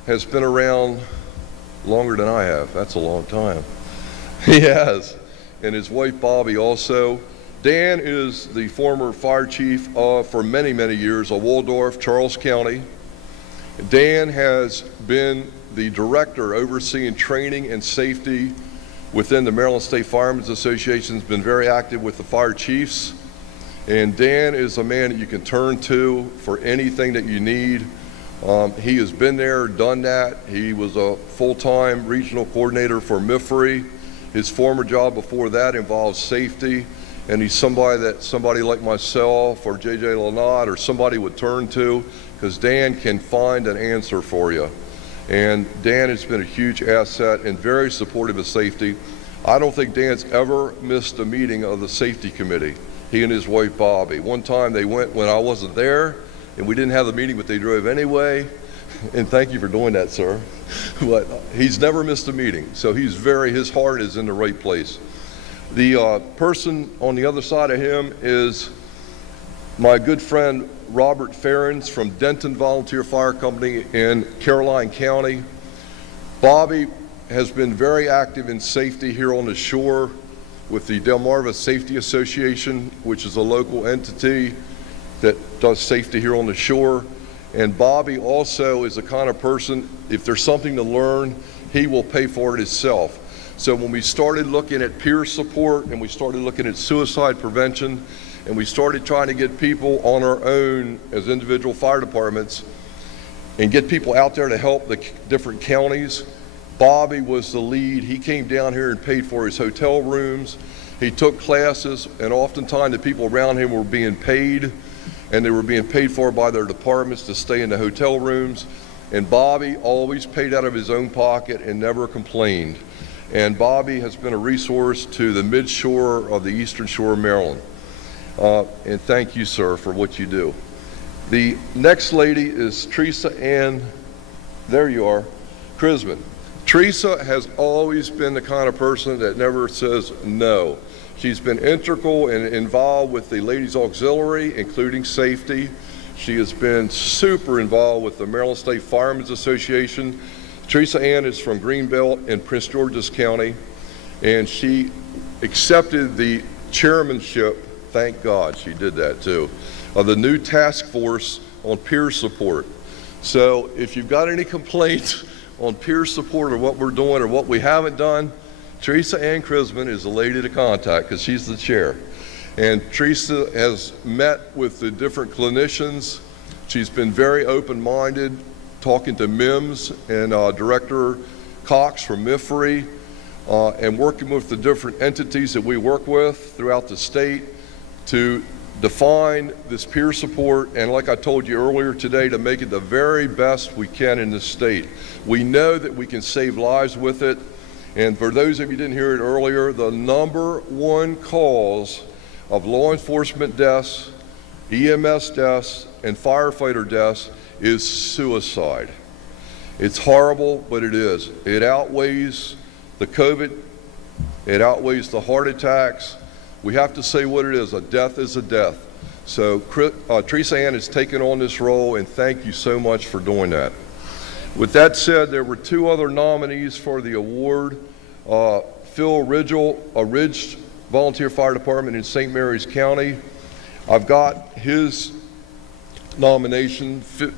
has been around longer than I have. That's a long time. He has. And his wife Bobby also. Dan is the former fire chief for many, many years of Waldorf, Charles County. Dan has been the director overseeing training and safety within the Maryland State Firemen's Association. Has been very active with the fire chiefs. And Dan is a man that you can turn to for anything that you need. He has been there, done that. He was a full-time regional coordinator for MIFRE. His former job before that involved safety, and he's somebody that somebody like myself or JJ Lanat or somebody would turn to, because Dan can find an answer for you. And Dan has been a huge asset and very supportive of safety. I don't think Dan's ever missed a meeting of the safety committee, he and his wife Bobby. One time they went when I wasn't there, and we didn't have the meeting, but they drove anyway. And thank you for doing that, sir. But he's never missed a meeting, so his heart is in the right place. The person on the other side of him is my good friend Robert Ferens from Denton Volunteer Fire Company in Caroline County. Bobby has been very active in safety here on the shore with the Delmarva Safety Association, which is a local entity that does safety here on the shore. And Bobby also is the kind of person, if there's something to learn, he will pay for it himself. So when we started looking at peer support and we started looking at suicide prevention and we started trying to get people on our own as individual fire departments and get people out there to help the different counties, Bobby was the lead. He came down here and paid for his hotel rooms. He took classes, and oftentimes the people around him were being paid, and they were being paid for by their departments to stay in the hotel rooms. And Bobby always paid out of his own pocket and never complained. And Bobby has been a resource to the mid-shore of the Eastern Shore of Maryland. And thank you, sir, for what you do. The next lady is Teresa Ann, there you are, Chrisman. Teresa has always been the kind of person that never says no. She's been integral and involved with the Ladies Auxiliary, including safety. She has been super involved with the Maryland State Firemen's Association. Teresa Ann is from Greenbelt in Prince George's County, and she accepted the chairmanship, thank God she did that too, of the new task force on peer support. So if you've got any complaints on peer support or what we're doing or what we haven't done, Teresa Ann Chrisman is the lady to contact because she's the chair. And Teresa has met with the different clinicians. She's been very open-minded, talking to MIMS and Director Cox from MIFRE, and working with the different entities that we work with throughout the state to define this peer support, and like I told you earlier today, to make it the very best we can in this state. We know that we can save lives with it, and for those of you who didn't hear it earlier, the #1 cause of law enforcement deaths, EMS deaths, and firefighter deaths is suicide. It's horrible, but it is. It outweighs the COVID, it outweighs the heart attacks. We have to say what it is. A death is a death. So Teresa Ann has taken on this role, and thank you so much for doing that. With that said, there were 2 other nominees for the award. Phil Ridgel, a Ridge Volunteer Fire Department in St. Mary's County. I've got his nomination. Phil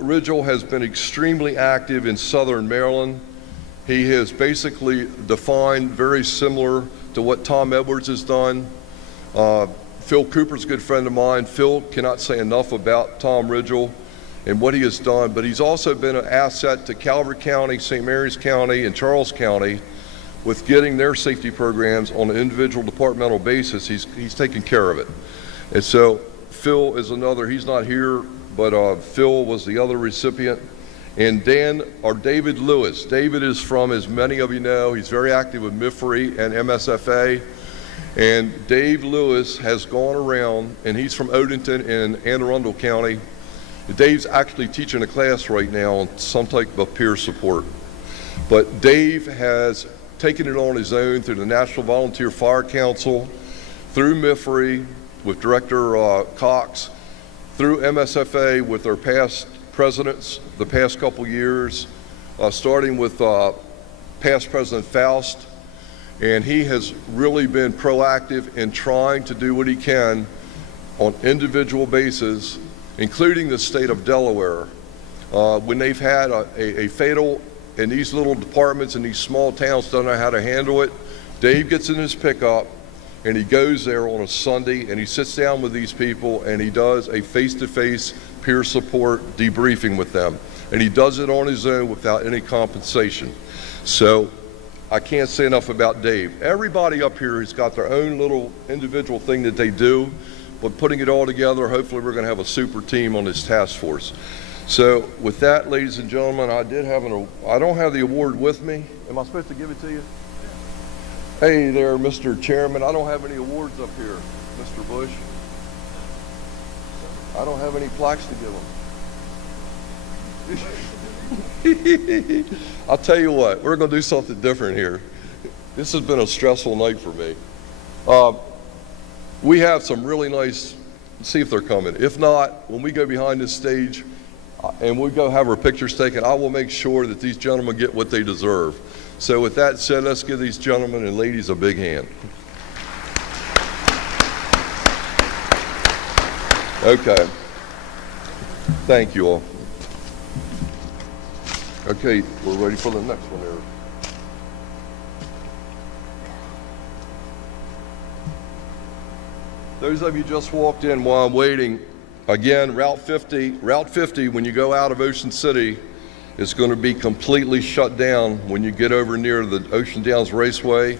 Ridgel has been extremely active in Southern Maryland. He has basically defined very similar to what Tom Edwards has done. Phil Cooper's a good friend of mine. Phil cannot say enough about Tom Ridgel and what he has done, but he's also been an asset to Calvert County, St. Mary's County, and Charles County with getting their safety programs on an individual departmental basis. He's taken care of it. And so Phil is another, he's not here, but Phil was the other recipient. And David Lewis. David is from, as many of you know, he's very active with MIFRE and MSFA. And Dave Lewis has gone around, and he's from Odenton in Anne Arundel County. Dave's actually teaching a class right now on some type of peer support. But Dave has taken it on his own through the National Volunteer Fire Council, through MIFRE, with Director Cox, through MSFA with our past presidents, the past couple years, starting with past President Faust, and he has really been proactive in trying to do what he can on individual basis, including the state of Delaware. When they've had a fatal in these little departments in these small towns, don't know how to handle it, Dave gets in his pickup and he goes there on a Sunday and he sits down with these people and he does a face-to-face peer support debriefing with them. And he does it on his own without any compensation. So I can't say enough about Dave. Everybody up here has got their own little individual thing that they do, but putting it all together, hopefully we're going to have a super team on this task force. So with that, ladies and gentlemen, I don't have the award with me. Am I supposed to give it to you? Hey there, Mr. Chairman. I don't have any awards up here, Mr. Bush. I don't have any plaques to give them. I'll tell you what, we're going to do something different here. This has been a stressful night for me. We have some really nice, let's see if they're coming. If not, when we go behind this stage and we go have our pictures taken, I will make sure that these gentlemen get what they deserve. So with that said, let's give these gentlemen and ladies a big hand. Okay. Thank you all. Okay, we're ready for the next one there. Those of you just walked in while I'm waiting, again, Route 50, when you go out of Ocean City, is going to be completely shut down when you get over near the Ocean Downs Raceway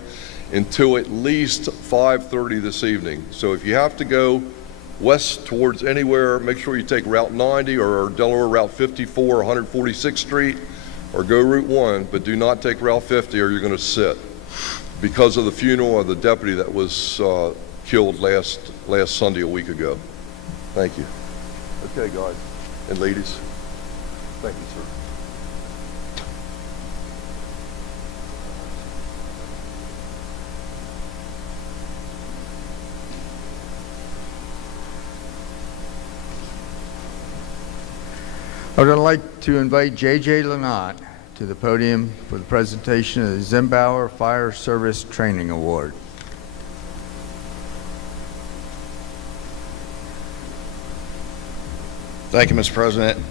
until at least 5:30 this evening. So if you have to go west towards anywhere, make sure you take Route 90 or Delaware Route 54 or 146th Street, or go Route 1, but do not take Route 50 or you're going to sit because of the funeral of the deputy that was killed last Sunday a week ago. Thank you. Okay, guys and ladies. Thank you, sir. I would like to invite J.J. Lynott to the podium for the presentation of the Zimbauwer Fire Service Training Award. Thank you, Mr. President.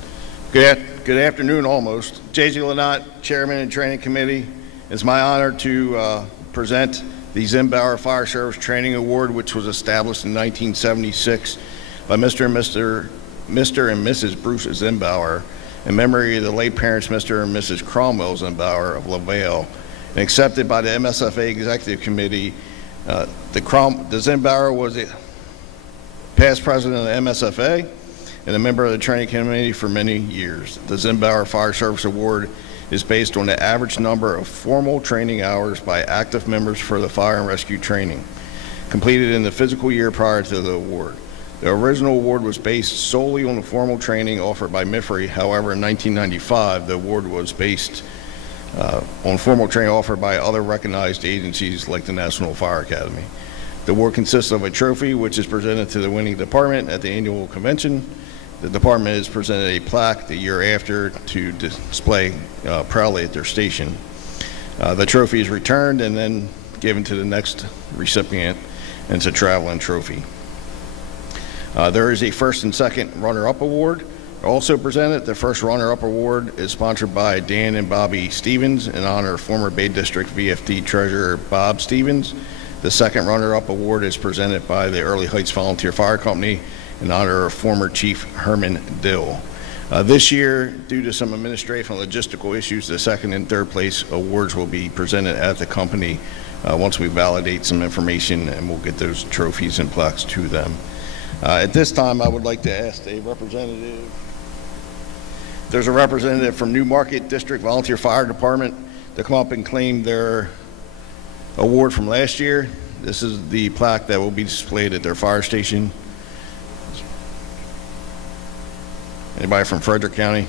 Good afternoon, almost. J.J. Lynott, Chairman and Training Committee. It's my honor to present the Zimbauwer Fire Service Training Award, which was established in 1976 by Mr. and Mrs. Bruce Zimbauwer in memory of the late parents, Mr. and Mrs. Cromwell Zimbauwer of LaVale, and accepted by the MSFA Executive Committee. The Zimbauwer was a past president of the MSFA and a member of the training committee for many years. The Zimbauwer Fire Service Award is based on the average number of formal training hours by active members for the fire and rescue training, completed in the physical year prior to the award. The original award was based solely on the formal training offered by MIFRE. However, in 1995, the award was based on formal training offered by other recognized agencies like the National Fire Academy. The award consists of a trophy, which is presented to the winning department at the annual convention. The department is presented a plaque the year after to display proudly at their station. The trophy is returned and then given to the next recipient, and it's a traveling trophy. There is a first and second runner-up award also presented. The first runner-up award is sponsored by Dan and Bobby Stevens in honor of former Bay District VFD Treasurer Bob Stevens. The second runner-up award is presented by the Early Heights Volunteer Fire Company in honor of former Chief Herman Dill. This year, due to some administrative and logistical issues, the second and third place awards will be presented at the company once we validate some information, and we'll get those trophies and plaques to them. At this time, I would like to ask a representative. There's a representative from Newmarket District Volunteer Fire Department to come up and claim their award from last year. This is the plaque that will be displayed at their fire station. Anybody from Frederick County?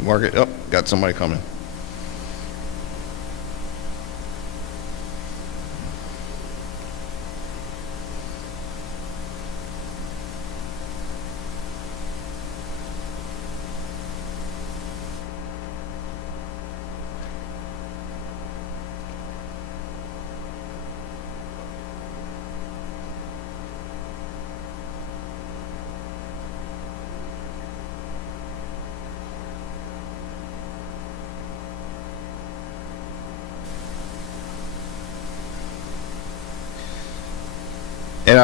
Newmarket? Oh, got somebody coming. And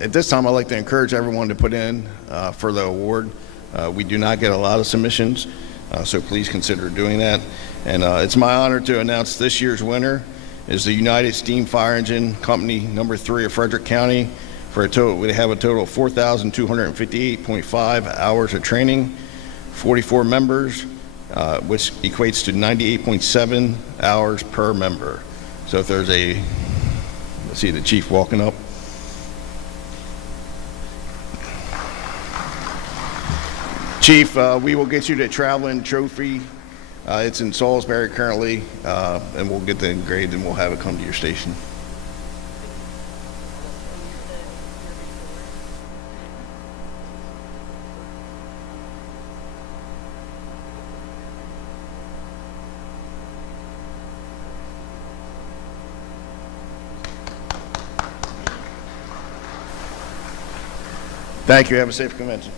at this time, I'd like to encourage everyone to put in for the award. We do not get a lot of submissions, so please consider doing that. And it's my honor to announce this year's winner is the United Steam Fire Engine Company #3 of Frederick County. For a total, we have a total of 4,258.5 hours of training, 44 members, which equates to 98.7 hours per member. So if there's let's see the chief walking up. Chief, we will get you the traveling trophy. It's in Salisbury currently, and we'll get the engraved and we'll have it come to your station. Thank you. Have a safe convention.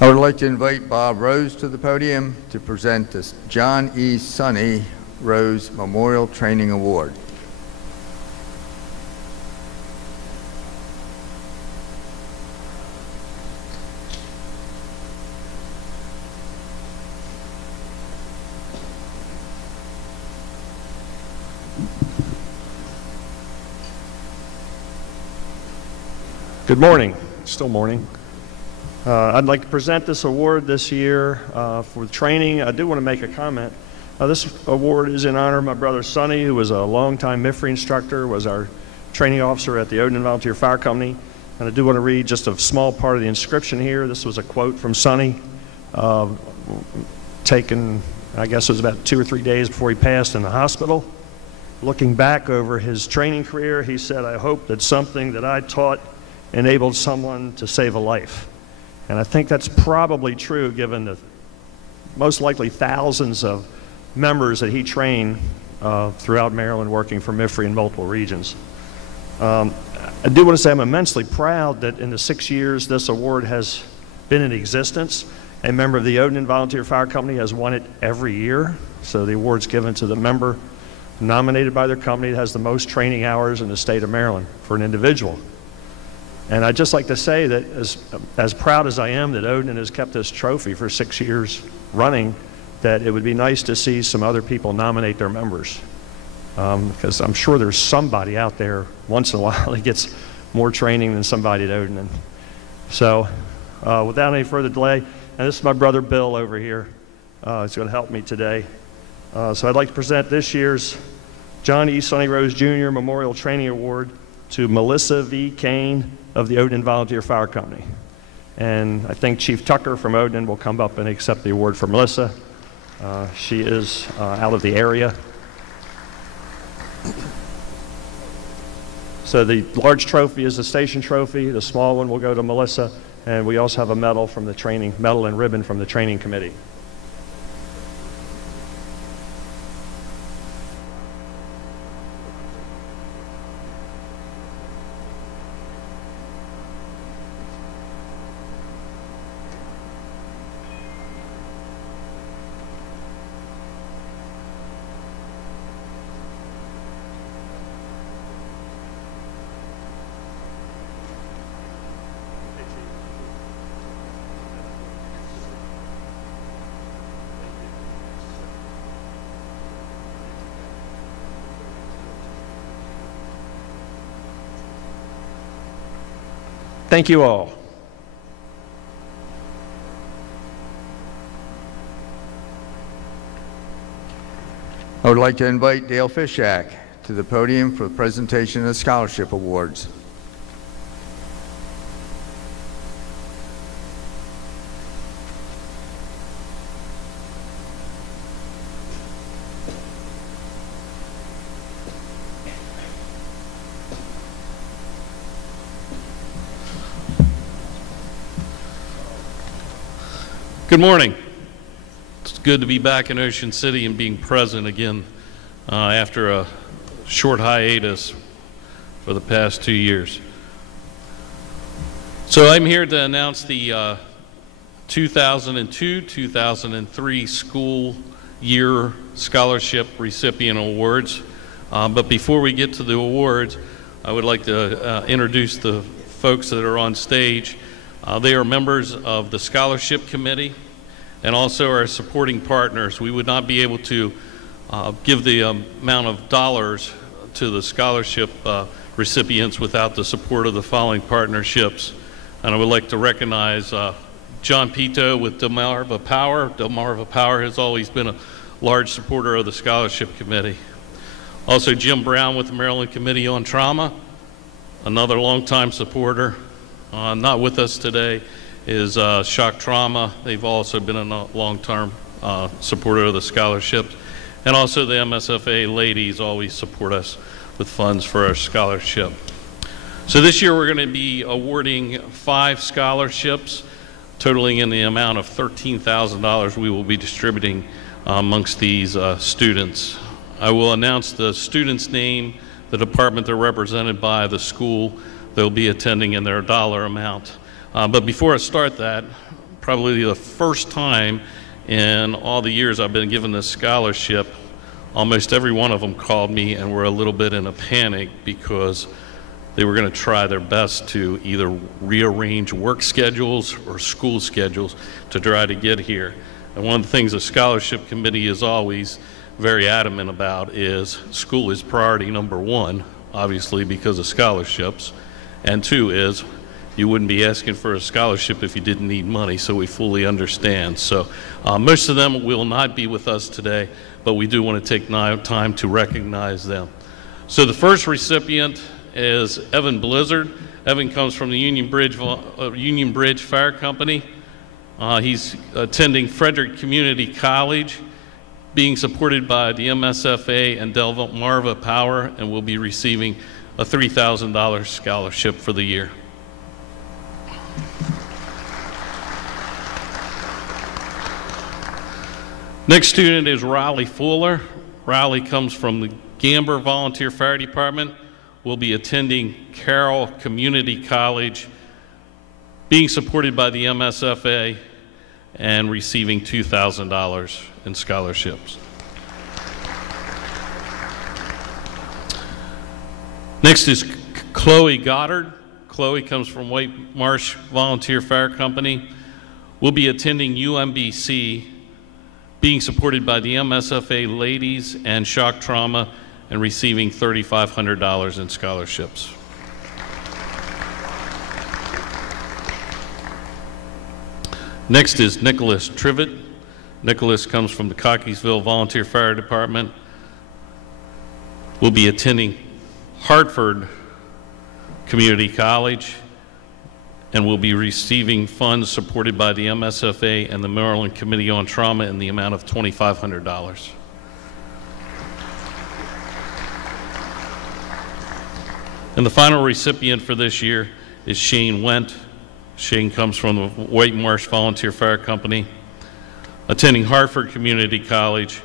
I would like to invite Bob Rose to the podium to present the John E. Sonny Rose Memorial Training Award. Good morning. Still morning. I'd like to present this award this year for training. I do want to make a comment. This award is in honor of my brother Sonny, who was a longtime MIFRE instructor, was our training officer at the Odin Volunteer Fire Company. And I do want to read just a small part of the inscription here. This was a quote from Sonny, taken, I guess it was about 2 or 3 days before he passed in the hospital. Looking back over his training career, he said, "I hope that something that I taught enabled someone to save a life." And I think that's probably true given the most likely thousands of members that he trained throughout Maryland working for MIFRE in multiple regions. I do want to say I'm immensely proud that in the 6 years this award has been in existence, a member of the Odin Volunteer Fire Company has won it every year. So the award's given to the member nominated by their company that has the most training hours in the state of Maryland for an individual. And I'd just like to say that as proud as I am that Odin has kept this trophy for 6 years running, that it would be nice to see some other people nominate their members. Because I'm sure there's somebody out there once in a while that gets more training than somebody at Odin. And so without any further delay, and this is my brother Bill over here. He's going to help me today. So I'd like to present this year's John E. Sonny Rose Jr. Memorial Training Award to Melissa V. Kane of the Odin Volunteer Fire Company. And I think Chief Tucker from Odin will come up and accept the award for Melissa. She is out of the area. So the large trophy is the station trophy. The small one will go to Melissa. And we also have a medal from the training, medal and ribbon from the training committee. Thank you all. I would like to invite Dale Fishak to the podium for the presentation of scholarship awards. Good morning. It's good to be back in Ocean City and being present again after a short hiatus for the past 2 years. So I'm here to announce the 2002-2003 school year scholarship recipient awards. But before we get to the awards, I would like to introduce the folks that are on stage. They are members of the scholarship committee and also our supporting partners. We would not be able to give the amount of dollars to the scholarship recipients without the support of the following partnerships. And I would like to recognize John Pito with Delmarva Power. Delmarva Power has always been a large supporter of the scholarship committee. Also Jim Brown with the Maryland Committee on Trauma, another longtime supporter. Not with us today is Shock Trauma. They've also been a long-term supporter of the scholarships. And also the MSFA ladies always support us with funds for our scholarship. So this year we're going to be awarding 5 scholarships, totaling in the amount of $13,000 we will be distributing amongst these students. I will announce the student's name, the department they're represented by, the school they'll be attending, and their dollar amount. But before I start that, probably the first time in all the years I've been given this scholarship, almost every one of them called me and were a little bit in a panic because they were going to try their best to either rearrange work schedules or school schedules to try to get here. And one of the things the scholarship committee is always very adamant about is school is priority number 1, obviously because of scholarships, and 2 is you wouldn't be asking for a scholarship if you didn't need money, so we fully understand. So most of them will not be with us today, but we do want to take time to recognize them. So the first recipient is Evan Blizzard. Evan comes from the Union Bridge Fire Company. He's attending Frederick Community College, being supported by the MSFA and Delmarva Power, and will be receiving a $3,000 scholarship for the year. Next student is Riley Fuller. Riley comes from the Gamber Volunteer Fire Department, will be attending Carroll Community College, being supported by the MSFA and receiving $2,000 in scholarships. Next is Chloe Goddard. Chloe comes from White Marsh Volunteer Fire Company, will be attending UMBC, being supported by the MSFA ladies and shock trauma and receiving $3,500 in scholarships. Next is Nicholas Trivet. Nicholas comes from the Cockeysville Volunteer Fire Department, will be attending Hartford Community College, and will be receiving funds supported by the MSFA and the Maryland Committee on Trauma in the amount of $2,500. And the final recipient for this year is Shane Wendt. Shane comes from the White Marsh Volunteer Fire Company, attending Hartford Community College,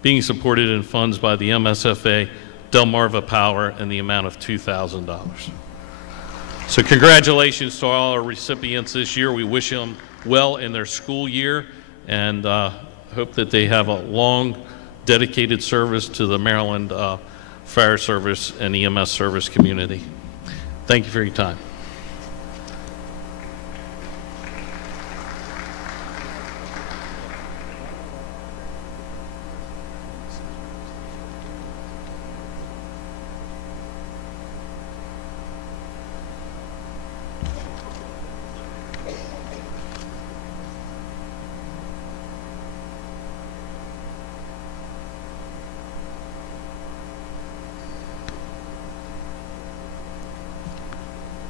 being supported in funds by the MSFA, Delmarva Power, in the amount of $2,000. So congratulations to all our recipients this year. We wish them well in their school year and hope that they have a long, dedicated service to the Maryland Fire Service and EMS service community. Thank you for your time.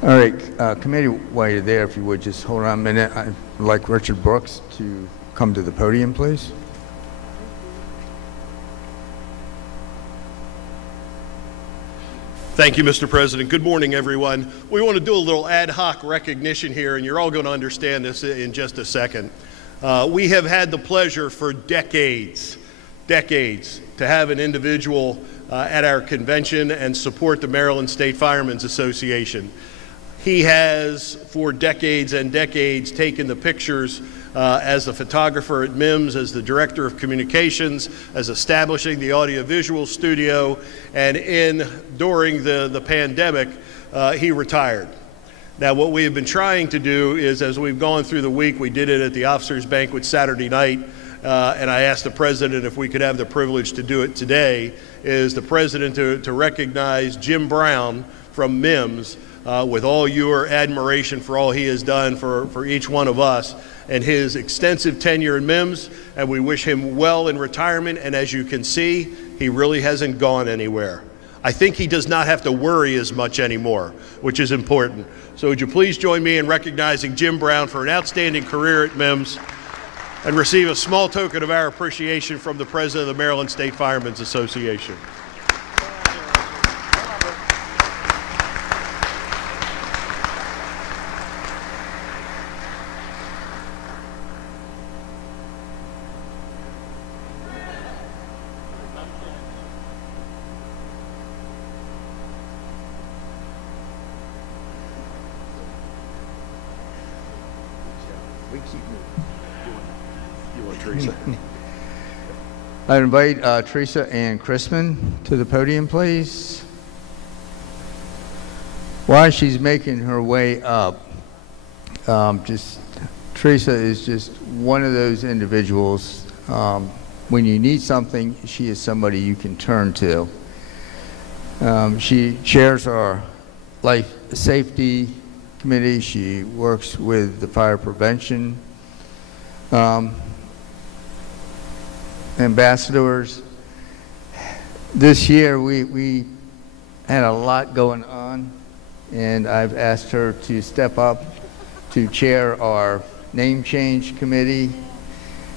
All right, committee, while you're there, if you would just hold on a minute, I'd like Richard Brooks to come to the podium, please. Thank you, Mr. President. Good morning, everyone. We want to do a little ad hoc recognition here, and you're all going to understand this in just a second. We have had the pleasure for decades, to have an individual at our convention and support the Maryland State Firemen's Association. He has, for decades and decades, taken the pictures as a photographer at MIMS, as the director of communications, as establishing the audiovisual studio, and during the pandemic, he retired. Now, what we have been trying to do is, as we've gone through the week, we did it at the officers' banquet Saturday night, and I asked the president if we could have the privilege to do it today, is the president to recognize Jim Brown from MIMS with all your admiration for all he has done for each one of us and his extensive tenure in MIMS, and we wish him well in retirement. And as you can see, he really hasn't gone anywhere. I think he does not have to worry as much anymore, which is important. So would you please join me in recognizing Jim Brown for an outstanding career at MIMS and receive a small token of our appreciation from the President of the Maryland State Firemen's Association. I invite Teresa Ann Chrisman to the podium, please. While she's making her way up, Teresa is just one of those individuals. When you need something, she is somebody you can turn to. She chairs our Life Safety Committee. She works with the Fire Prevention ambassadors. This year we had a lot going on, and I've asked her to step up to chair our name change committee.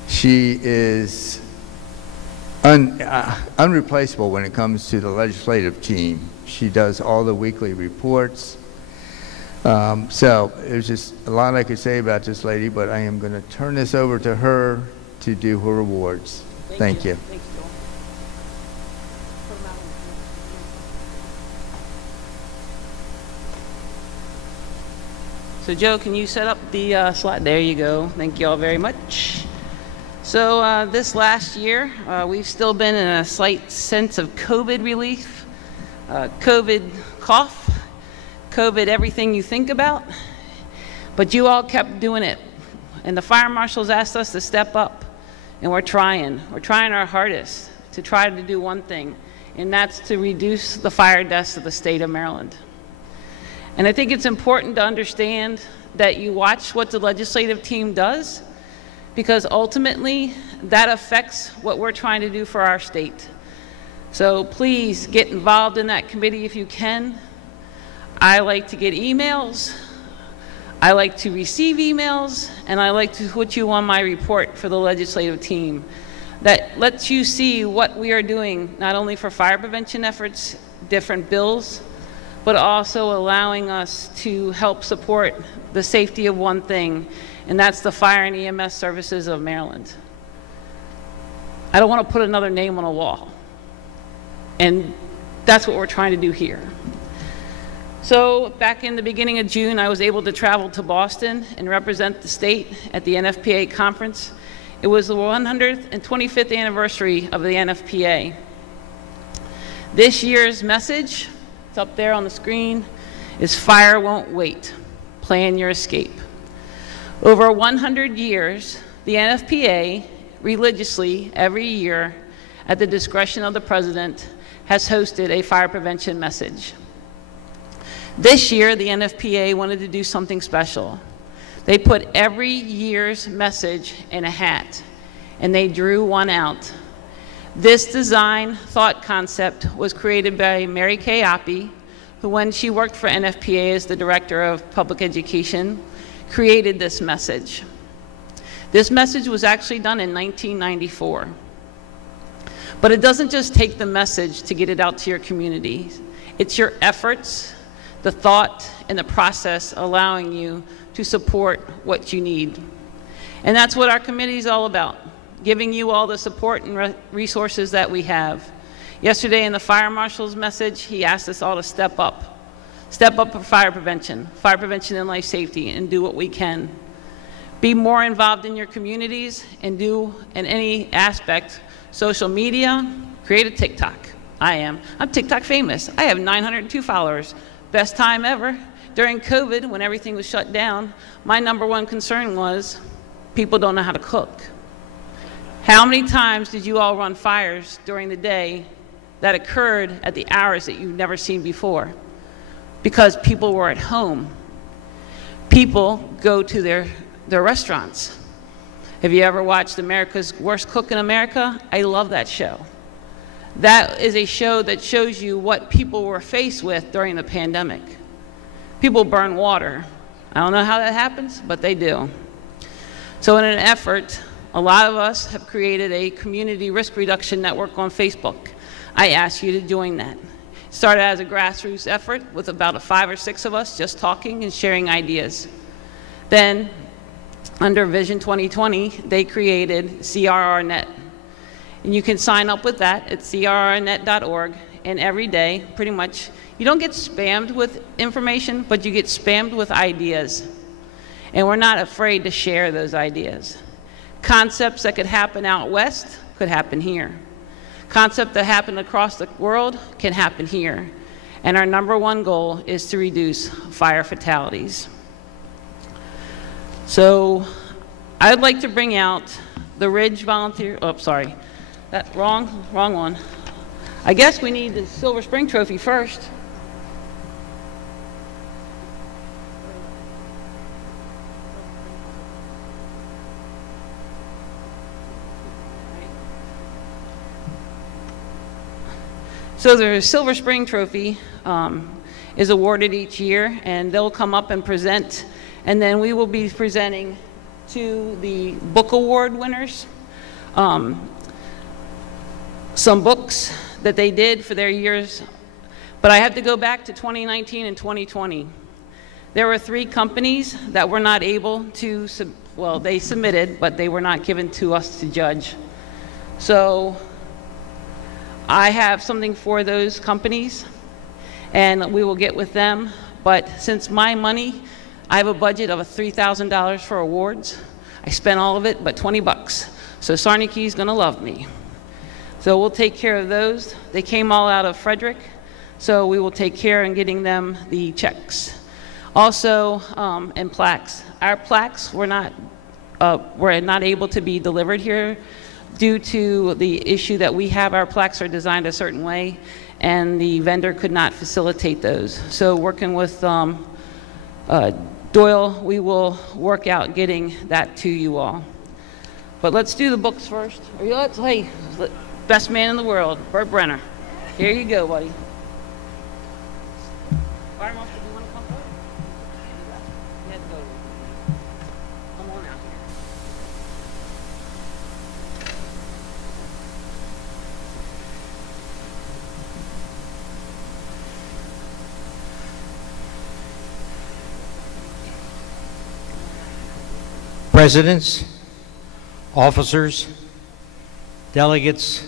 She is unreplaceable when it comes to the legislative team. She does all the weekly reports. So there's just a lot I could say about this lady, but I am going to turn this over to her to do her awards. Thank you. Thanks, Joel. So Joe, can you set up the slide? There you go. Thank you all very much. So this last year, we've still been in a slight sense of COVID relief, COVID cough, COVID everything you think about, but you all kept doing it. And the fire marshals asked us to step up. And we're trying our hardest to try to do one thing, and that's to reduce the fire deaths of the state of Maryland. And I think it's important to understand that you watch what the legislative team does, because ultimately that affects what we're trying to do for our state. So please get involved in that committee if you can. I like to get emails. I like to receive emails, and I like to put you on my report for the legislative team that lets you see what we are doing, not only for fire prevention efforts, different bills, but also allowing us to help support the safety of one thing, and that's the fire and EMS services of Maryland. I don't want to put another name on a wall, and that's what we're trying to do here. So back in the beginning of June, I was able to travel to Boston and represent the state at the NFPA conference. It was the 125th anniversary of the NFPA. This year's message, it's up there on the screen, is Fire Won't Wait, Plan Your Escape. Over 100 years, the NFPA religiously every year at the discretion of the president has hosted a fire prevention message. This year, the NFPA wanted to do something special. They put every year's message in a hat, and they drew one out. This design thought concept was created by Mary Kay Oppie, who, when she worked for NFPA as the Director of Public Education, created this message. This message was actually done in 1994. But it doesn't just take the message to get it out to your community. It's your efforts, the thought, and the process allowing you to support what you need. And that's what our committee is all about, giving you all the support and resources that we have. Yesterday in the fire marshal's message, he asked us all to step up for fire prevention and life safety, and do what we can. Be more involved in your communities and do in any aspect, social media, create a TikTok. I'm TikTok famous. I have 902 followers. Best time ever. During COVID, when everything was shut down, my #1 concern was people don't know how to cook. How many times did you all run fires during the day that occurred at the hours that you've never seen before? Because people were at home. People go to their restaurants. Have you ever watched America's Worst Cook in America? I love that show. That is a show that shows you what people were faced with during the pandemic. People burn water. I don't know how that happens, but they do. So in an effort, a lot of us have created a community risk reduction network on Facebook. I ask you to join that. It started as a grassroots effort with about 5 or 6 of us just talking and sharing ideas. Then, under Vision 2020, they created CRRNet. And you can sign up with that at crrnet.org, and every day, pretty much, you don't get spammed with information, but you get spammed with ideas. And we're not afraid to share those ideas. Concepts that could happen out west could happen here. Concepts that happen across the world can happen here. And our #1 goal is to reduce fire fatalities. So I'd like to bring out the Ridge Volunteer, oh, sorry, wrong one. I guess we need the Silver Spring Trophy first. So the Silver Spring Trophy is awarded each year, and they'll come up and present, and then we will be presenting to the book award winners some books that they did for their years. But I have to go back to 2019 and 2020. There were 3 companies that were not able to, well, they submitted, but they were not given to us to judge. So I have something for those companies, and we will get with them. But since my money, I have a budget of $3,000 for awards. I spent all of it, but 20 bucks. So Sarnicki's gonna love me. So we'll take care of those. They came all out of Frederick, so we will take care in getting them the checks. Also, and plaques. Our plaques were not able to be delivered here due to the issue that we have. Our plaques are designed a certain way, and the vendor could not facilitate those. So working with Doyle, we will work out getting that to you all. But let's do the books first. Hey, best man in the world, Burt Brenner. Here you go, buddy. Fire Marshal, do you want to come forward? You had to go. Come on out here. Presidents, officers, delegates,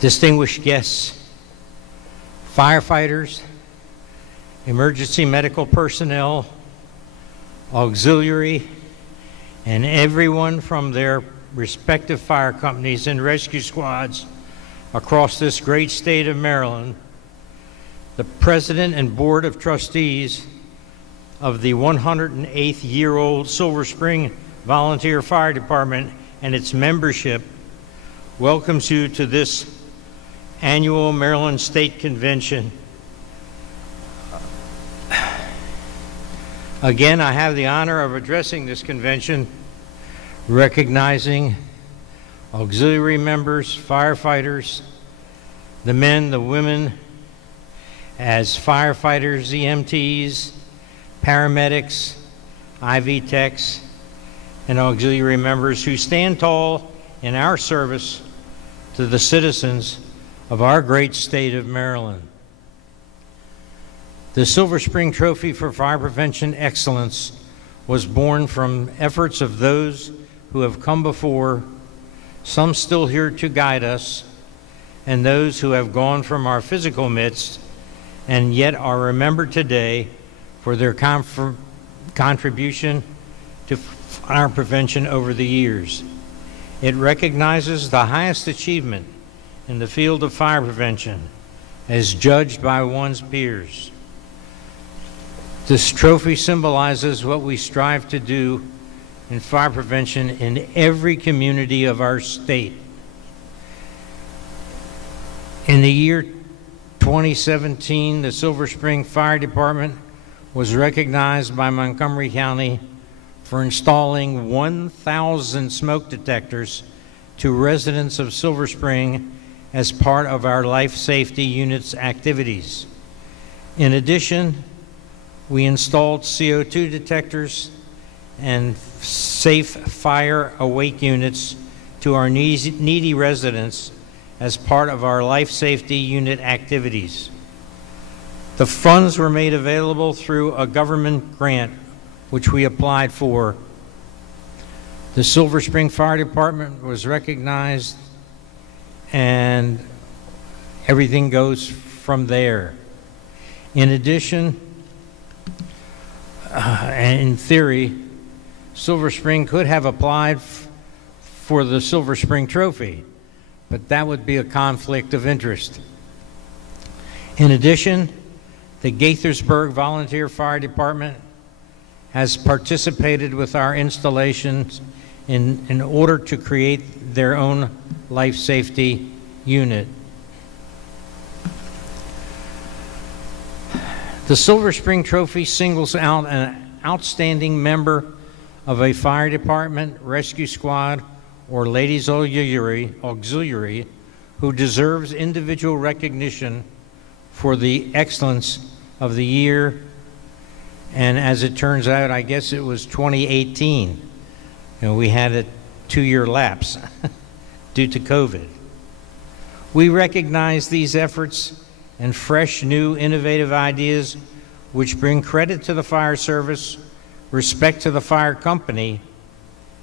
distinguished guests, firefighters, emergency medical personnel, auxiliary, and everyone from their respective fire companies and rescue squads across this great state of Maryland, the President and Board of Trustees of the 108-year-old Silver Spring Volunteer Fire Department and its membership welcomes you to this annual Maryland State Convention. Again, I have the honor of addressing this convention, recognizing auxiliary members, firefighters, the men, the women, as firefighters, EMTs, paramedics, IV techs, and auxiliary members who stand tall in our service to the citizens of our great state of Maryland. The Silver Spring Trophy for Fire Prevention Excellence was born from efforts of those who have come before, some still here to guide us, and those who have gone from our physical midst and yet are remembered today for their contribution to fire prevention over the years. It recognizes the highest achievement in the field of fire prevention as judged by one's peers. This trophy symbolizes what we strive to do in fire prevention in every community of our state. In the year 2017, the Silver Spring Fire Department was recognized by Montgomery County for installing 1,000 smoke detectors to residents of Silver Spring as part of our life safety unit's activities. In addition, we installed CO2 detectors and safe fire awake units to our needy residents as part of our life safety unit activities. The funds were made available through a government grant which we applied for. The Silver Spring Fire Department was recognized, and everything goes from there. In addition, in theory, Silver Spring could have applied for the Silver Spring Trophy, but that would be a conflict of interest. In addition, the Gaithersburg Volunteer Fire Department has participated with our installations in order to create their own life safety unit. The Silver Spring Trophy singles out an outstanding member of a fire department, rescue squad, or ladies auxiliary who deserves individual recognition for the excellence of the year. And as it turns out, I guess it was 2018. We had a 2-year lapse due to COVID. We recognize these efforts and fresh, new, innovative ideas which bring credit to the fire service, respect to the fire company,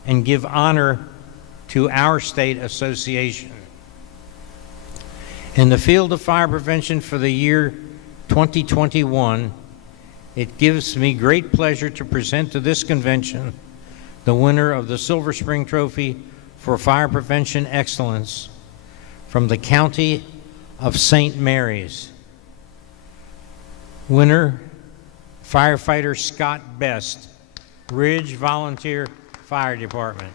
and give honor to our state association. In the field of fire prevention for the year 2021, it gives me great pleasure to present to this convention the winner of the Silver Spring Trophy for Fire Prevention Excellence from the County of St. Mary's. Winner, Firefighter Scott Best, Ridge Volunteer Fire Department.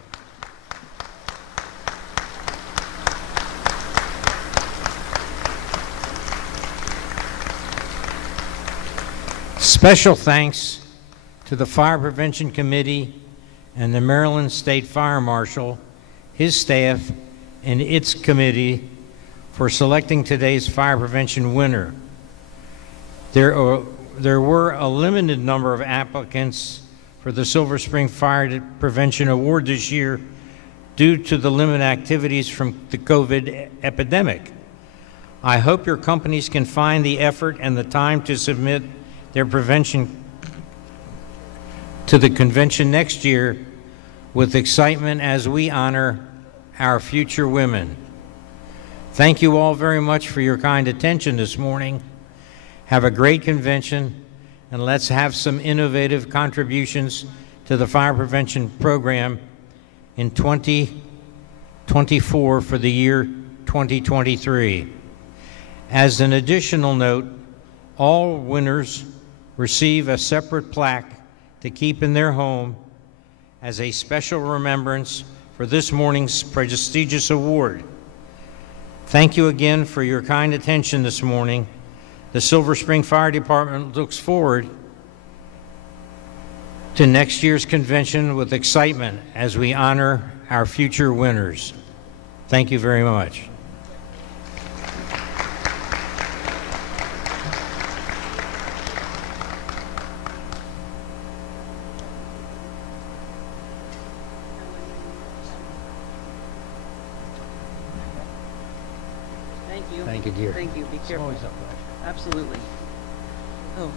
Special thanks to the Fire Prevention Committee and the Maryland State Fire Marshal, his staff, and its committee for selecting today's fire prevention winner. There were a limited number of applicants for the Silver Spring Fire Prevention Award this year due to the limited activities from the COVID epidemic. I hope your companies can find the effort and the time to submit their prevention to the convention next year with excitement as we honor our future women. Thank you all very much for your kind attention this morning. Have a great convention, and let's have some innovative contributions to the fire prevention program in 2024 for the year 2023. As an additional note, all winners receive a separate plaque to keep in their home as a special remembrance for this morning's prestigious award. Thank you again for your kind attention this morning. The Silver Spring Fire Department looks forward to next year's convention with excitement as we honor our future winners. Thank you very much. Thank you, dear. Thank you. Be careful. Always a pleasure. Absolutely. Oh.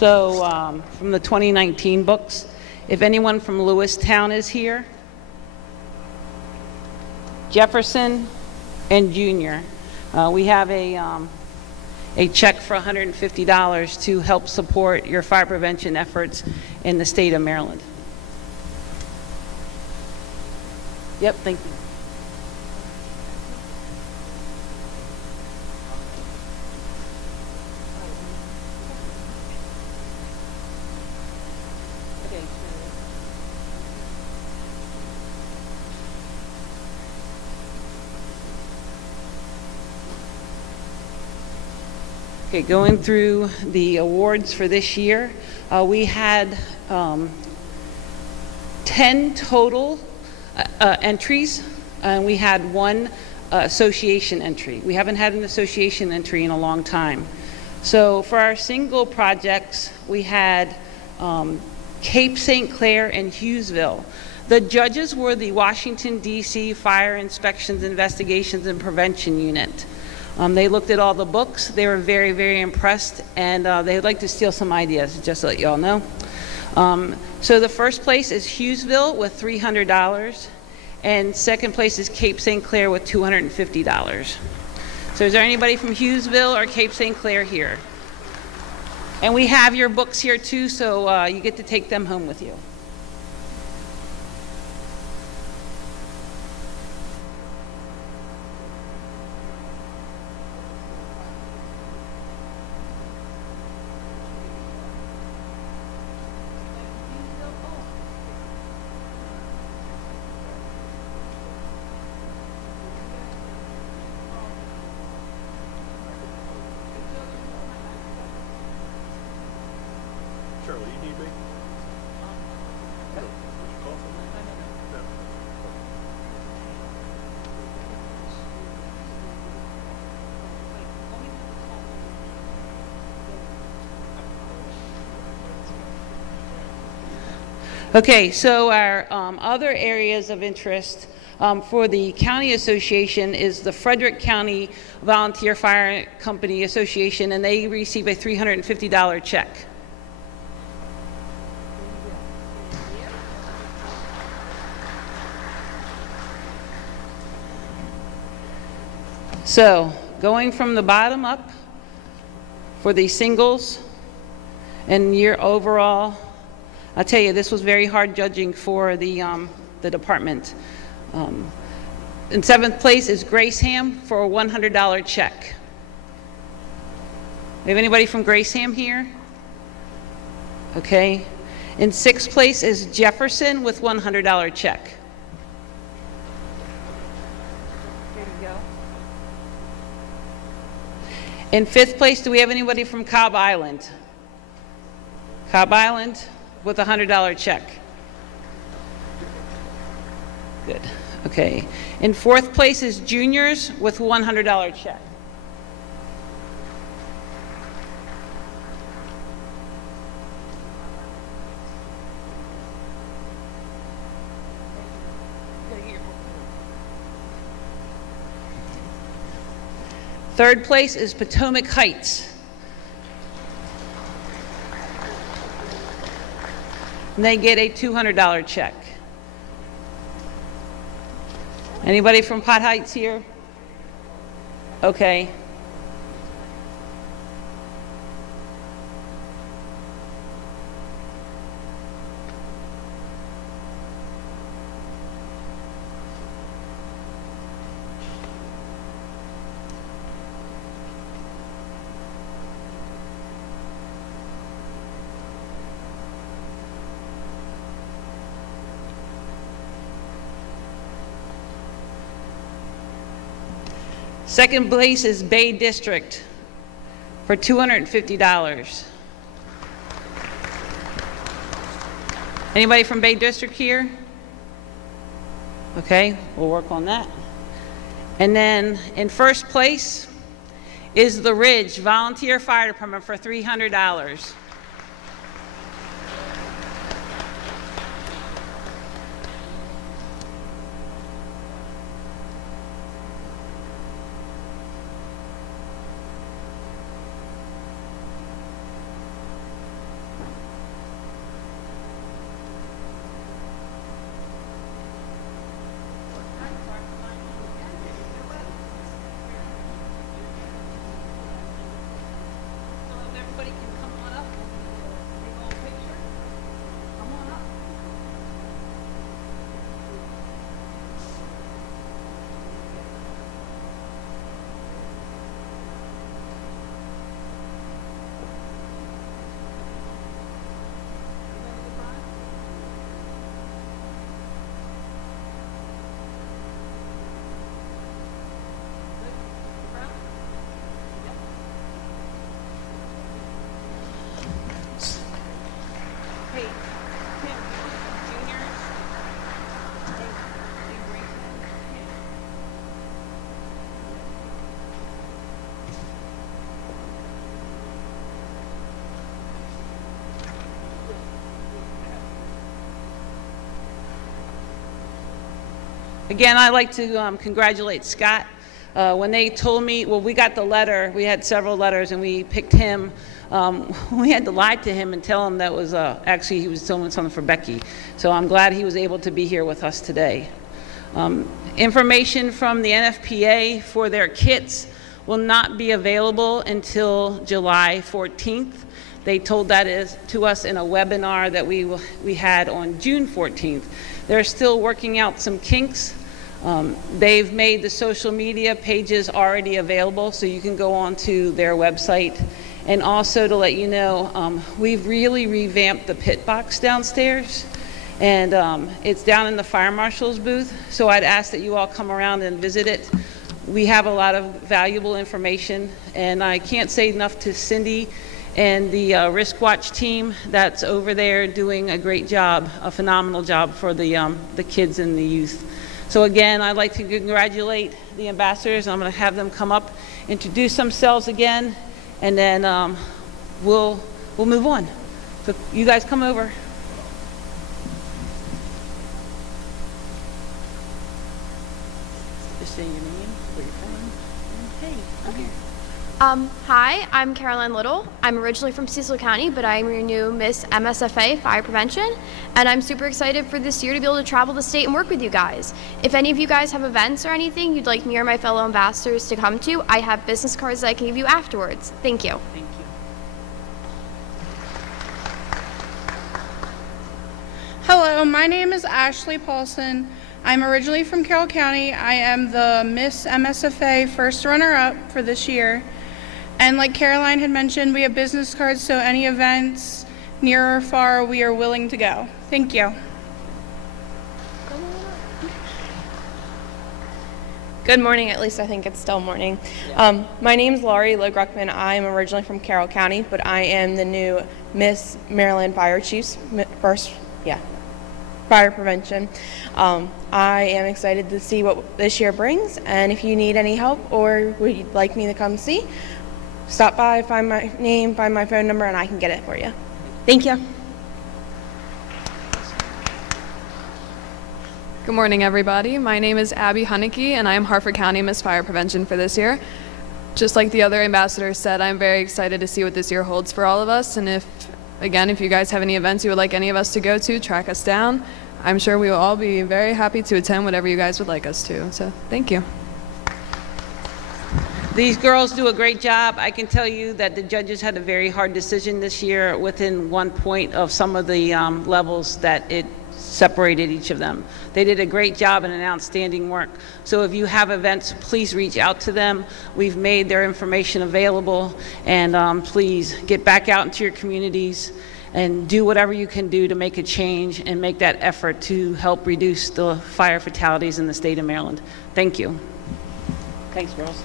So from the 2019 books, if anyone from Lewistown is here, Jefferson and Junior, we have a check for $150 to help support your fire prevention efforts in the state of Maryland. Yep, thank you. Okay, going through the awards for this year, we had 10 total entries, and we had one association entry. We haven't had an association entry in a long time. So for our single projects, we had Cape St. Clair and Hughesville. The judges were the Washington, D.C. Fire Inspections, Investigations, and Prevention Unit. They looked at all the books. They were very, very impressed, and they would like to steal some ideas, just to let you all know. So the first place is Hughesville with $300, and second place is Cape St. Clair with $250. So is there anybody from Hughesville or Cape St. Clair here? And we have your books here too, so you get to take them home with you. Okay, so our other areas of interest for the County Association is the Frederick County Volunteer Fire Company Association, and they receive a $350 check. So, going from the bottom up for the singles and your overall, I'll tell you, this was very hard judging for the department. In seventh place is Graceham for a $100 check. We have anybody from Graceham here? Okay. In sixth place is Jefferson with $100 check. There you go. In fifth place, do we have anybody from Cobb Island? Cobb Island with a $100 check. Good. Okay. In fourth place is Juniors with $100 check. Third place is Potomac Heights. And they get a $200 check. Anybody from Pot Heights here? Okay. Second place is Bay District for $250. Anybody from Bay District here? Okay, we'll work on that. And then in first place is the Ridge Volunteer Fire Department for $300. Again, I'd like to congratulate Scott. When they told me, well, we got the letter, we had several letters, and we picked him. We had to lie to him and tell him that was actually he was doing something for Becky. So I'm glad he was able to be here with us today. Information from the NFPA for their kits will not be available until July 14th. They told that to us in a webinar that we had on June 14th. They're still working out some kinks. They've made the social media pages already available, so you can go onto their website. And also to let you know, we've really revamped the pit box downstairs, and it's down in the fire marshal's booth. So I'd ask that you all come around and visit it. We have a lot of valuable information, and I can't say enough to Cindy and the Risk Watch team that's over there doing a great job, a phenomenal job for the kids and the youth. So again, I'd like to congratulate the ambassadors. I'm going to have them come up, introduce themselves again, and then we'll move on. So you guys come over. Just say your name, where you're from, and hey, I'm here. Hi, I'm Caroline Little. I'm originally from Cecil County, but I'm your new Miss MSFA Fire Prevention, and I'm super excited for this year to be able to travel the state and work with you guys. If any of you guys have events or anything you'd like me or my fellow ambassadors to come to, I have business cards that I can give you afterwards. Thank you. Thank you. Hello, my name is Ashley Paulson. I'm originally from Carroll County. I am the Miss MSFA first runner-up for this year. And like Caroline had mentioned, we have business cards, so any events near or far, we are willing to go. Thank you. Good morning, at least I think it's still morning. My name is Laurie Logruckman. I am originally from Carroll County, but I am the new Miss Maryland Fire Chiefs, Fire Prevention. I am excited to see what this year brings, and if you need any help or would like me to come see, stop by, find my name, find my phone number, and I can get it for you. Thank you. Good morning, everybody. My name is Abby Hunnicky, and I am Harford County Miss Fire Prevention for this year. Just like the other ambassadors said, I'm very excited to see what this year holds for all of us, and if you guys have any events you would like any of us to go to, track us down. I'm sure we will all be very happy to attend whatever you guys would like us to. So, thank you. These girls do a great job. I can tell you that the judges had a very hard decision this year within 1 point of some of the levels that it separated each of them. They did a great job and an outstanding work. So if you have events, please reach out to them. We've made their information available, and please get back out into your communities and do whatever you can do to make a change and make that effort to help reduce the fire fatalities in the state of Maryland. Thank you. Thanks, girls.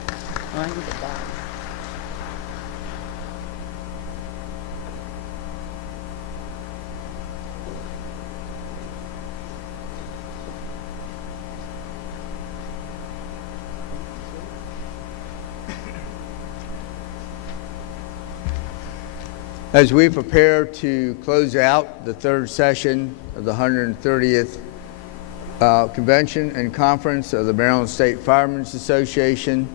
All right, goodbye. As we prepare to close out the third session of the 130th Convention and Conference of the Maryland State Firemen's Association,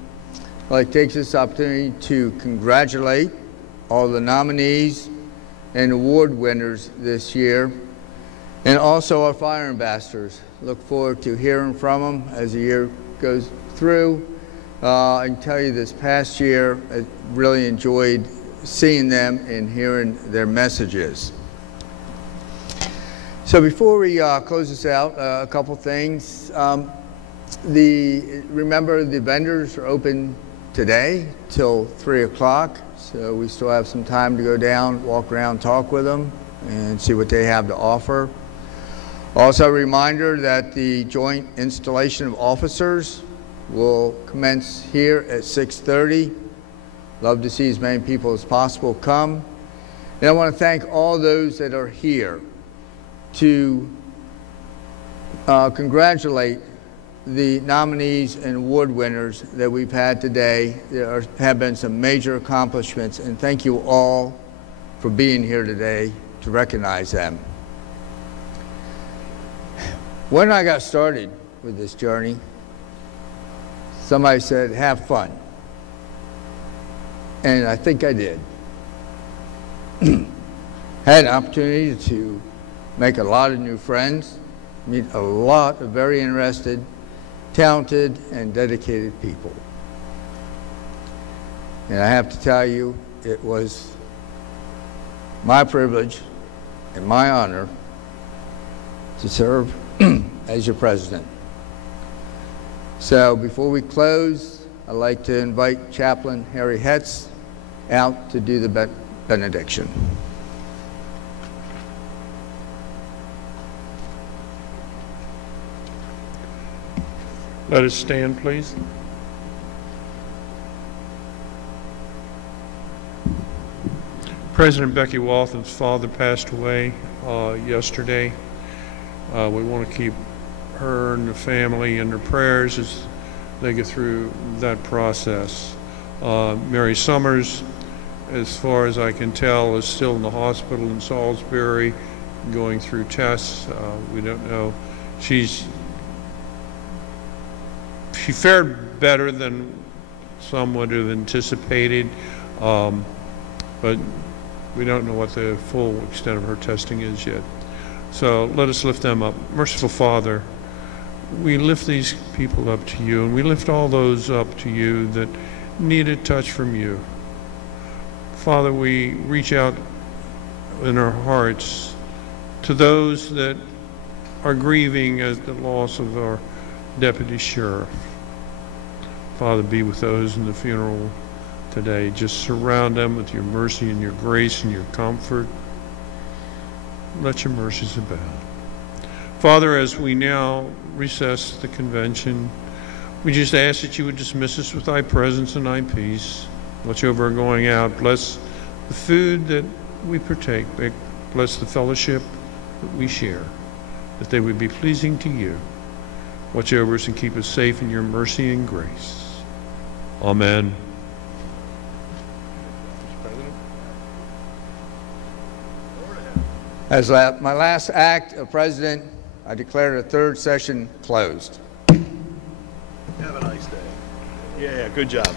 I'd like to take this opportunity to congratulate all the nominees and award winners this year, and also our fire ambassadors. Look forward to hearing from them as the year goes through. I can tell you this past year, I really enjoyed seeing them and hearing their messages. So before we close this out, a couple things. Remember, the vendors are open today till 3 o'clock, so we still have some time to go down, walk around, talk with them, and see what they have to offer. Also a reminder that the joint installation of officers will commence here at 6:30. Love to see as many people as possible come. And I want to thank all those that are here to congratulate the nominees and award winners that we've had today. There have been some major accomplishments, and thank you all for being here today to recognize them. When I got started with this journey, somebody said, have fun. And I think I did. Had an opportunity to make a lot of new friends, meet a lot of very interested, talented, and dedicated people. And I have to tell you, it was my privilege and my honor to serve as your president. So before we close, I'd like to invite Chaplain Harry Hetz out to do the benediction. Let us stand, please. President Becky Walton's father passed away yesterday. We want to keep her and the family in their prayers as they get through that process. Mary Summers, as far as I can tell, is still in the hospital in Salisbury going through tests. We don't know. She fared better than some would have anticipated, but we don't know what the full extent of her testing is yet. So let us lift them up. Merciful Father, we lift these people up to you, and we lift all those up to you that need a touch from you. Father, we reach out in our hearts to those that are grieving at the loss of our deputy sheriff. Father, be with those in the funeral today. Just surround them with your mercy and your grace and your comfort. Let your mercies abound. Father, as we now recess the convention, we just ask that you would dismiss us with thy presence and thy peace. Watch over our going out. Bless the food that we partake. Bless the fellowship that we share, that they would be pleasing to you. Watch over us and keep us safe in your mercy and grace. Amen. As my last act of president, I declare the third session closed. Have a nice day. Yeah, good job.